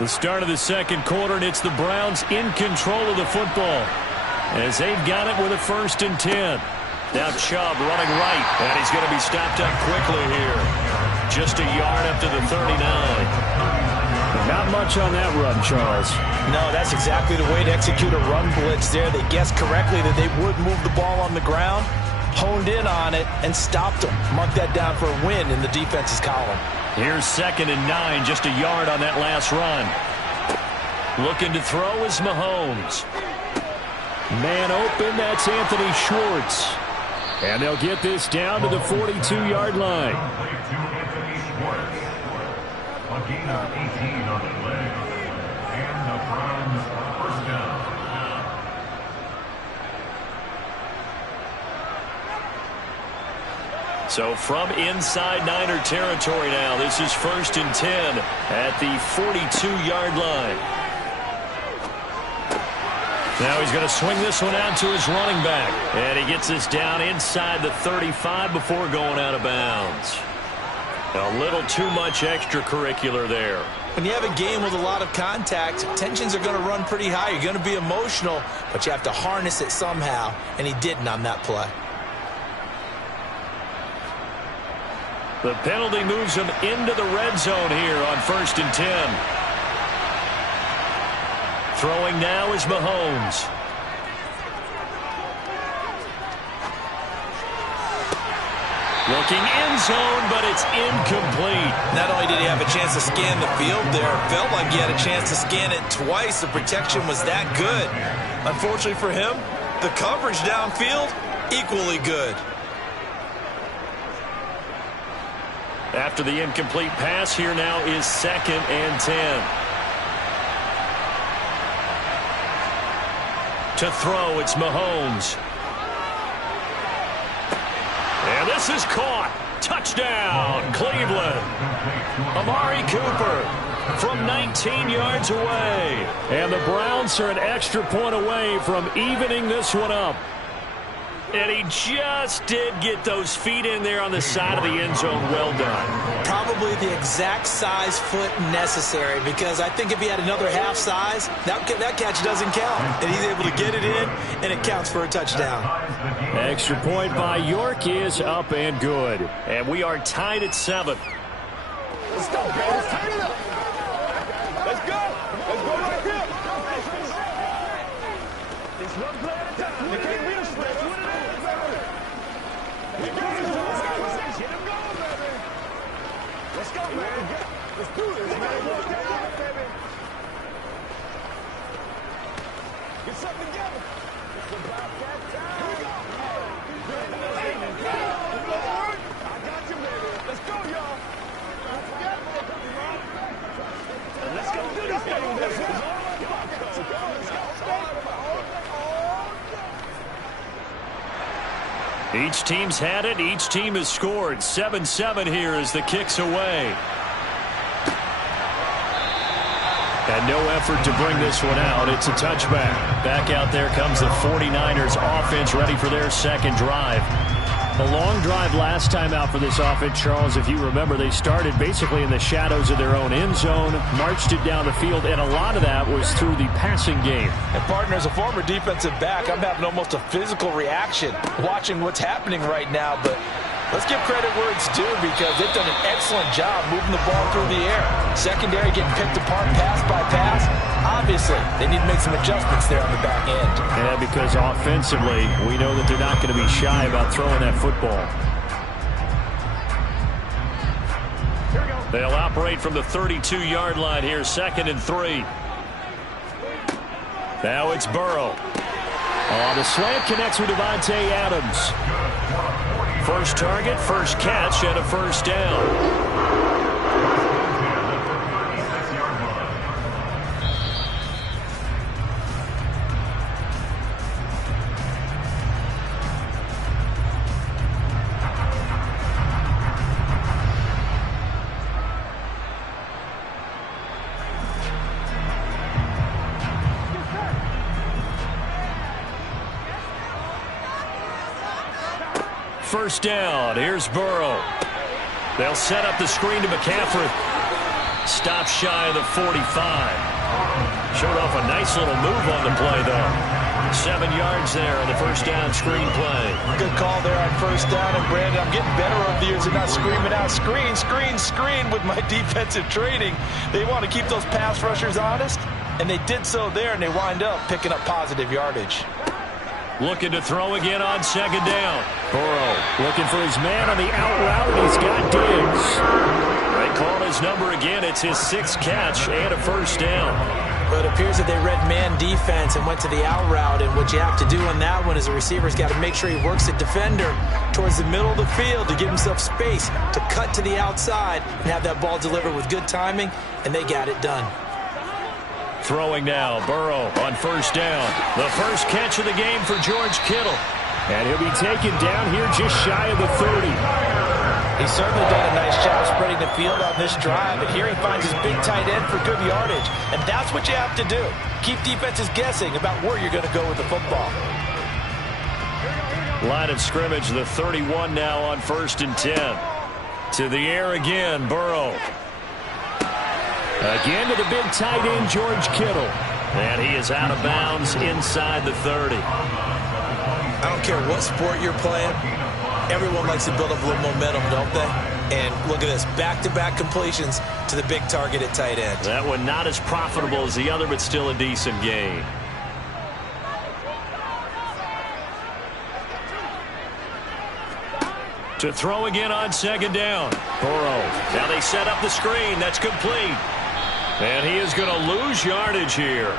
The start of the second quarter, and it's the Browns in control of the football as they've got it with a 1st and 10. Now Chubb running right, and he's going to be stopped up quickly here. Just a yard up to the 39. Not much on that run, Charles. No, that's exactly the way to execute a run blitz there. They guessed correctly that they would move the ball on the ground, honed in on it, and stopped them. Mark that down for a win in the defense's column. Here's 2nd and 9, just a yard on that last run. Looking to throw is Mahomes. Man open, that's Anthony Schwartz. And they'll get this down to the 42-yard line. A gain of 18 on the play. And the Browns first down. So from inside Niner territory now, this is 1st and 10 at the 42-yard line. Now he's going to swing this one out to his running back. And he gets this down inside the 35 before going out of bounds. A little too much extracurricular there. When you have a game with a lot of contact, tensions are going to run pretty high. You're going to be emotional, but you have to harness it somehow, and he didn't on that play. The penalty moves him into the red zone here on 1st and 10. Throwing now is Mahomes. Looking end zone, but it's incomplete. Not only did he have a chance to scan the field there, it felt like he had a chance to scan it twice. The protection was that good. Unfortunately for him, the coverage downfield, equally good. After the incomplete pass, here now is 2nd and 10. To throw, it's Mahomes. And this is caught. Touchdown, Cleveland. Amari Cooper from 19 yards away. And the Browns are an extra point away from evening this one up. And he just did get those feet in there on the side of the end zone. Well done. Probably the exact size foot necessary, because I think if he had another half size, that catch doesn't count. And he's able to get it in, and it counts for a touchdown. Extra point by York is up and good. And we are tied at 7. Let's go, guys. Turn it up. Let's go. Let's go right here. It's one play at a time. They can't beat us. That's what it is, baby. Get him going, baby. Let's go, man. Let's do this, man. Baby. Get something together. It's about that time. Here we go. I got you, baby. Let's go, y'all. Let's go do this thing, baby. Each team's had it. Each team has scored. 7-7 here as the kick's away. And no effort to bring this one out. It's a touchback. Back out there comes the 49ers offense, ready for their second drive. A long drive last time out for this offense, Charles. If you remember, they started basically in the shadows of their own end zone, marched it down the field, and a lot of that was through the passing game. And, partner, as a former defensive back, I'm having almost a physical reaction watching what's happening right now. But let's give credit where it's due because they've done an excellent job moving the ball through the air. Secondary getting picked apart pass by pass. Obviously, they need to make some adjustments there on the back end. Yeah, because offensively, we know that they're not going to be shy about throwing that football. They'll operate from the 32-yard line here, 2nd and 3. Now it's Burrow. The slant connects with Davante Adams. First target, first catch, and a first down. First down. Here's Burrow. They'll set up the screen to McCaffrey. Stop shy of the 45. Showed off a nice little move on the play, though. 7 yards there on the first down screen play. Good call there on first down. And, Brandon, I'm getting better over the years of not screaming out, screen, screen, screen with my defensive training. They want to keep those pass rushers honest, and they did so there, and they wind up picking up positive yardage. Looking to throw again on 2nd down. Burrow looking for his man on the out route, and he's got Diggs. They call his number again. It's his 6th catch and a first down. But it appears that they read man defense and went to the out route, and what you have to do on that one is a receiver's got to make sure he works the defender towards the middle of the field to give himself space to cut to the outside and have that ball delivered with good timing, and they got it done. Throwing now, Burrow on first down. The first catch of the game for George Kittle. And he'll be taken down here just shy of the 30. He's certainly done a nice job spreading the field on this drive, and here he finds his big tight end for good yardage. And that's what you have to do. Keep defenses guessing about where you're going to go with the football. Line of scrimmage, the 31 now on 1st and 10. To the air again, Burrow. Again to the big tight end, George Kittle. And he is out of bounds inside the 30. I don't care what sport you're playing. Everyone likes to build up a little momentum, don't they? And look at this, back-to-back completions to the big target at tight end. That one not as profitable as the other, but still a decent gain. To throw again on 2nd down. Burrow. Now they set up the screen. That's complete. And he is going to lose yardage here.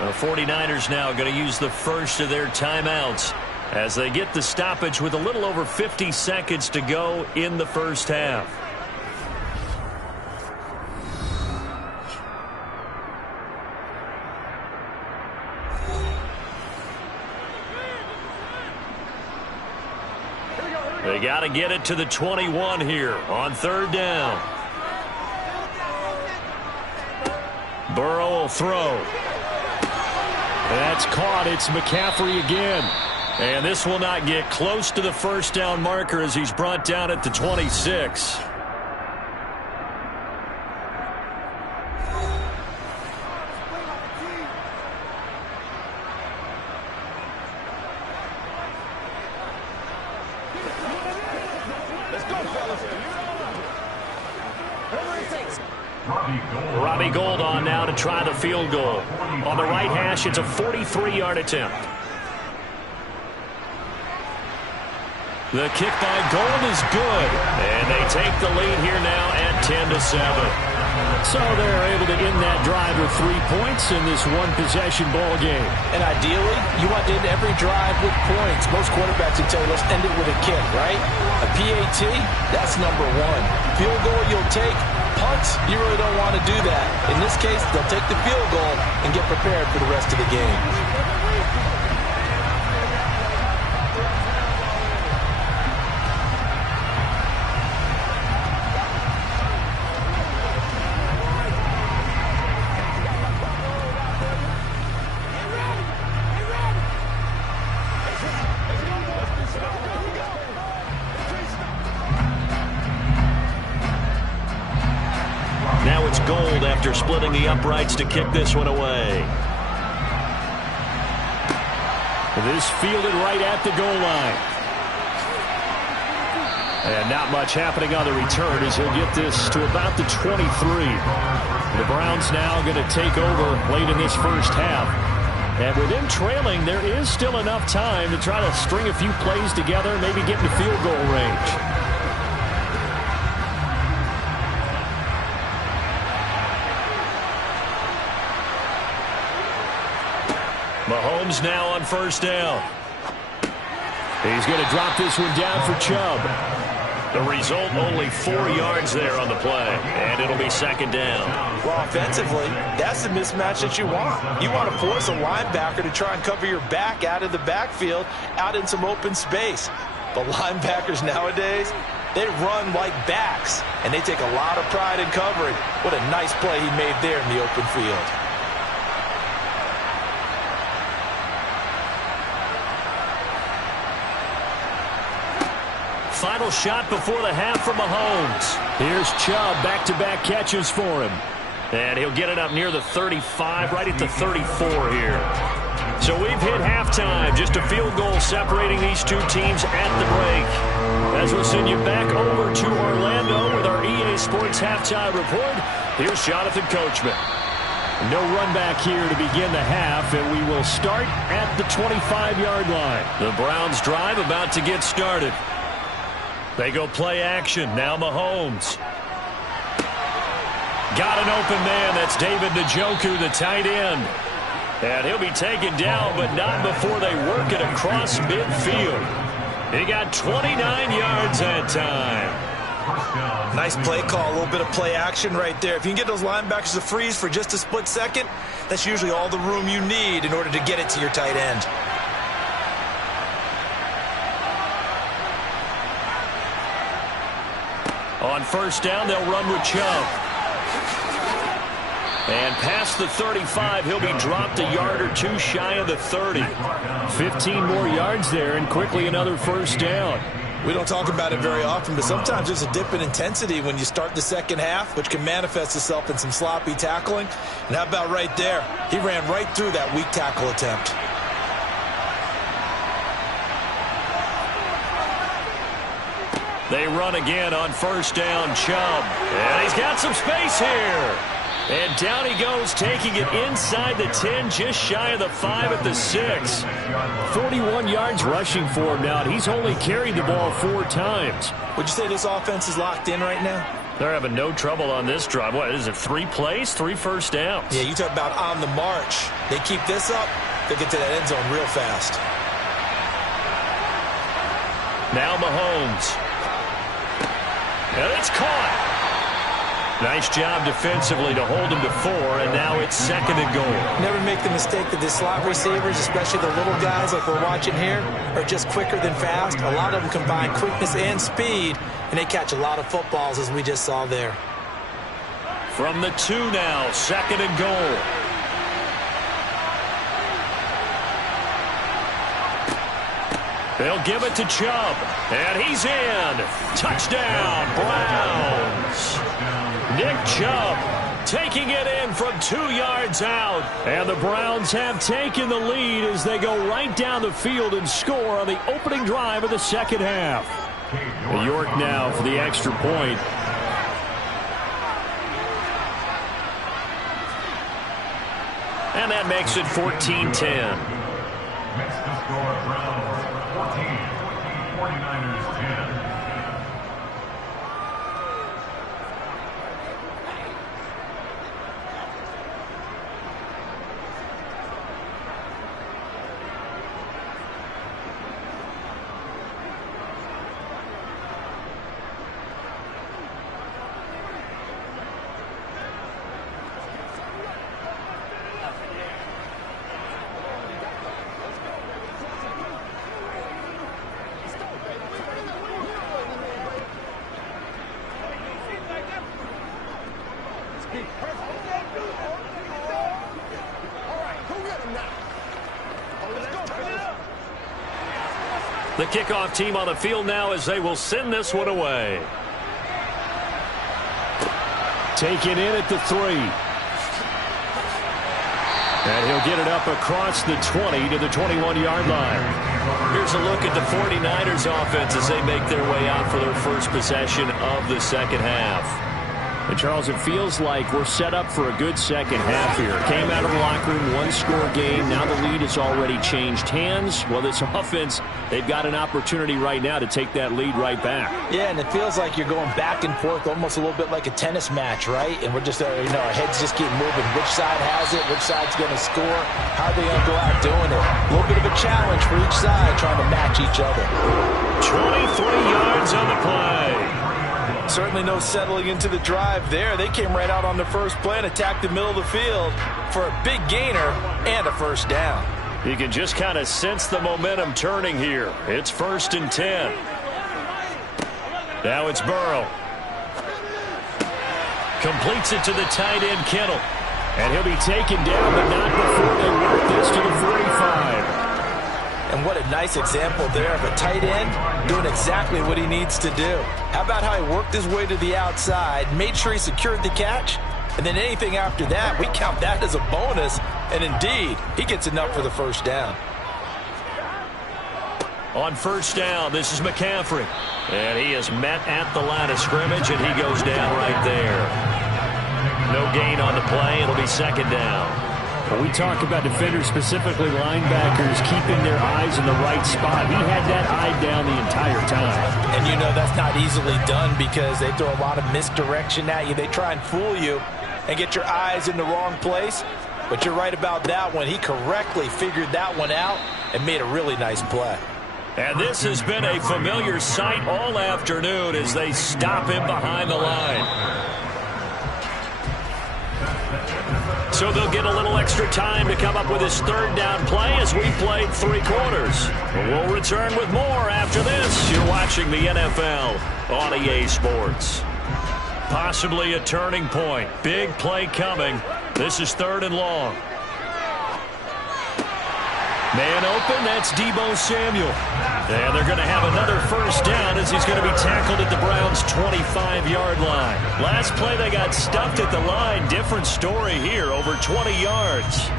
The 49ers now going to use the first of their timeouts as they get the stoppage with a little over 50 seconds to go in the first half. They got to get it to the 21 here on 3rd down. Burrow will throw. That's caught. It's McCaffrey again. And this will not get close to the first down marker as he's brought down at the 26. Robbie Gould on now to try the field goal. On the right hash, it's a 43-yard attempt. The kick by Gould is good. And they take the lead here now at 10-7. So they're able to end that drive with 3 points in this one-possession ball game. And ideally, you want to end every drive with points. Most quarterbacks would tell you, let's end it with a kick, right? A PAT, that's number 1. Field goal you'll take. Punts, you really don't want to do that. In this case, they'll take the field goal and get prepared for the rest of the game. it's gold after splitting the uprights to kick this one away. This fielded right at the goal line. And not much happening on the return as he'll get this to about the 23. The Browns now going to take over late in this first half. And with them trailing, there is still enough time to try to string a few plays together, maybe get into field goal range. Mahomes now on first down. He's going to drop this one down for Chubb. The result, only 4 yards there on the play, and it'll be second down. Well, offensively, that's the mismatch that you want. You want to force a linebacker to try and cover your back out of the backfield, out in some open space. But linebackers nowadays, they run like backs, and they take a lot of pride in covering. What a nice play he made there in the open field. Final shot before the half from Mahomes. Here's Chubb, back-to-back catches for him. And he'll get it up near the 35, right at the 34 here. So we've hit halftime. Just a field goal separating these two teams at the break. As we'll send you back over to Orlando with our EA Sports Halftime Report, here's Jonathan Coachman. No run back here to begin the half, and we will start at the 25-yard line. The Browns drive about to get started. They go play action. Now Mahomes. Got an open man. That's David Njoku, the tight end. And he'll be taken down, but not before they work it across midfield. He got 29 yards that time. Nice play call, a little bit of play action right there. If you can get those linebackers to freeze for just a split second, that's usually all the room you need in order to get it to your tight end. On first down, they'll run with Chubb. And past the 35, he'll be dropped a yard or two shy of the 30. 15 more yards there, and quickly another first down. We don't talk about it very often, but sometimes there's a dip in intensity when you start the second half, which can manifest itself in some sloppy tackling. And how about right there? He ran right through that weak tackle attempt. They run again on first down, Chubb. And he's got some space here. And down he goes, taking it inside the 10, just shy of the 5 at the 6. 41 yards rushing for him now, and he's only carried the ball 4 times. Would you say this offense is locked in right now? They're having no trouble on this drive. What is it, 3 plays, 3 first downs? Yeah, you talk about on the march. They keep this up, they'll get to that end zone real fast. Now Mahomes. And it's caught. Nice job defensively to hold him to 4, and now it's second and goal. Never make the mistake that the slot receivers, especially the little guys like we're watching here, are just quicker than fast. A lot of them combine quickness and speed, and they catch a lot of footballs, as we just saw there. From the 2 now, second and goal. They'll give it to Chubb, and he's in. Touchdown, Browns. Nick Chubb taking it in from 2 yards out. And the Browns have taken the lead as they go right down the field and score on the opening drive of the second half. York now for the extra point. And that makes it 14-10. Makes the score Browns 14, 49ers 10. The kickoff team on the field now as they will send this one away. Taken in at the 3. And he'll get it up across the 20 to the 21-yard line. Here's a look at the 49ers offense as they make their way out for their first possession of the second half. And Charles, it feels like we're set up for a good second half here. Came out of the locker room, one-score game. Now the lead has already changed hands. Well, this offense, they've got an opportunity right now to take that lead right back. Yeah, and it feels like you're going back and forth almost a little bit like a tennis match, right? And we're just, our heads just keep moving. Which side has it? Which side's going to score? How are they going to go out doing it? A little bit of a challenge for each side trying to match each other. 23 yards on the play. Certainly no settling into the drive there. They came right out on the first play and attacked the middle of the field for a big gainer and a first down. You can just kind of sense the momentum turning here. It's 1st and 10. Now it's Burrow. Completes it to the tight end, Kittle. And he'll be taken down, but not before they work this to the 45. And what a nice example there of a tight end doing exactly what he needs to do. How about how he worked his way to the outside, made sure he secured the catch, and then anything after that, we count that as a bonus. And indeed, he gets enough for the first down. On first down, this is McCaffrey. And he is met at the line of scrimmage, and he goes down right there. No gain on the play. It'll be second down. When we talk about defenders, specifically linebackers, keeping their eyes in the right spot, he had that eye down the entire time. And that's not easily done because they throw a lot of misdirection at you. They try and fool you and get your eyes in the wrong place. But you're right about that one. He correctly figured that one out and made a really nice play. And this has been a familiar sight all afternoon as they stop him behind the line. So they'll get a little extra time to come up with his third down play as we played 3 quarters. We'll return with more after this. You're watching the NFL on EA Sports. Possibly a turning point. Big play coming. This is 3rd and long. Man open, that's Deebo Samuel. And they're going to have another first down as he's going to be tackled at the Browns' 25-yard line. Last play, they got stuffed at the line. Different story here, over 20 yards.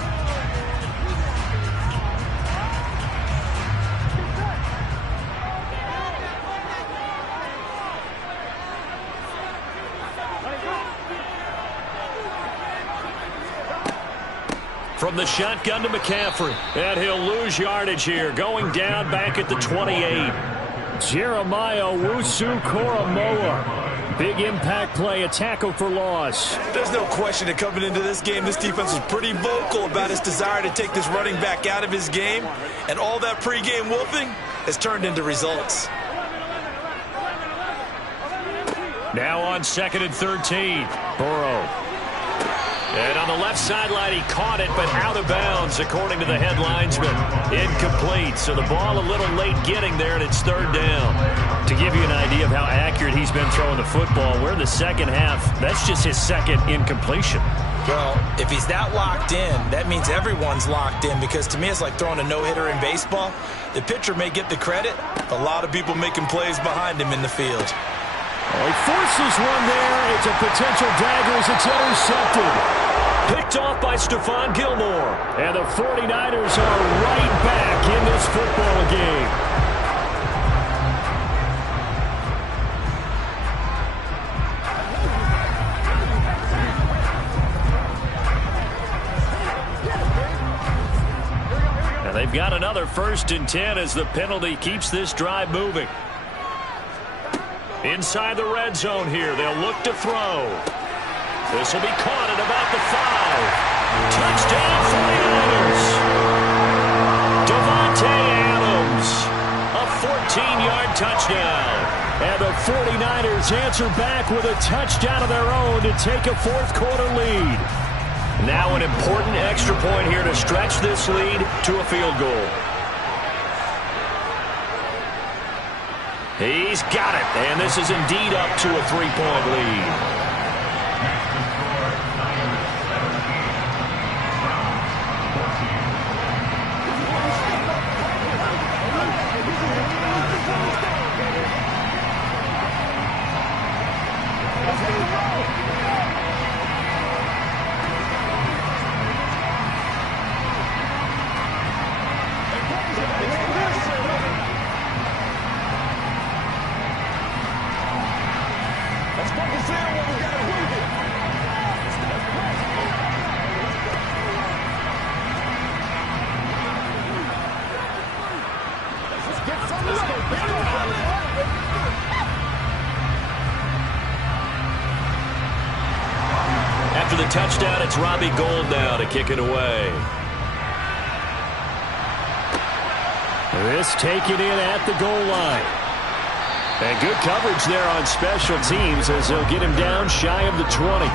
From the shotgun to McCaffrey. And he'll lose yardage here. Going down back at the 28. Jeremiah Owusu-Koramoah. Big impact play, a tackle for loss. There's no question that coming into this game, this defense was pretty vocal about its desire to take this running back out of his game. And all that pregame wolfing has turned into results. Now on 2nd and 13. Burrow. And on the left sideline, he caught it, but out of bounds, according to the head linesman. Incomplete, so the ball a little late getting there, and it's 3rd down. To give you an idea of how accurate he's been throwing the football, we're in the second half. That's just his 2nd incompletion. Well, if he's that locked in, that means everyone's locked in, because to me it's like throwing a no-hitter in baseball. The pitcher may get the credit, a lot of people making plays behind him in the field. Oh, he forces one there. It's a potential dagger as it's intercepted. Picked off by Stephon Gilmore. And the 49ers are right back in this football game. And they've got another 1st and 10 as the penalty keeps this drive moving. Inside the red zone here, they'll look to throw. This will be caught at about the 5. Touchdown 49ers. Davante Adams, a 14-yard touchdown. And the 49ers answer back with a touchdown of their own to take a 4th quarter lead. Now an important extra point here to stretch this lead to a field goal. He's got it, and this is indeed up to a 3-point lead. after the touchdown, it's Robbie Gould now to kick it away. This taken in at the goal line. And good coverage there on special teams as they'll get him down shy of the 20.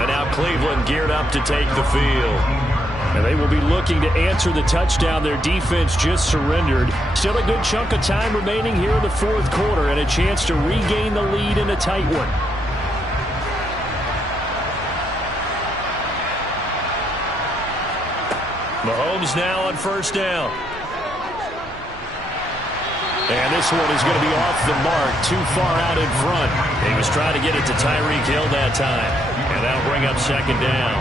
And now Cleveland geared up to take the field. And they will be looking to answer the touchdown their defense just surrendered. Still a good chunk of time remaining here in the fourth quarter and a chance to regain the lead in a tight one. Mahomes now on first down. And this one is going to be off the mark, too far out in front. He was trying to get it to Tyreek Hill that time. And that'll bring up second down.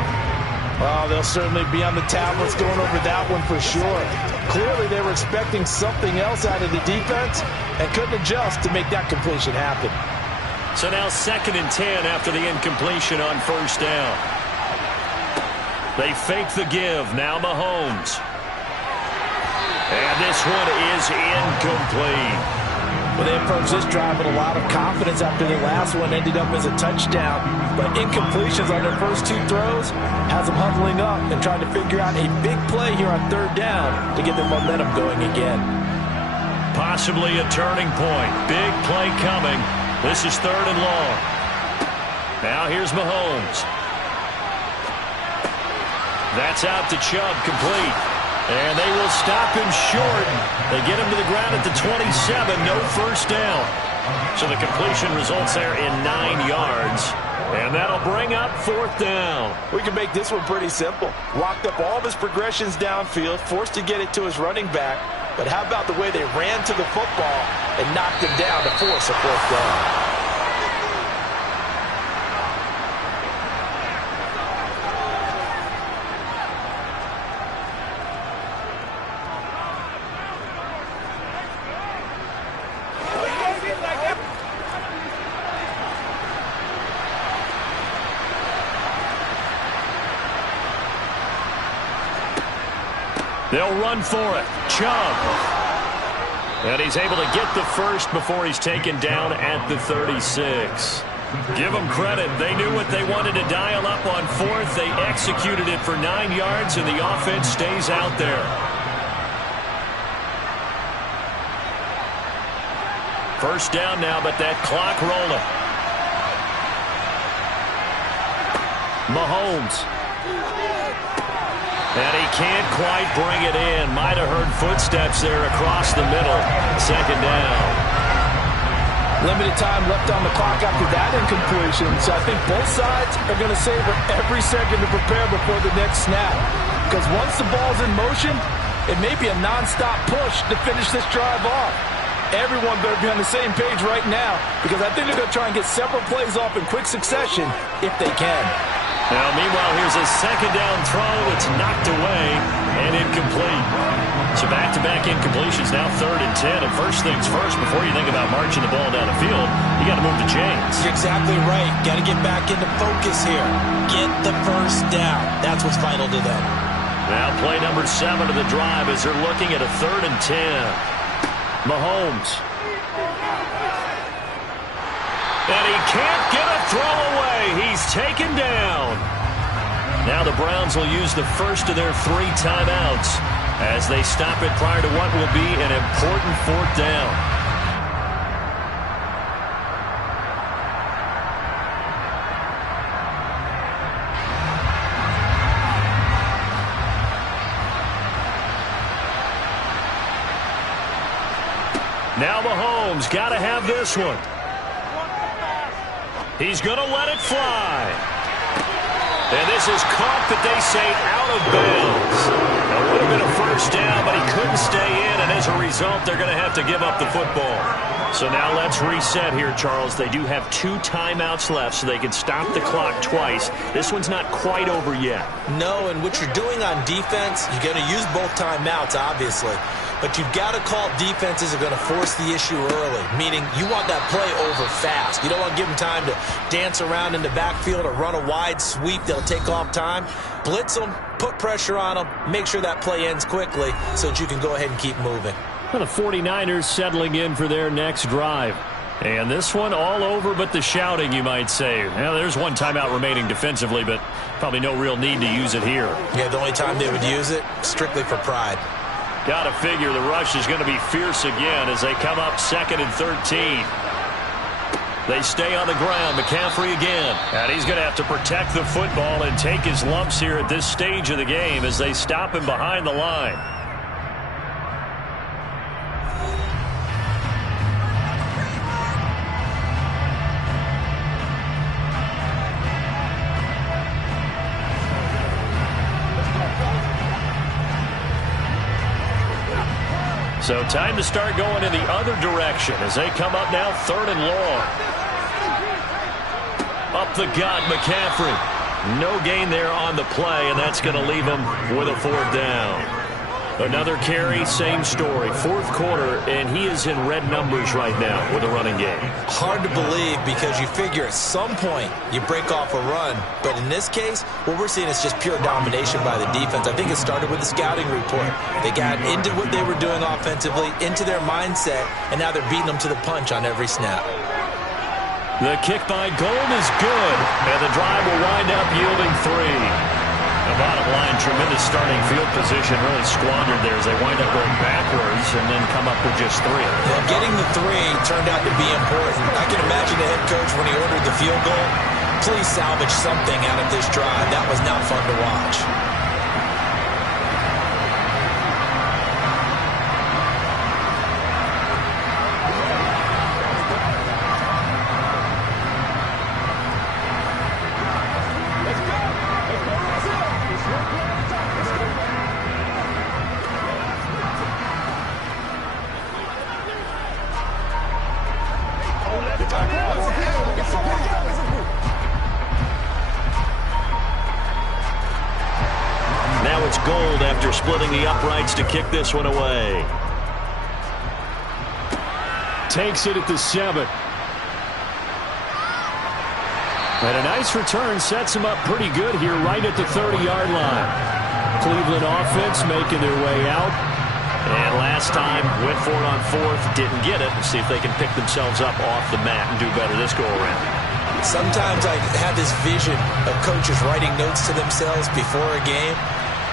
Oh, they'll certainly be on the tablets going over that one for sure. Clearly they were expecting something else out of the defense and couldn't adjust to make that completion happen. So now 2nd and 10 after the incompletion on first down. They fake the give. Now Mahomes. And this one is incomplete. Well, they approached this drive with a lot of confidence after the last one ended up as a touchdown. But incompletions on their first 2 throws has them huddling up and trying to figure out a big play here on 3rd down to get their momentum going again. Possibly a turning point. Big play coming. This is 3rd and long. Now here's Mahomes. That's out to Chubb, complete. And they will stop him short. They get him to the ground at the 27. No first down. So the completion results there in 9 yards. And that'll bring up 4th down. We can make this one pretty simple. Walked up all of his progressions downfield, forced to get it to his running back. But how about the way they ran to the football and knocked him down to force a 4th down? They'll run for it. Chubb. And he's able to get the first before he's taken down at the 36. Give them credit. They knew what they wanted to dial up on 4th. They executed it for 9 yards, and the offense stays out there. First down now, but that clock rolling. Mahomes. And he can't quite bring it in. Might have heard footsteps there across the middle. 2nd down. Limited time left on the clock after that incompletion. So I think both sides are going to savor every second to prepare before the next snap. Because once the ball's in motion, it may be a nonstop push to finish this drive off. Everyone better be on the same page right now, because I think they're going to try and get several plays off in quick succession if they can. Now, meanwhile, here's a 2nd down throw. It's knocked away and incomplete. So back-to-back incompletions, now 3rd and 10. And first things first, before you think about marching the ball down the field, you got to move the chains. You're exactly right. Got to get back into focus here. Get the first down. That's what's vital to them. Now play number 7 of the drive as they're looking at a 3rd and 10. Mahomes. And he can't get a throw away. He's taken down. Now the Browns will use the first of their 3 timeouts as they stop it prior to what will be an important 4th down. Now Mahomes got to have this one. He's going to let it fly. And this is caught, but they say out of bounds. Now, it would have been a first down, but he couldn't stay in, and as a result, they're going to have to give up the football. So now let's reset here, Charles. They do have 2 timeouts left, so they can stop the clock twice. This one's not quite over yet. No, and what you're doing on defense, you're going to use both timeouts, obviously. But you've got to call defenses are going to force the issue early, meaning you want that play over fast. You don't want to give them time to dance around in the backfield or run a wide sweep. They'll take off time. Blitz them, put pressure on them, make sure that play ends quickly so that you can go ahead and keep moving. Well, the 49ers settling in for their next drive. And this one all over but the shouting, you might say. Well, there's one timeout remaining defensively, but probably no real need to use it here. Yeah, the only time they would use it, strictly for pride. Got to figure the rush is going to be fierce again as they come up 2nd and 13. They stay on the ground. McCaffrey again. And he's going to have to protect the football and take his lumps here at this stage of the game as they stop him behind the line. So time to start going in the other direction as they come up now 3rd and long. Up the gut, McCaffrey. No gain there on the play, and that's going to leave him with a 4th down. Another carry, same story. 4th quarter, and he is in red numbers right now with a running game. Hard to believe because you figure at some point you break off a run. But in this case, what we're seeing is just pure domination by the defense. I think it started with the scouting report. They got into what they were doing offensively, into their mindset, and now they're beating them to the punch on every snap. The kick by Gold is good, and the drive will wind up yielding 3. The bottom line, tremendous starting field position, really squandered there as they wind up going backwards and then come up with just 3. Yeah, getting the 3 turned out to be important. I can imagine the head coach when he ordered the field goal, please salvage something out of this drive. That was not fun to watch. Now it's Gold after splitting the uprights to kick this one away. Takes it at the 7. And a nice return sets him up pretty good here right at the 30-yard line. Cleveland offense making their way out. And last time, went for it on 4th, didn't get it. Let's see if they can pick themselves up off the mat and do better this go-around. Sometimes I have this vision of coaches writing notes to themselves before a game.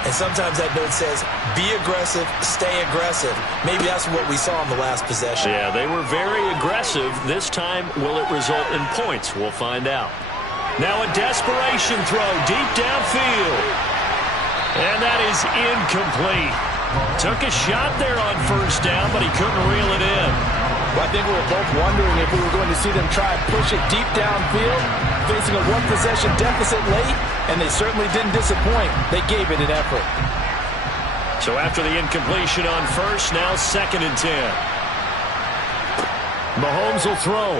And sometimes that note says, be aggressive, stay aggressive. Maybe that's what we saw in the last possession. Yeah, they were very aggressive. This time, will it result in points? We'll find out. Now a desperation throw deep downfield. And that is incomplete. Took a shot there on 1st down, but he couldn't reel it in. Well, I think we were both wondering if we were going to see them try and push it deep downfield, facing a 1-possession deficit late, and they certainly didn't disappoint. They gave it an effort. So after the incompletion on 1st, now 2nd and 10. Mahomes will throw.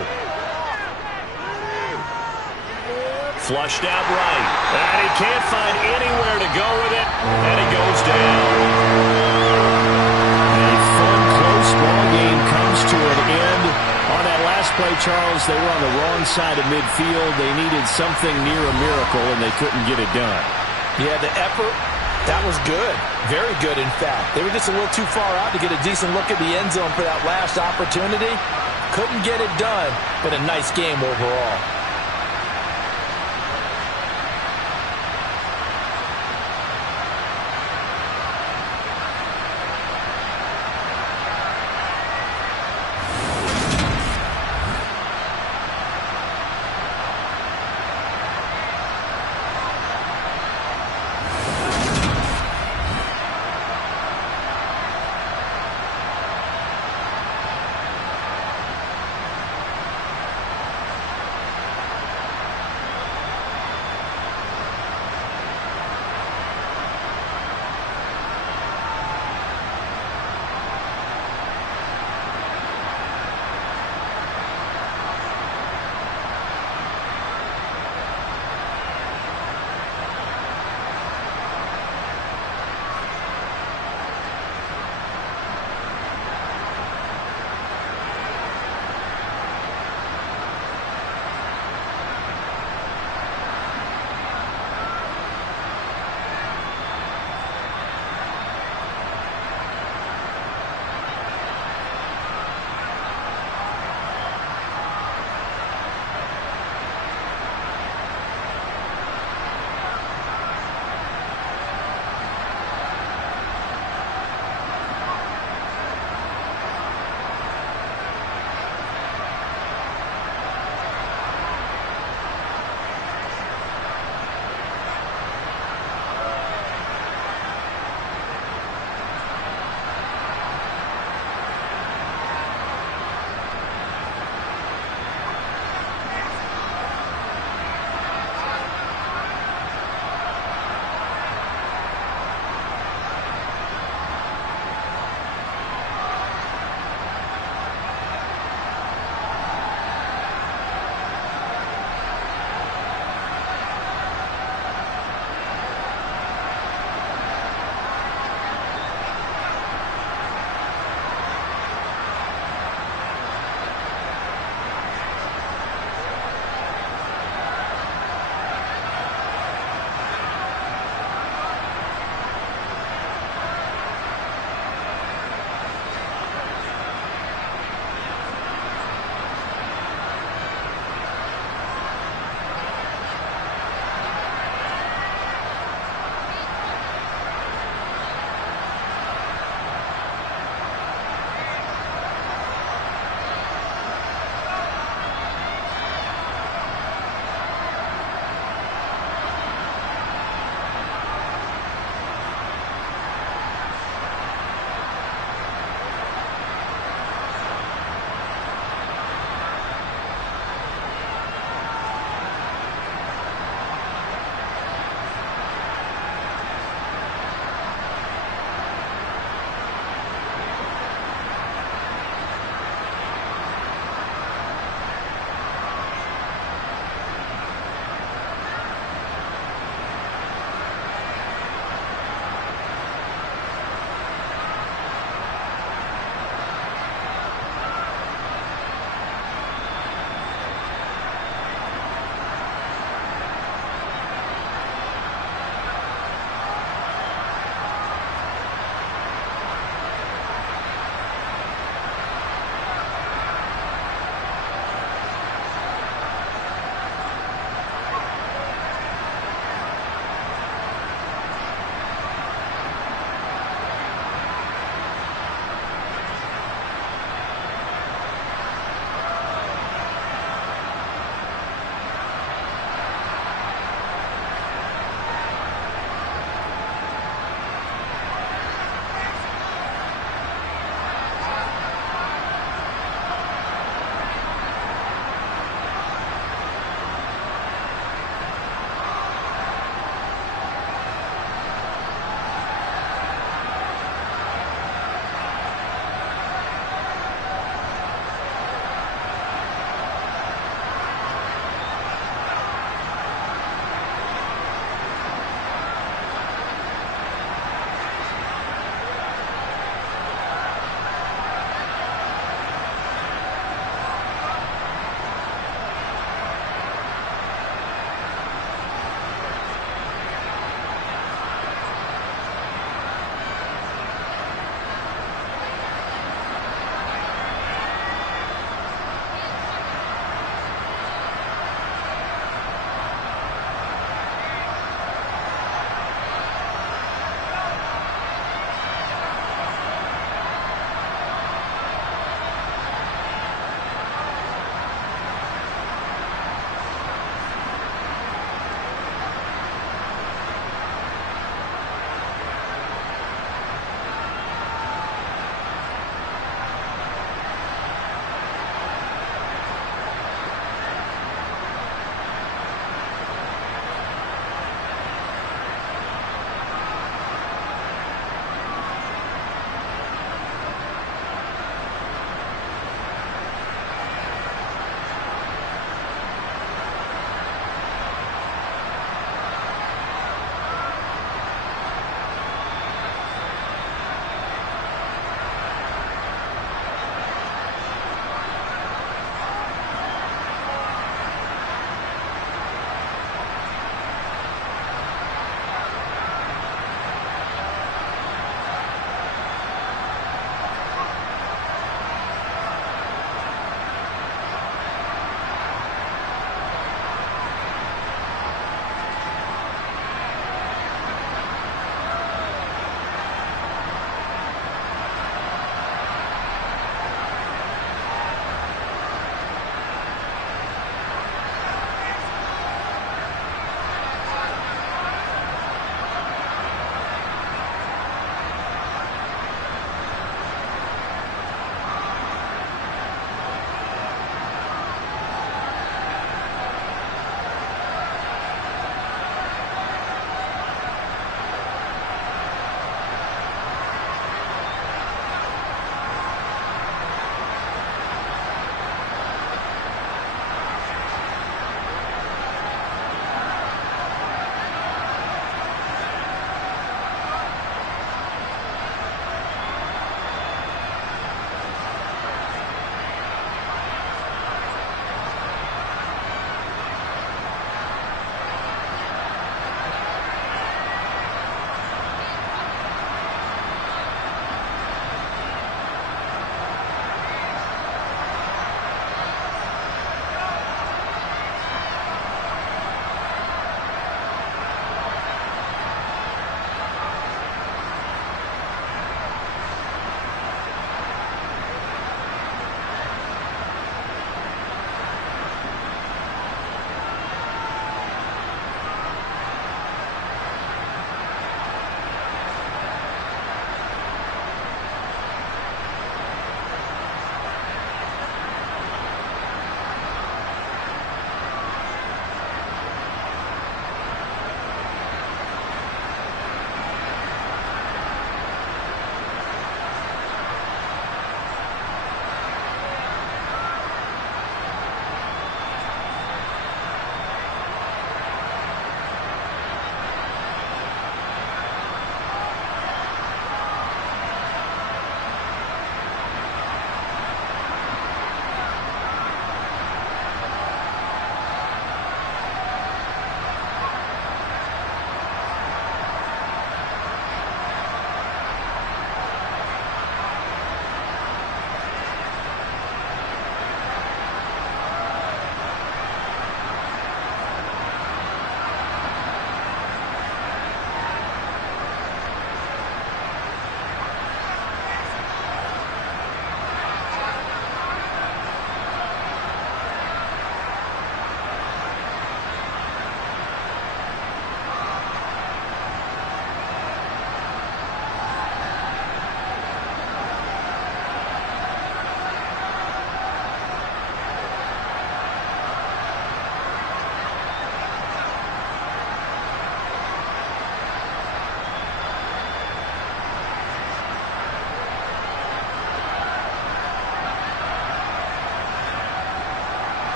Flushed out right. And he can't find anywhere to go with it, and he goes down. A fun, close ball game comes to an end. On that last play, Charles, they were on the wrong side of midfield. They needed something near a miracle, and they couldn't get it done. Yeah, the effort, that was good. Very good, in fact. They were just a little too far out to get a decent look at the end zone for that last opportunity. Couldn't get it done, but a nice game overall.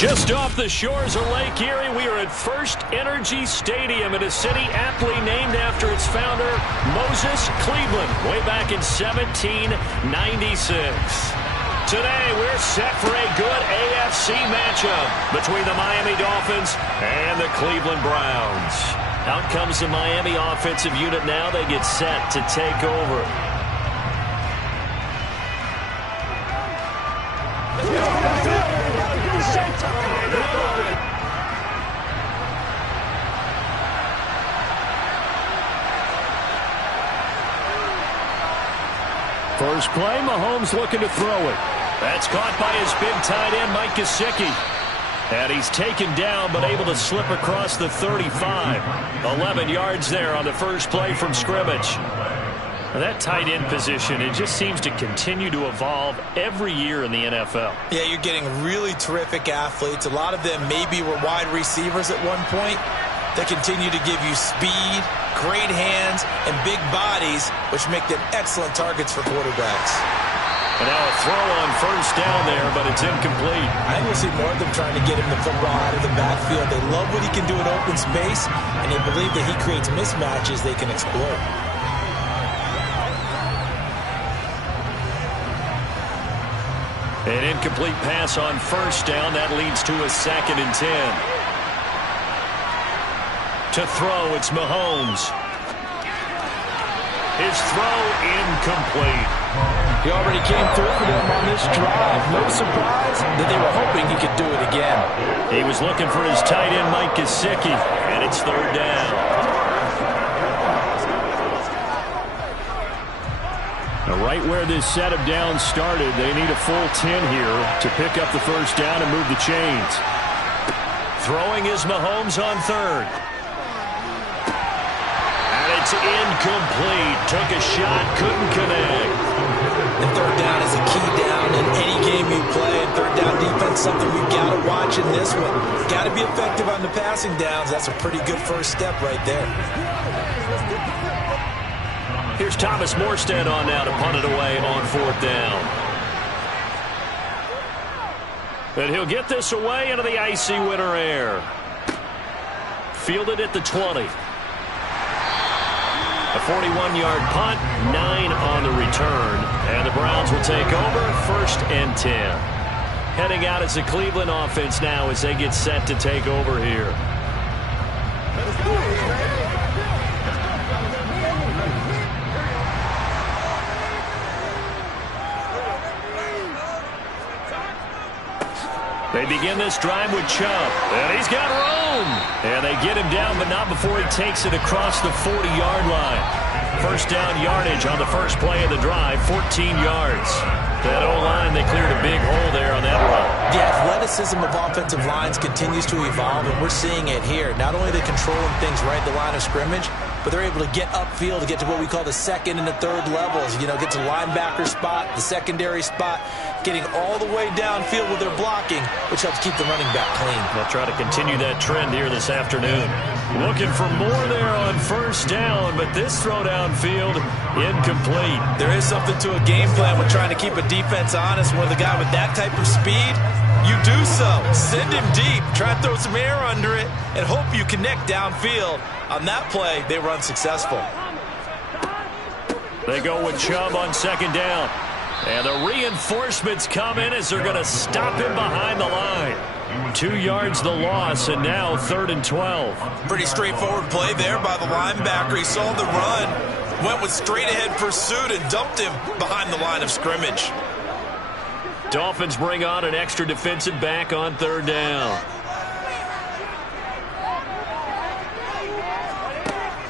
Just off the shores of Lake Erie, we are at First Energy Stadium in a city aptly named after its founder, Moses Cleveland, way back in 1796. Today, we're set for a good AFC matchup between the Miami Dolphins and the Cleveland Browns. Out comes the Miami offensive unit now. They get set to take over. First play, Mahomes looking to throw it. That's caught by his big tight end, Mike Gesicki. And he's taken down, but able to slip across the 35. 11 yards there on the first play from scrimmage. And that tight end position, it just seems to continue to evolve every year in the NFL. Yeah, you're getting really terrific athletes. A lot of them maybe were wide receivers at one point. They continue to give you speed, great hands, and big bodies, which make them excellent targets for quarterbacks. And now a throw on first down there, but it's incomplete. I think we'll see more of them trying to get him the football out of the backfield. They love what he can do in open space, and they believe that he creates mismatches they can exploit. An incomplete pass on first down. That leads to a 2nd and 10. To throw, it's Mahomes. His throw incomplete. He already came through for them on this drive. No surprise that they were hoping he could do it again. He was looking for his tight end, Mike Gesicki, and it's 3rd down. Now, right where this set of downs started, they need a full 10 here to pick up the first down and move the chains. Throwing is Mahomes on 3rd. It's incomplete. Took a shot, couldn't connect. And 3rd down is a key down in any game you play. And 3rd down defense, something we've got to watch in this one. Got to be effective on the passing downs. That's a pretty good first step right there. Here's Thomas Morstead on now to punt it away on 4th down. And he'll get this away into the icy winter air. Fielded at the 20. A 41-yard punt, 9 on the return. And the Browns will take over, 1st and 10. Heading out as the Cleveland offense now as they get set to take over here. They begin this drive with Chubb. And he's got room. And they get him down, but not before he takes it across the 40-yard line. First down yardage on the first play of the drive, 14 yards. That O-line, they cleared a big hole there on that run. The athleticism of offensive lines continues to evolve, and we're seeing it here. Not only are they controlling things right at the line of scrimmage, but they're able to get upfield to get to what we call the 2nd and the 3rd levels. You know, get to linebacker spot, the secondary spot, getting all the way downfield with their blocking, which helps keep the running back clean. They'll try to continue that trend here this afternoon. Looking for more there on first down, but this throw downfield, incomplete. There is something to a game plan with trying to keep a defense honest. With a guy with that type of speed, you do so. Send him deep, try to throw some air under it, and hope you connect downfield. On that play, they were unsuccessful. They go with Chubb on 2nd down. And the reinforcements come in as they're going to stop him behind the line. 2 yards the loss, and now 3rd and 12. Pretty straightforward play there by the linebacker. He saw the run, went with straight-ahead pursuit, and dumped him behind the line of scrimmage. Dolphins bring on an extra defensive back on 3rd down.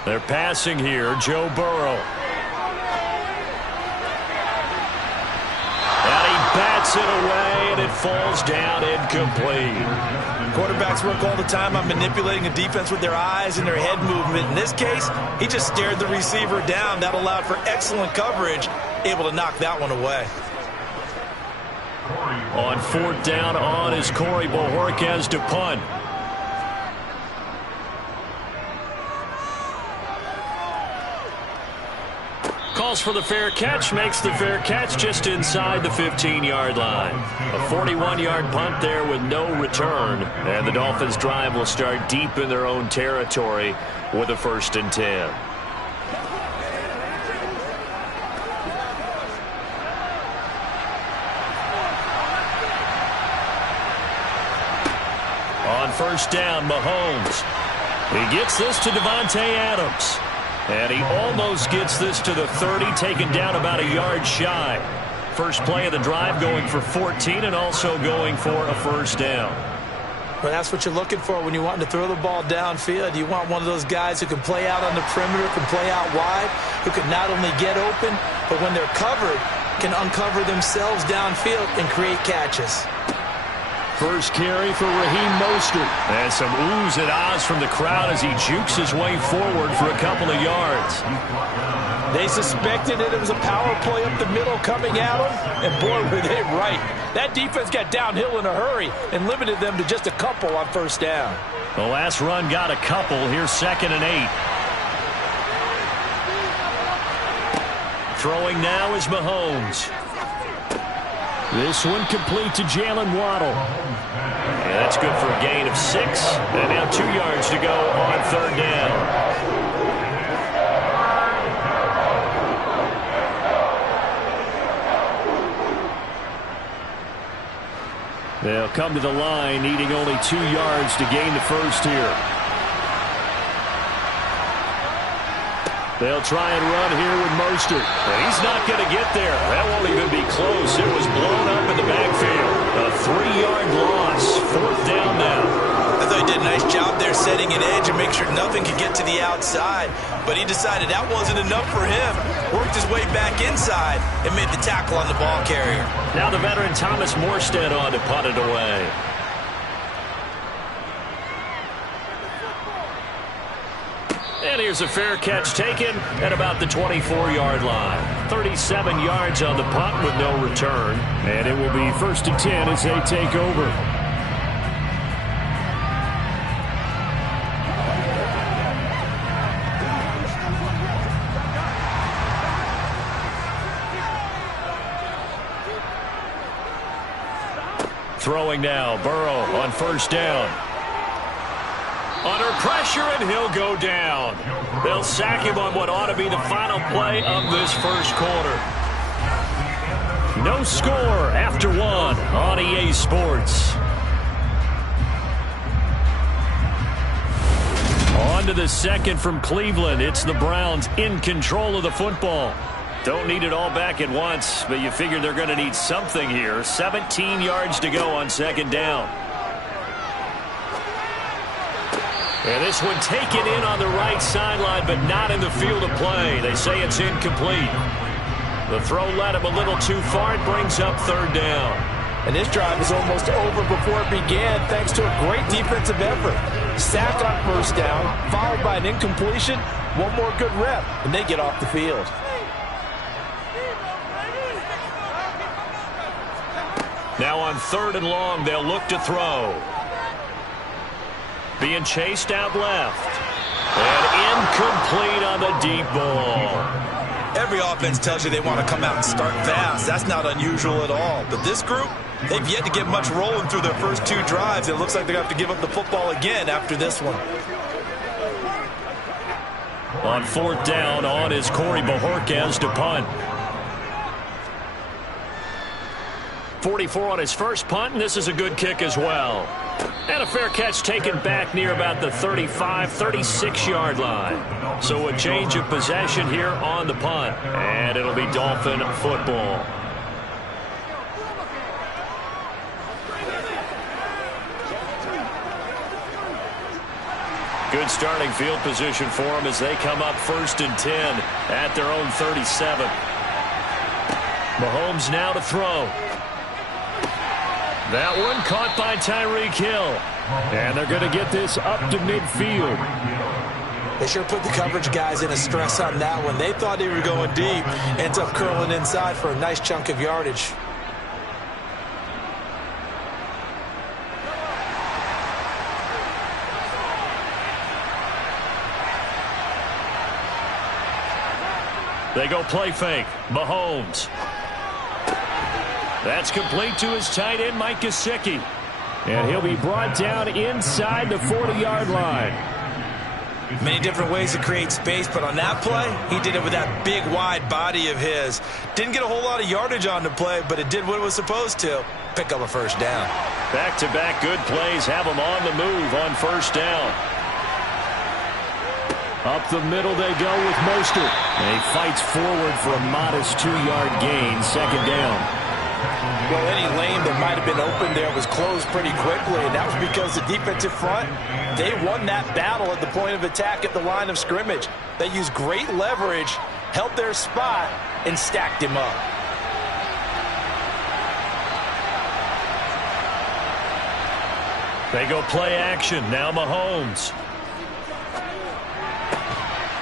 They're passing here, Joe Burrow. Bats it away, and it falls down incomplete. Quarterbacks work all the time on manipulating a defense with their eyes and their head movement. In this case, he just stared the receiver down. That allowed for excellent coverage, able to knock that one away. On 4th down on is Corey Bojorquez to punt. calls for the fair catch, makes the fair catch just inside the 15-yard line. A 41-yard punt there with no return. And the Dolphins' drive will start deep in their own territory with a 1st and 10. On 1st down, Mahomes. He gets this to Davante Adams. And he almost gets this to the 30, taken down about a yard shy. First play of the drive going for 14 and also going for a 1st down. Well, that's what you're looking for when you want to throw the ball downfield. You want one of those guys who can play out on the perimeter, can play out wide, who can not only get open, but when they're covered, can uncover themselves downfield and create catches. First carry for Raheem Mostert. And some oohs and ahs from the crowd as he jukes his way forward for a couple of yards. They suspected that it was a power play up the middle coming at them, and boy, were they right. That defense got downhill in a hurry and limited them to just a couple on 1st down. The last run got a couple. Here's 2nd and 8. Throwing now is Mahomes. This one complete to Jalen Waddle. And that's good for a gain of 6. And now 2 yards to go on 3rd down. They'll come to the line, needing only 2 yards to gain the 1st here. They'll try and run here with Mostert. And he's not going to get there. That won't even be close. It was blown up in the backfield. A 3-yard loss. 4th down now. I thought he did a nice job there setting an edge and make sure nothing could get to the outside. But he decided that wasn't enough for him. Worked his way back inside and made the tackle on the ball carrier. Now the veteran Thomas Morstead on to punt it away. And here's a fair catch taken at about the 24-yard line. 37 yards on the punt with no return. And it will be 1st and 10 as they take over. Throwing now, Burrow on 1st down. Under pressure, and he'll go down. They'll sack him on what ought to be the final play of this 1st quarter. No score after 1 on EA Sports. On to the 2nd from Cleveland. It's the Browns in control of the football. Don't need it all back at once, but you figure they're going to need something here. 17 yards to go on 2nd down. And this one taken in on the right sideline, but not in the field of play. They say it's incomplete. The throw led him a little too far. It brings up 3rd down. And this drive is almost over before it began thanks to a great defensive effort. Sack on 1st down, followed by an incompletion. One more good rep, and they get off the field. Now on 3rd and long, they'll look to throw. Being chased out left. And incomplete on the deep ball. Every offense tells you they want to come out and start fast. That's not unusual at all. But this group, they've yet to get much rolling through their first 2 drives. It looks like they're going to have to give up the football again after this one. On 4th down, on is Corey Bojorquez to punt. 44 on his first punt, and this is a good kick as well. And a fair catch taken back near about the 35, 36-yard line. So a change of possession here on the punt. And it'll be Dolphin football. Good starting field position for them as they come up 1st and 10 at their own 37. Mahomes now to throw. That one caught by Tyreek Hill. And they're going to get this up to midfield. They sure put the coverage guys in a stress on that one. They thought they were going deep. Ends up curling inside for a nice chunk of yardage. They go play fake. Mahomes. That's complete to his tight end, Mike Gesicki. And he'll be brought down inside the 40-yard line. Many different ways to create space, but on that play, he did it with that big, wide body of his. Didn't get a whole lot of yardage on the play, but it did what it was supposed to. Pick up a first down. Back-to-back good plays have him on the move on first down. Up the middle they go with Mostert. And he fights forward for a modest 2-yard gain, second down. Well, any lane that might have been open there was closed pretty quickly, and that was because the defensive front, they won that battle at the point of attack at the line of scrimmage. They used great leverage, held their spot, and stacked him up. They go play action. Now Mahomes.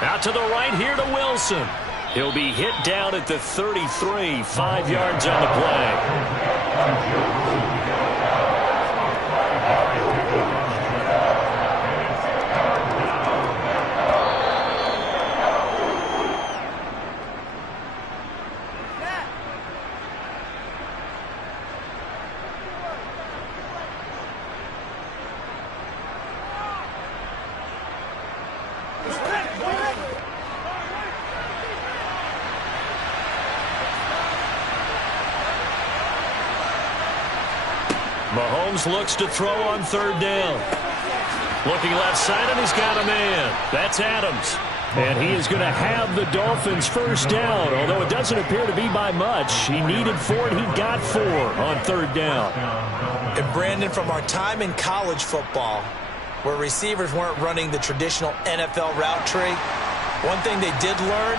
Out to the right here to Wilson. He'll be hit down at the 33, 5 yards on the play. Mahomes looks to throw on third down. Looking left side, and he's got a man. That's Adams. And he is going to have the Dolphins first down, although it doesn't appear to be by much. He needed 4, and he got 4 on third down. And Brandon, from our time in college football, where receivers weren't running the traditional NFL route tree, one thing they did learn,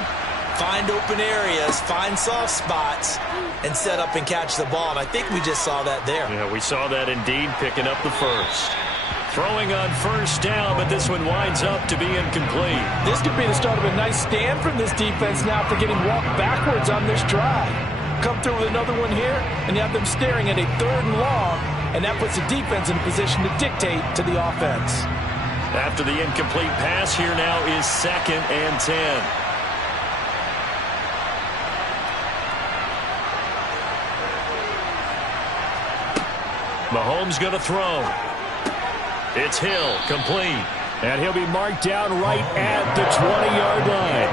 find open areas, find soft spots, and set up and catch the ball. And I think we just saw that there. Yeah, we saw that indeed, picking up the first. Throwing on first down, but this one winds up to be incomplete. This could be the start of a nice stand from this defense now for getting walked backwards on this drive. Come through with another one here, and you have them staring at a 3rd and long, and that puts the defense in a position to dictate to the offense. After the incomplete pass, here now is 2nd and 10. Mahomes going to throw. It's Hill, complete. And he'll be marked down right at the 20-yard line.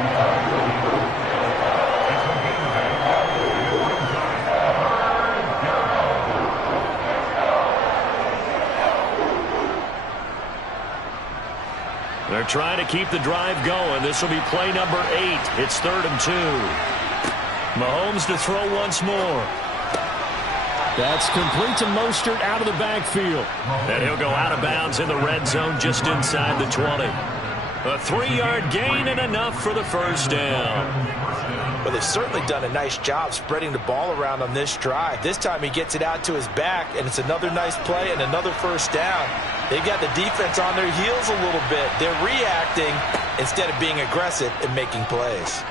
They're trying to keep the drive going. This will be play number 8. It's 3rd and 2. Mahomes to throw once more. That's complete to Mostert out of the backfield. And he'll go out of bounds in the red zone just inside the 20. A 3-yard gain and enough for the first down. Well, they've certainly done a nice job spreading the ball around on this drive. This time he gets it out to his back, and it's another nice play and another first down. They've got the defense on their heels a little bit. They're reacting instead of being aggressive and making plays.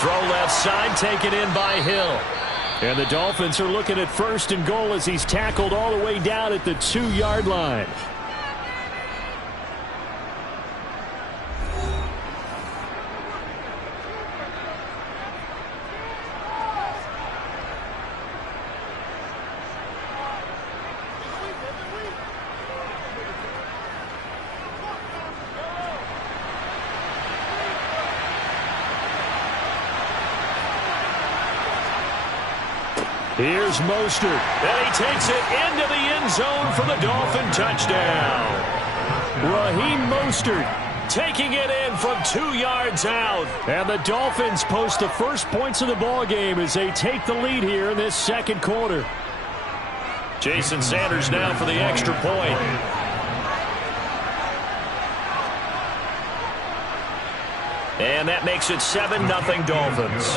Throw left side, taken in by Hill. And the Dolphins are looking at 1st and goal as he's tackled all the way down at the 2-yard line. Here's Mostert, and he takes it into the end zone for the Dolphin touchdown. Raheem Mostert taking it in from 2 yards out. And the Dolphins post the first points of the ball game as they take the lead here in this 2nd quarter. Jason Sanders now for the extra point. And that makes it 7-0 Dolphins.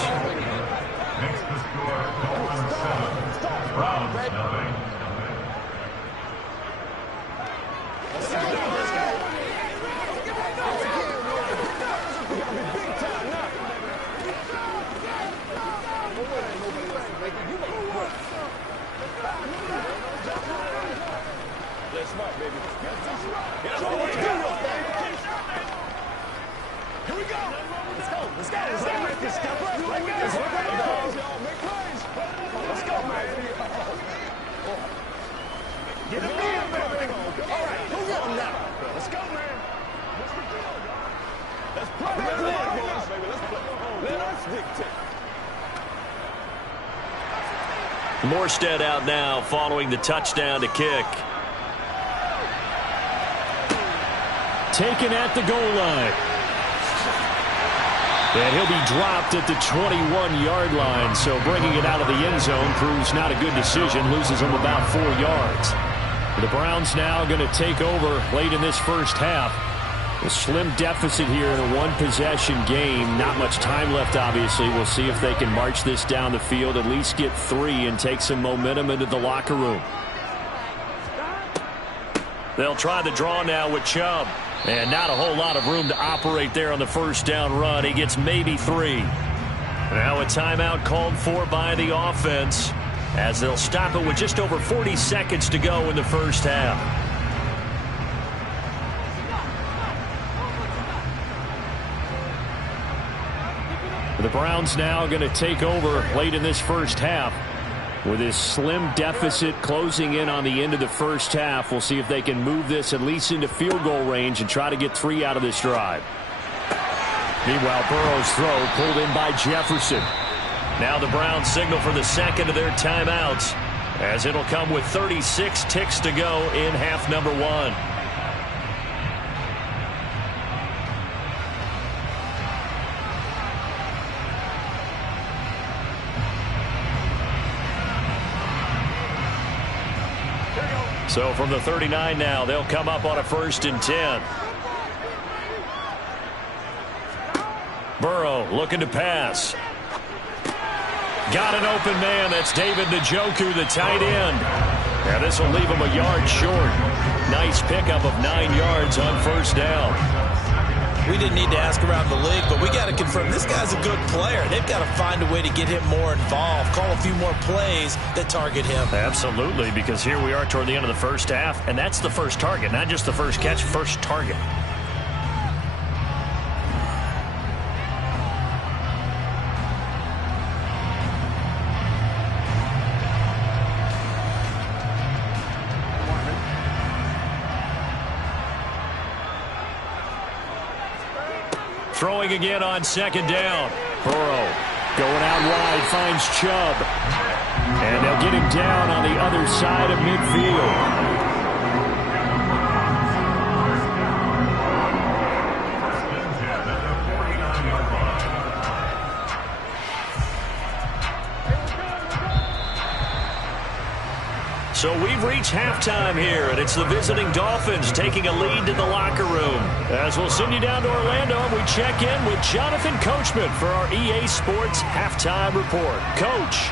Here we go. Let's go. Let's go. Let's go. Make this step up. Let's go. Make plays. Let's go, man. Get him in, baby. All right. Go get him now. Let's go, man. Let's play. Let's play. Let us dictate. Morstead out now following the touchdown to kick. Taken at the goal line. And he'll be dropped at the 21-yard line, so bringing it out of the end zone proves not a good decision, loses him about 4 yards. The Browns now going to take over late in this first half. A slim deficit here in a one-possession game. Not much time left, obviously. We'll see if they can march this down the field, at least get 3 and take some momentum into the locker room. They'll try the draw now with Chubb. And not a whole lot of room to operate there on the first down run. He gets maybe 3. Now a timeout called for by the offense as they'll stop it with just over 40 seconds to go in the first half. The Browns now going to take over late in this first half with this slim deficit closing in on the end of the first half. We'll see if they can move this at least into field goal range and try to get 3 out of this drive. Meanwhile, Burrow's throw pulled in by Jefferson. Now the Browns signal for the second of their timeouts as it'll come with 36 ticks to go in half number 1. So from the 39 now, they'll come up on a 1st and 10. Burrow looking to pass. Got an open man. That's David Njoku, the tight end. Now this will leave him a yard short. Nice pickup of 9 yards on first down. We didn't need to ask around the league, but we got to confirm this guy's a good player. They've got to find a way to get him more involved, call a few more plays that target him. Absolutely, because here we are toward the end of the first half, and that's the first target, not just the first catch, first target. Throwing again on second down. Burrow going out wide, finds Chubb. And they'll get him down on the other side of midfield. So we've reached halftime here, and it's the visiting Dolphins taking a lead to the locker room. As we'll send you down to Orlando, and we check in with Jonathan Coachman for our EA Sports Halftime Report. Coach.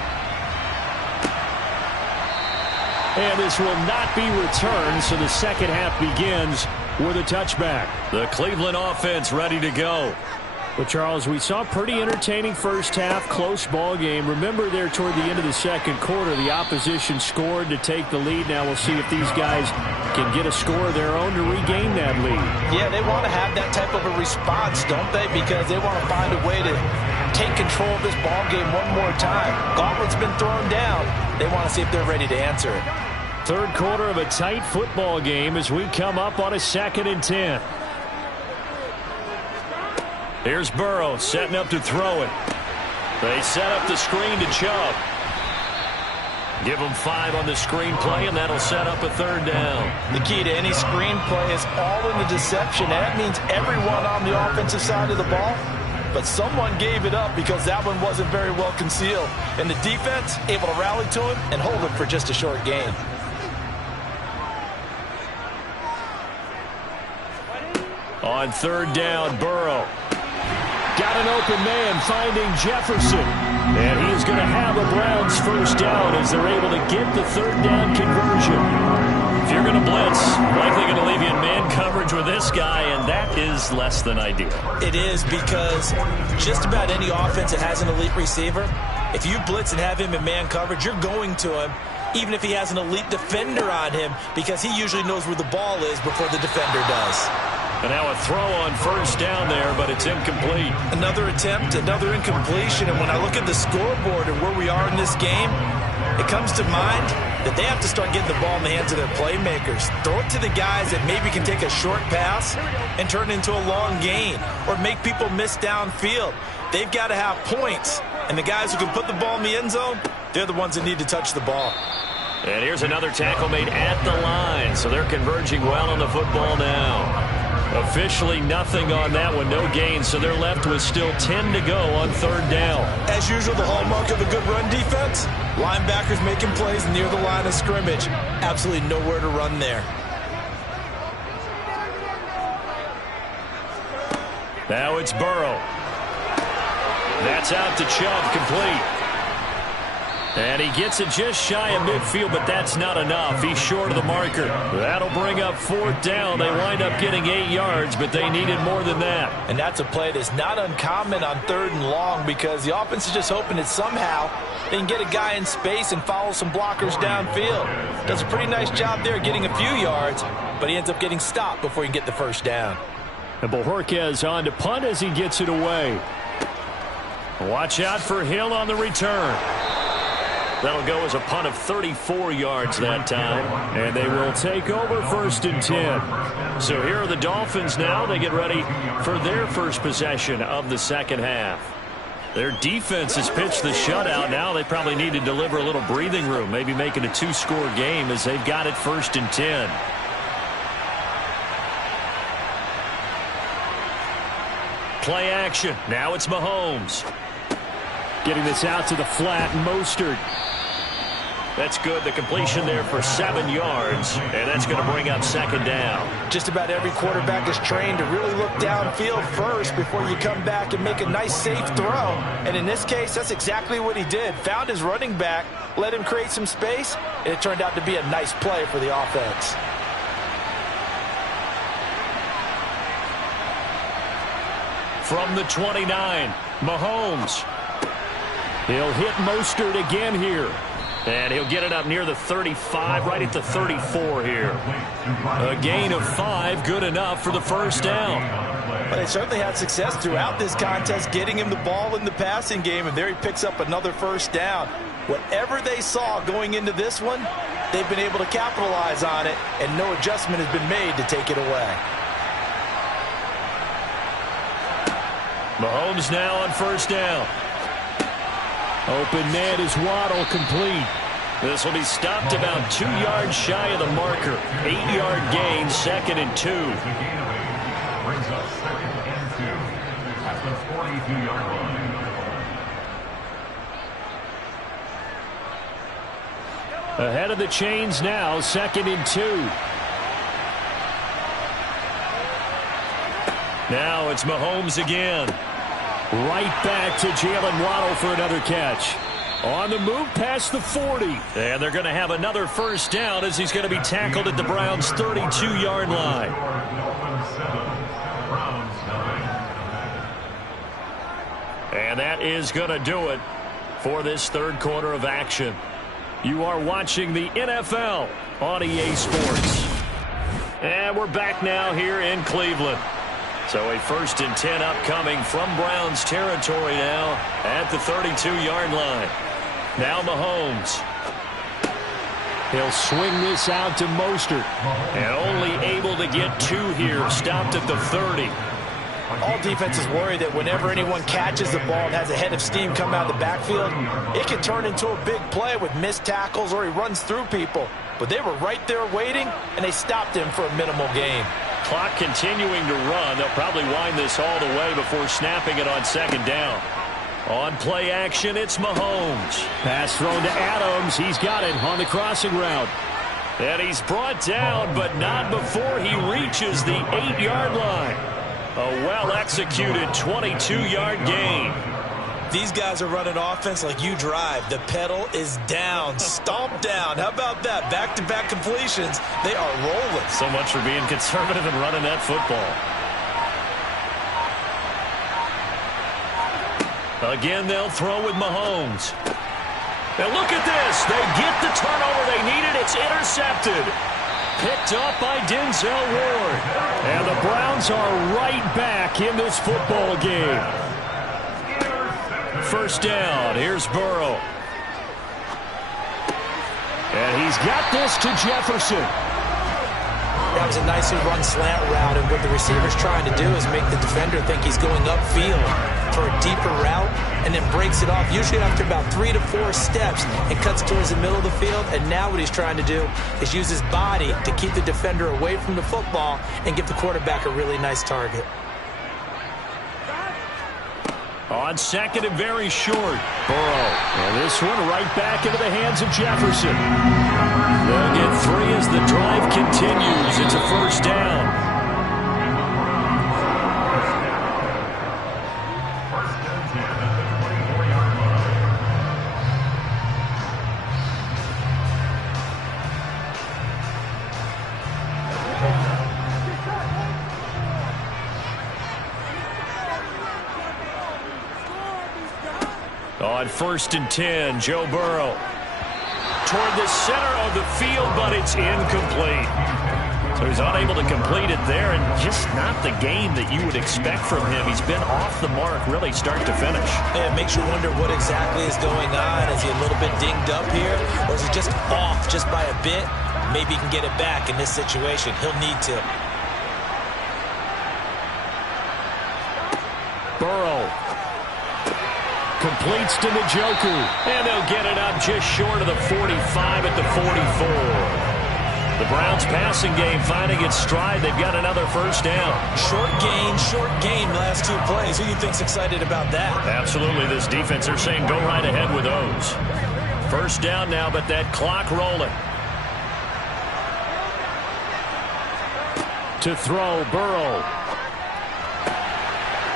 And this will not be returned, so the second half begins with a touchback. The Cleveland offense ready to go. But, Charles, we saw a pretty entertaining first half, close ball game. Remember there toward the end of the second quarter, the opposition scored to take the lead. Now we'll see if these guys can get a score of their own to regain that lead. Yeah, they want to have that type of a response, don't they? Because they want to find a way to take control of this ball game one more time. Gauntlet's been thrown down. They want to see if they're ready to answer it. Third quarter of a tight football game as we come up on a 2nd and 10. Here's Burrow setting up to throw it. They set up the screen to Chubb. Give him 5 on the screen play, and that'll set up a 3rd down. The key to any screen play is all in the deception. That means everyone on the offensive side of the ball. But someone gave it up because that one wasn't very well concealed. And the defense able to rally to him and hold him for just a short gain. On 3rd down, Burrow. Got an open man finding Jefferson. And he is going to have a Browns first down as they're able to get the 3rd down conversion. If you're going to blitz, likely going to leave you in man coverage with this guy, and that is less than ideal. It is because just about any offense that has an elite receiver, if you blitz and have him in man coverage, you're going to him, even if he has an elite defender on him, because he usually knows where the ball is before the defender does. And now a throw on first down there, but it's incomplete. Another attempt, another incompletion. And when I look at the scoreboard and where we are in this game, it comes to mind that they have to start getting the ball in the hands of their playmakers. Throw it to the guys that maybe can take a short pass and turn it into a long gain or make people miss downfield. They've got to have points. And the guys who can put the ball in the end zone, they're the ones that need to touch the ball. And here's another tackle made at the line. So they're converging well on the football now. Officially nothing on that one, no gain. So they're left with still 10 to go on third down. As usual, the hallmark of a good run defense, linebackers making plays near the line of scrimmage. Absolutely nowhere to run there. Now it's Burrow. That's out to Chubb, complete. And he gets it just shy of midfield, but that's not enough. He's short of the marker. That'll bring up fourth down. They wind up getting 8 yards, but they needed more than that. And that's a play that's not uncommon on third and long because the offense is just hoping that somehow they can get a guy in space and follow some blockers downfield. Does a pretty nice job there getting a few yards, but he ends up getting stopped before he can get the first down. And Bojorquez on to punt as he gets it away. Watch out for Hill on the return. That'll go as a punt of 34 yards that time. And they will take over first and 10. So here are the Dolphins now. They get ready for their first possession of the second half. Their defense has pitched the shutout. Now they probably need to deliver a little breathing room, maybe make it a 2-score game as they've got it first and 10. Play action. Now it's Mahomes. Getting this out to the flat, Mostert. That's good. The completion there for 7 yards, and that's going to bring up second down. Just about every quarterback is trained to really look downfield first before you come back and make a nice, safe throw. And in this case, that's exactly what he did. Found his running back, let him create some space, and it turned out to be a nice play for the offense. From the 29, Mahomes. He'll hit Mostert again here. And he'll get it up near the 35, right at the 34 here. A gain of 5, good enough for the first down. But they certainly had success throughout this contest getting him the ball in the passing game, and there he picks up another first down. Whatever they saw going into this one, they've been able to capitalize on it, and no adjustment has been made to take it away. Mahomes now on first down. Open man is Waddle, complete. This will be stopped about 2 yards shy of the marker. 8-yard gain, second and 2. Brings up second and 2 at the 42-yard line. Ahead of the chains now, second and 2. Now it's Mahomes again. Right back to Jalen Waddle for another catch. On the move past the 40. And they're going to have another first down as he's going to be tackled at the Browns' 32-yard line. And that is going to do it for this third quarter of action. You are watching the NFL on EA Sports. And we're back now here in Cleveland. So a first and 10 upcoming from Browns territory now at the 32-yard line. Now Mahomes. He'll swing this out to Mostert. And only able to get 2 here. Stopped at the 30. All defenses worry that whenever anyone catches the ball and has a head of steam come out of the backfield, it can turn into a big play with missed tackles or he runs through people. But they were right there waiting, and they stopped him for a minimal gain. Clock continuing to run. They'll probably wind this all the way before snapping it on second down. On play action, it's Mahomes. Pass thrown to Adams. He's got it on the crossing route. And he's brought down, but not before he reaches the 8-yard line. A well-executed 22-yard gain. These guys are running offense like you drive. The pedal is down, stomped down. How about that? Back-to-back completions. They are rolling. So much for being conservative and running that football. Again, they'll throw with Mahomes. Now look at this. They get the turnover they needed. It's intercepted. Picked up by Denzel Ward. And the Browns are right back in this football game. First down. Here's Burrow. And he's got this to Jefferson. That was a nicely run slant route, and what the receiver's trying to do is make the defender think he's going upfield for a deeper route, and then breaks it off, usually after about 3 to 4 steps, and cuts towards the middle of the field. And now what he's trying to do is use his body to keep the defender away from the football and give the quarterback a really nice target. On second and very short, Burrow. And this one right back into the hands of Jefferson. They'll get 3 as the drive continues. It's a first down. On first and 10, Joe Burrow. Toward the center of the field, but it's incomplete. So he's unable to complete it there, and just not the game that you would expect from him. He's been off the mark, really, start to finish. Yeah, it makes you wonder what exactly is going on. Is he a little bit dinged up here, or is he just off just by a bit? Maybe he can get it back in this situation. He'll need to. Burrow. Completes to Njoku. And they'll get it up just short of the 45 at the 44. The Browns passing game finding its stride. They've got another first down. Short gain, last 2 plays. Who do you think's excited about that? Absolutely. This defense, they're saying go right ahead with those. First down now, but that clock rolling. To throw, Burrow.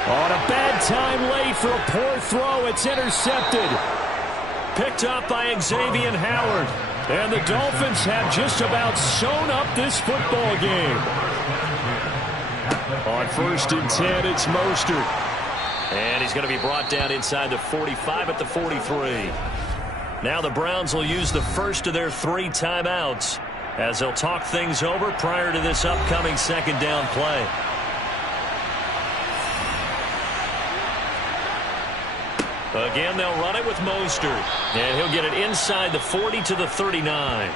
On a bad time late for a poor throw. It's intercepted. Picked up by Xavier Howard. And the Dolphins have just about sewn up this football game. On first and 10, it's Mostert. And he's going to be brought down inside the 45 at the 43. Now the Browns will use the first of their 3 timeouts as they'll talk things over prior to this upcoming second down play. Again, they'll run it with Mostert. And he'll get it inside the 40 to the 39.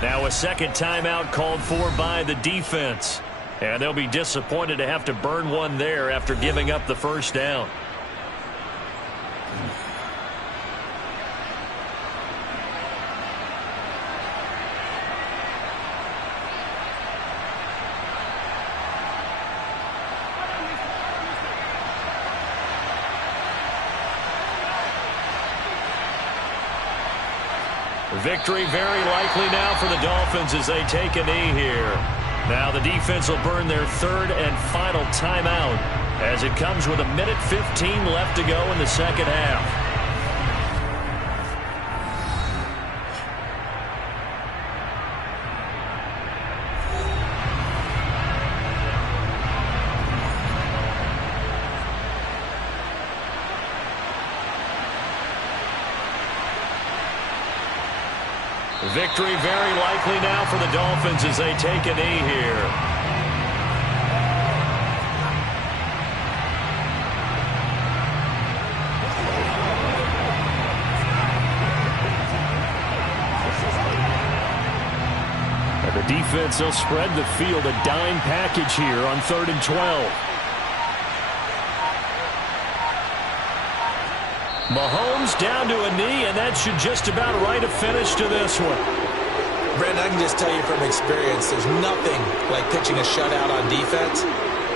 Now a second timeout called for by the defense. And they'll be disappointed to have to burn one there after giving up the first down. Victory very likely now for the Dolphins as they take a knee here. Now the defense will burn their 3rd and final timeout as it comes with 1:15 left to go in the second half. Victory very likely now for the Dolphins as they take a knee here. And the defense will spread the field, a dime package here on 3rd and 12. Mahomes down to a knee, and that should just about write a finish to this one. Brandon, I can just tell you from experience, there's nothing like pitching a shutout on defense,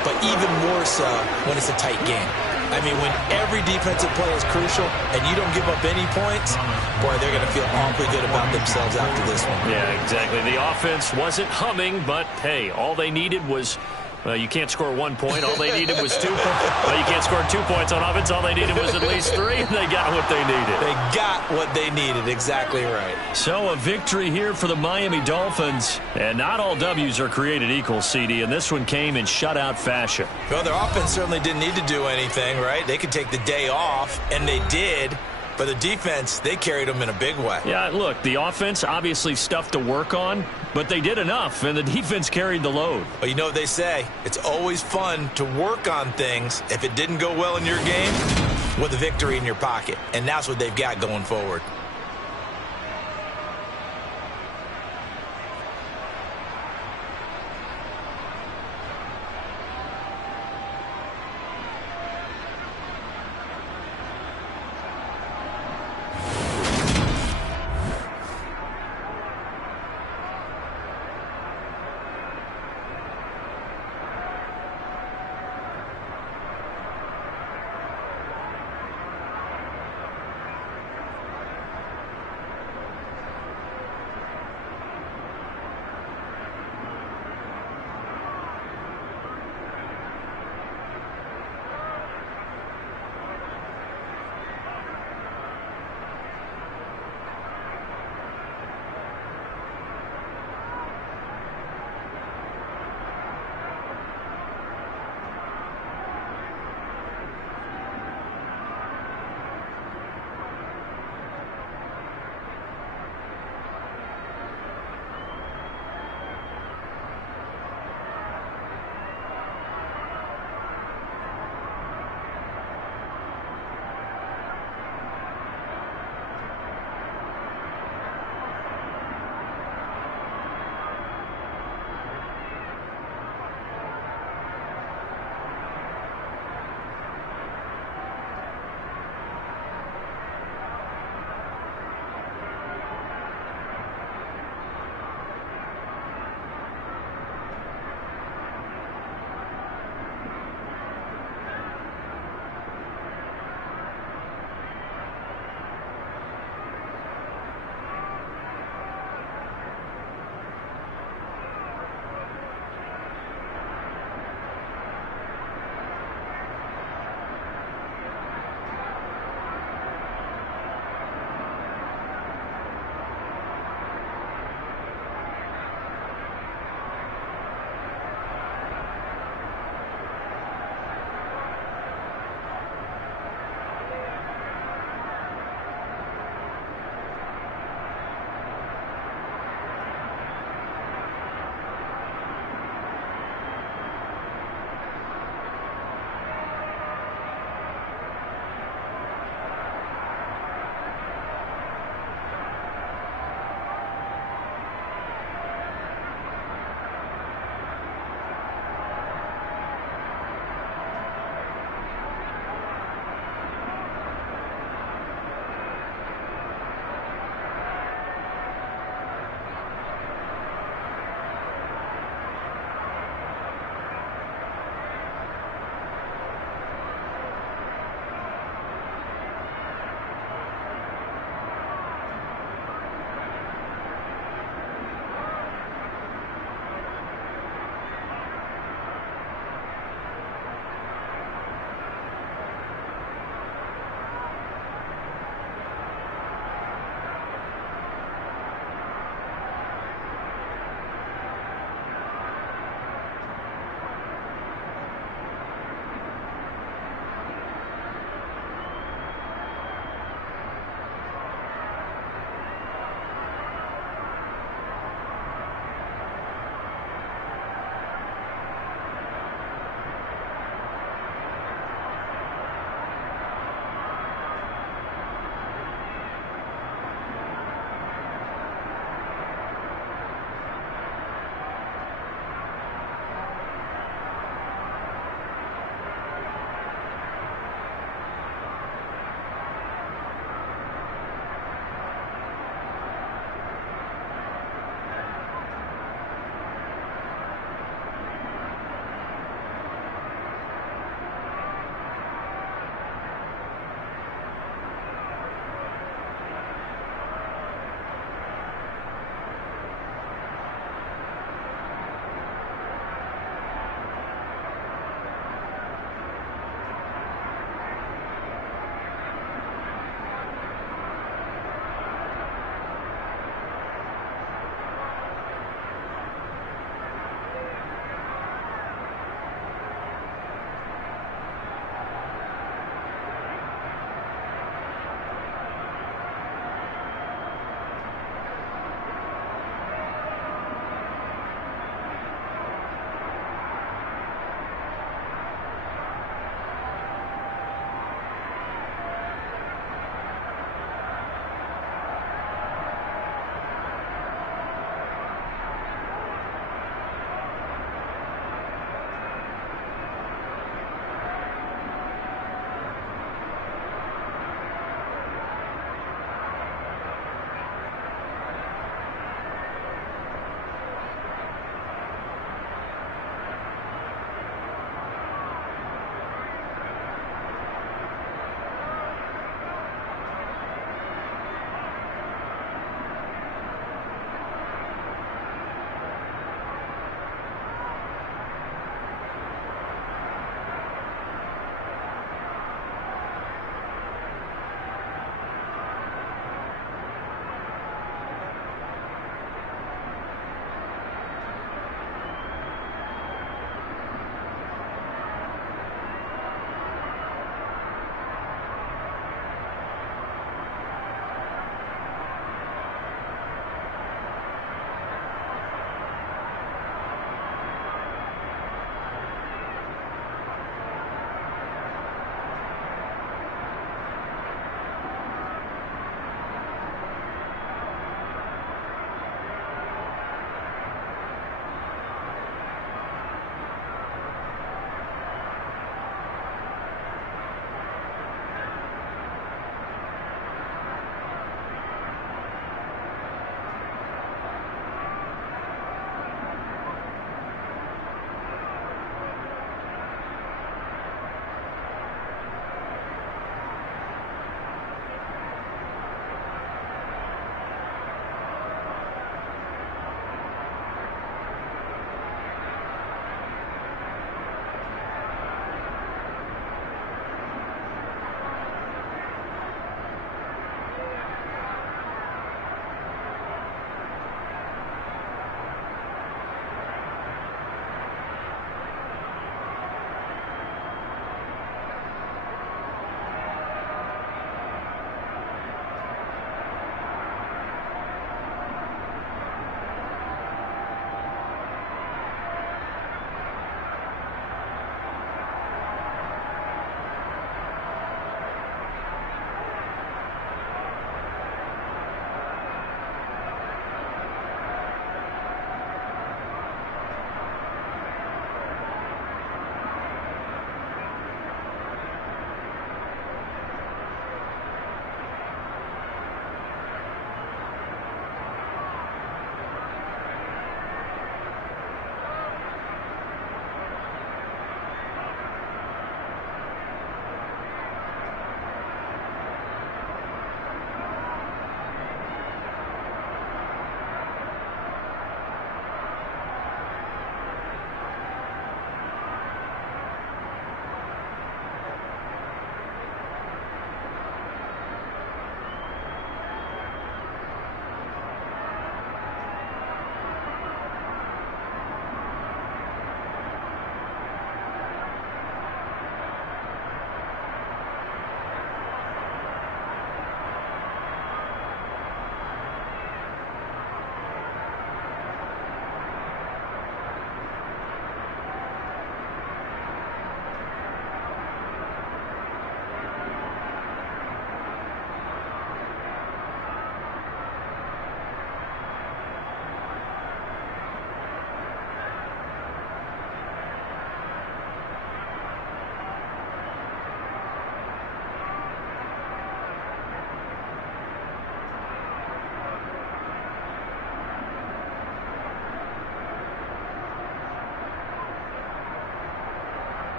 but even more so when it's a tight game. I mean, when every defensive play is crucial and you don't give up any points, boy, they're going to feel awfully good about themselves after this one. Yeah, exactly. The offense wasn't humming, but, hey, all they needed was... Well, you can't score 1 point. All they needed was 2 points. Well, you can't score 2 points on offense. All they needed was at least 3, and they got what they needed. They got what they needed. Exactly right. So a victory here for the Miami Dolphins. And not all W's are created equal, CD, and this one came in shutout fashion. Well, their offense certainly didn't need to do anything, right? They could take the day off, and they did. But the defense, they carried them in a big way. Yeah, look, the offense, obviously stuff to work on. But they did enough, and the defense carried the load. But you know what they say, it's always fun to work on things. If it didn't go well in your game, with a victory in your pocket. And that's what they've got going forward.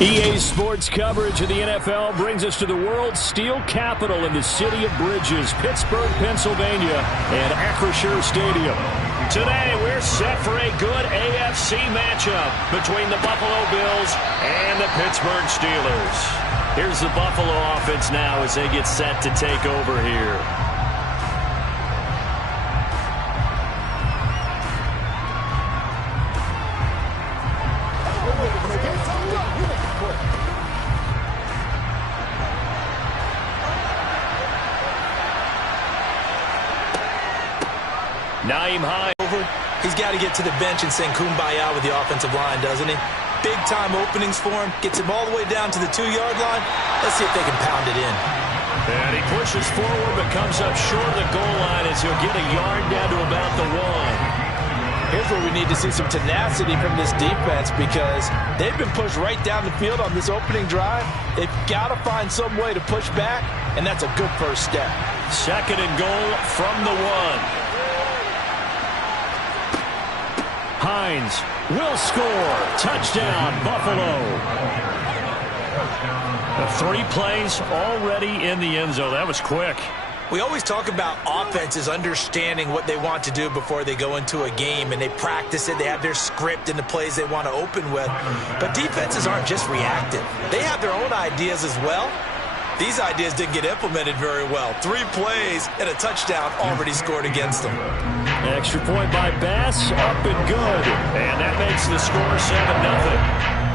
EA Sports coverage of the NFL brings us to the world's steel capital in the city of Bridges, Pittsburgh, Pennsylvania, and Acrisure Stadium. Today, we're set for a good AFC matchup between the Buffalo Bills and the Pittsburgh Steelers. Here's the Buffalo offense now as they get set to take over here. Nyheim Hines. He's got to get to the bench and sing Kumbaya with the offensive line, doesn't he? Big-time openings for him. Gets him all the way down to the 2-yard line. Let's see if they can pound it in. And he pushes forward but comes up short of the goal line as he'll get a yard down to about the 1. Here's where we need to see some tenacity from this defense because they've been pushed right down the field on this opening drive. They've got to find some way to push back, and that's a good first step. 2nd and goal from the 1. Hines will score. Touchdown, Buffalo. 3 plays already in the end zone. That was quick. We always talk about offenses understanding what they want to do before they go into a game, and they practice it. They have their script and the plays they want to open with. But defenses aren't just reactive. They have their own ideas as well. These ideas didn't get implemented very well. 3 plays and a touchdown already scored against them. Extra point by Bass, up and good. And that makes the score 7-0.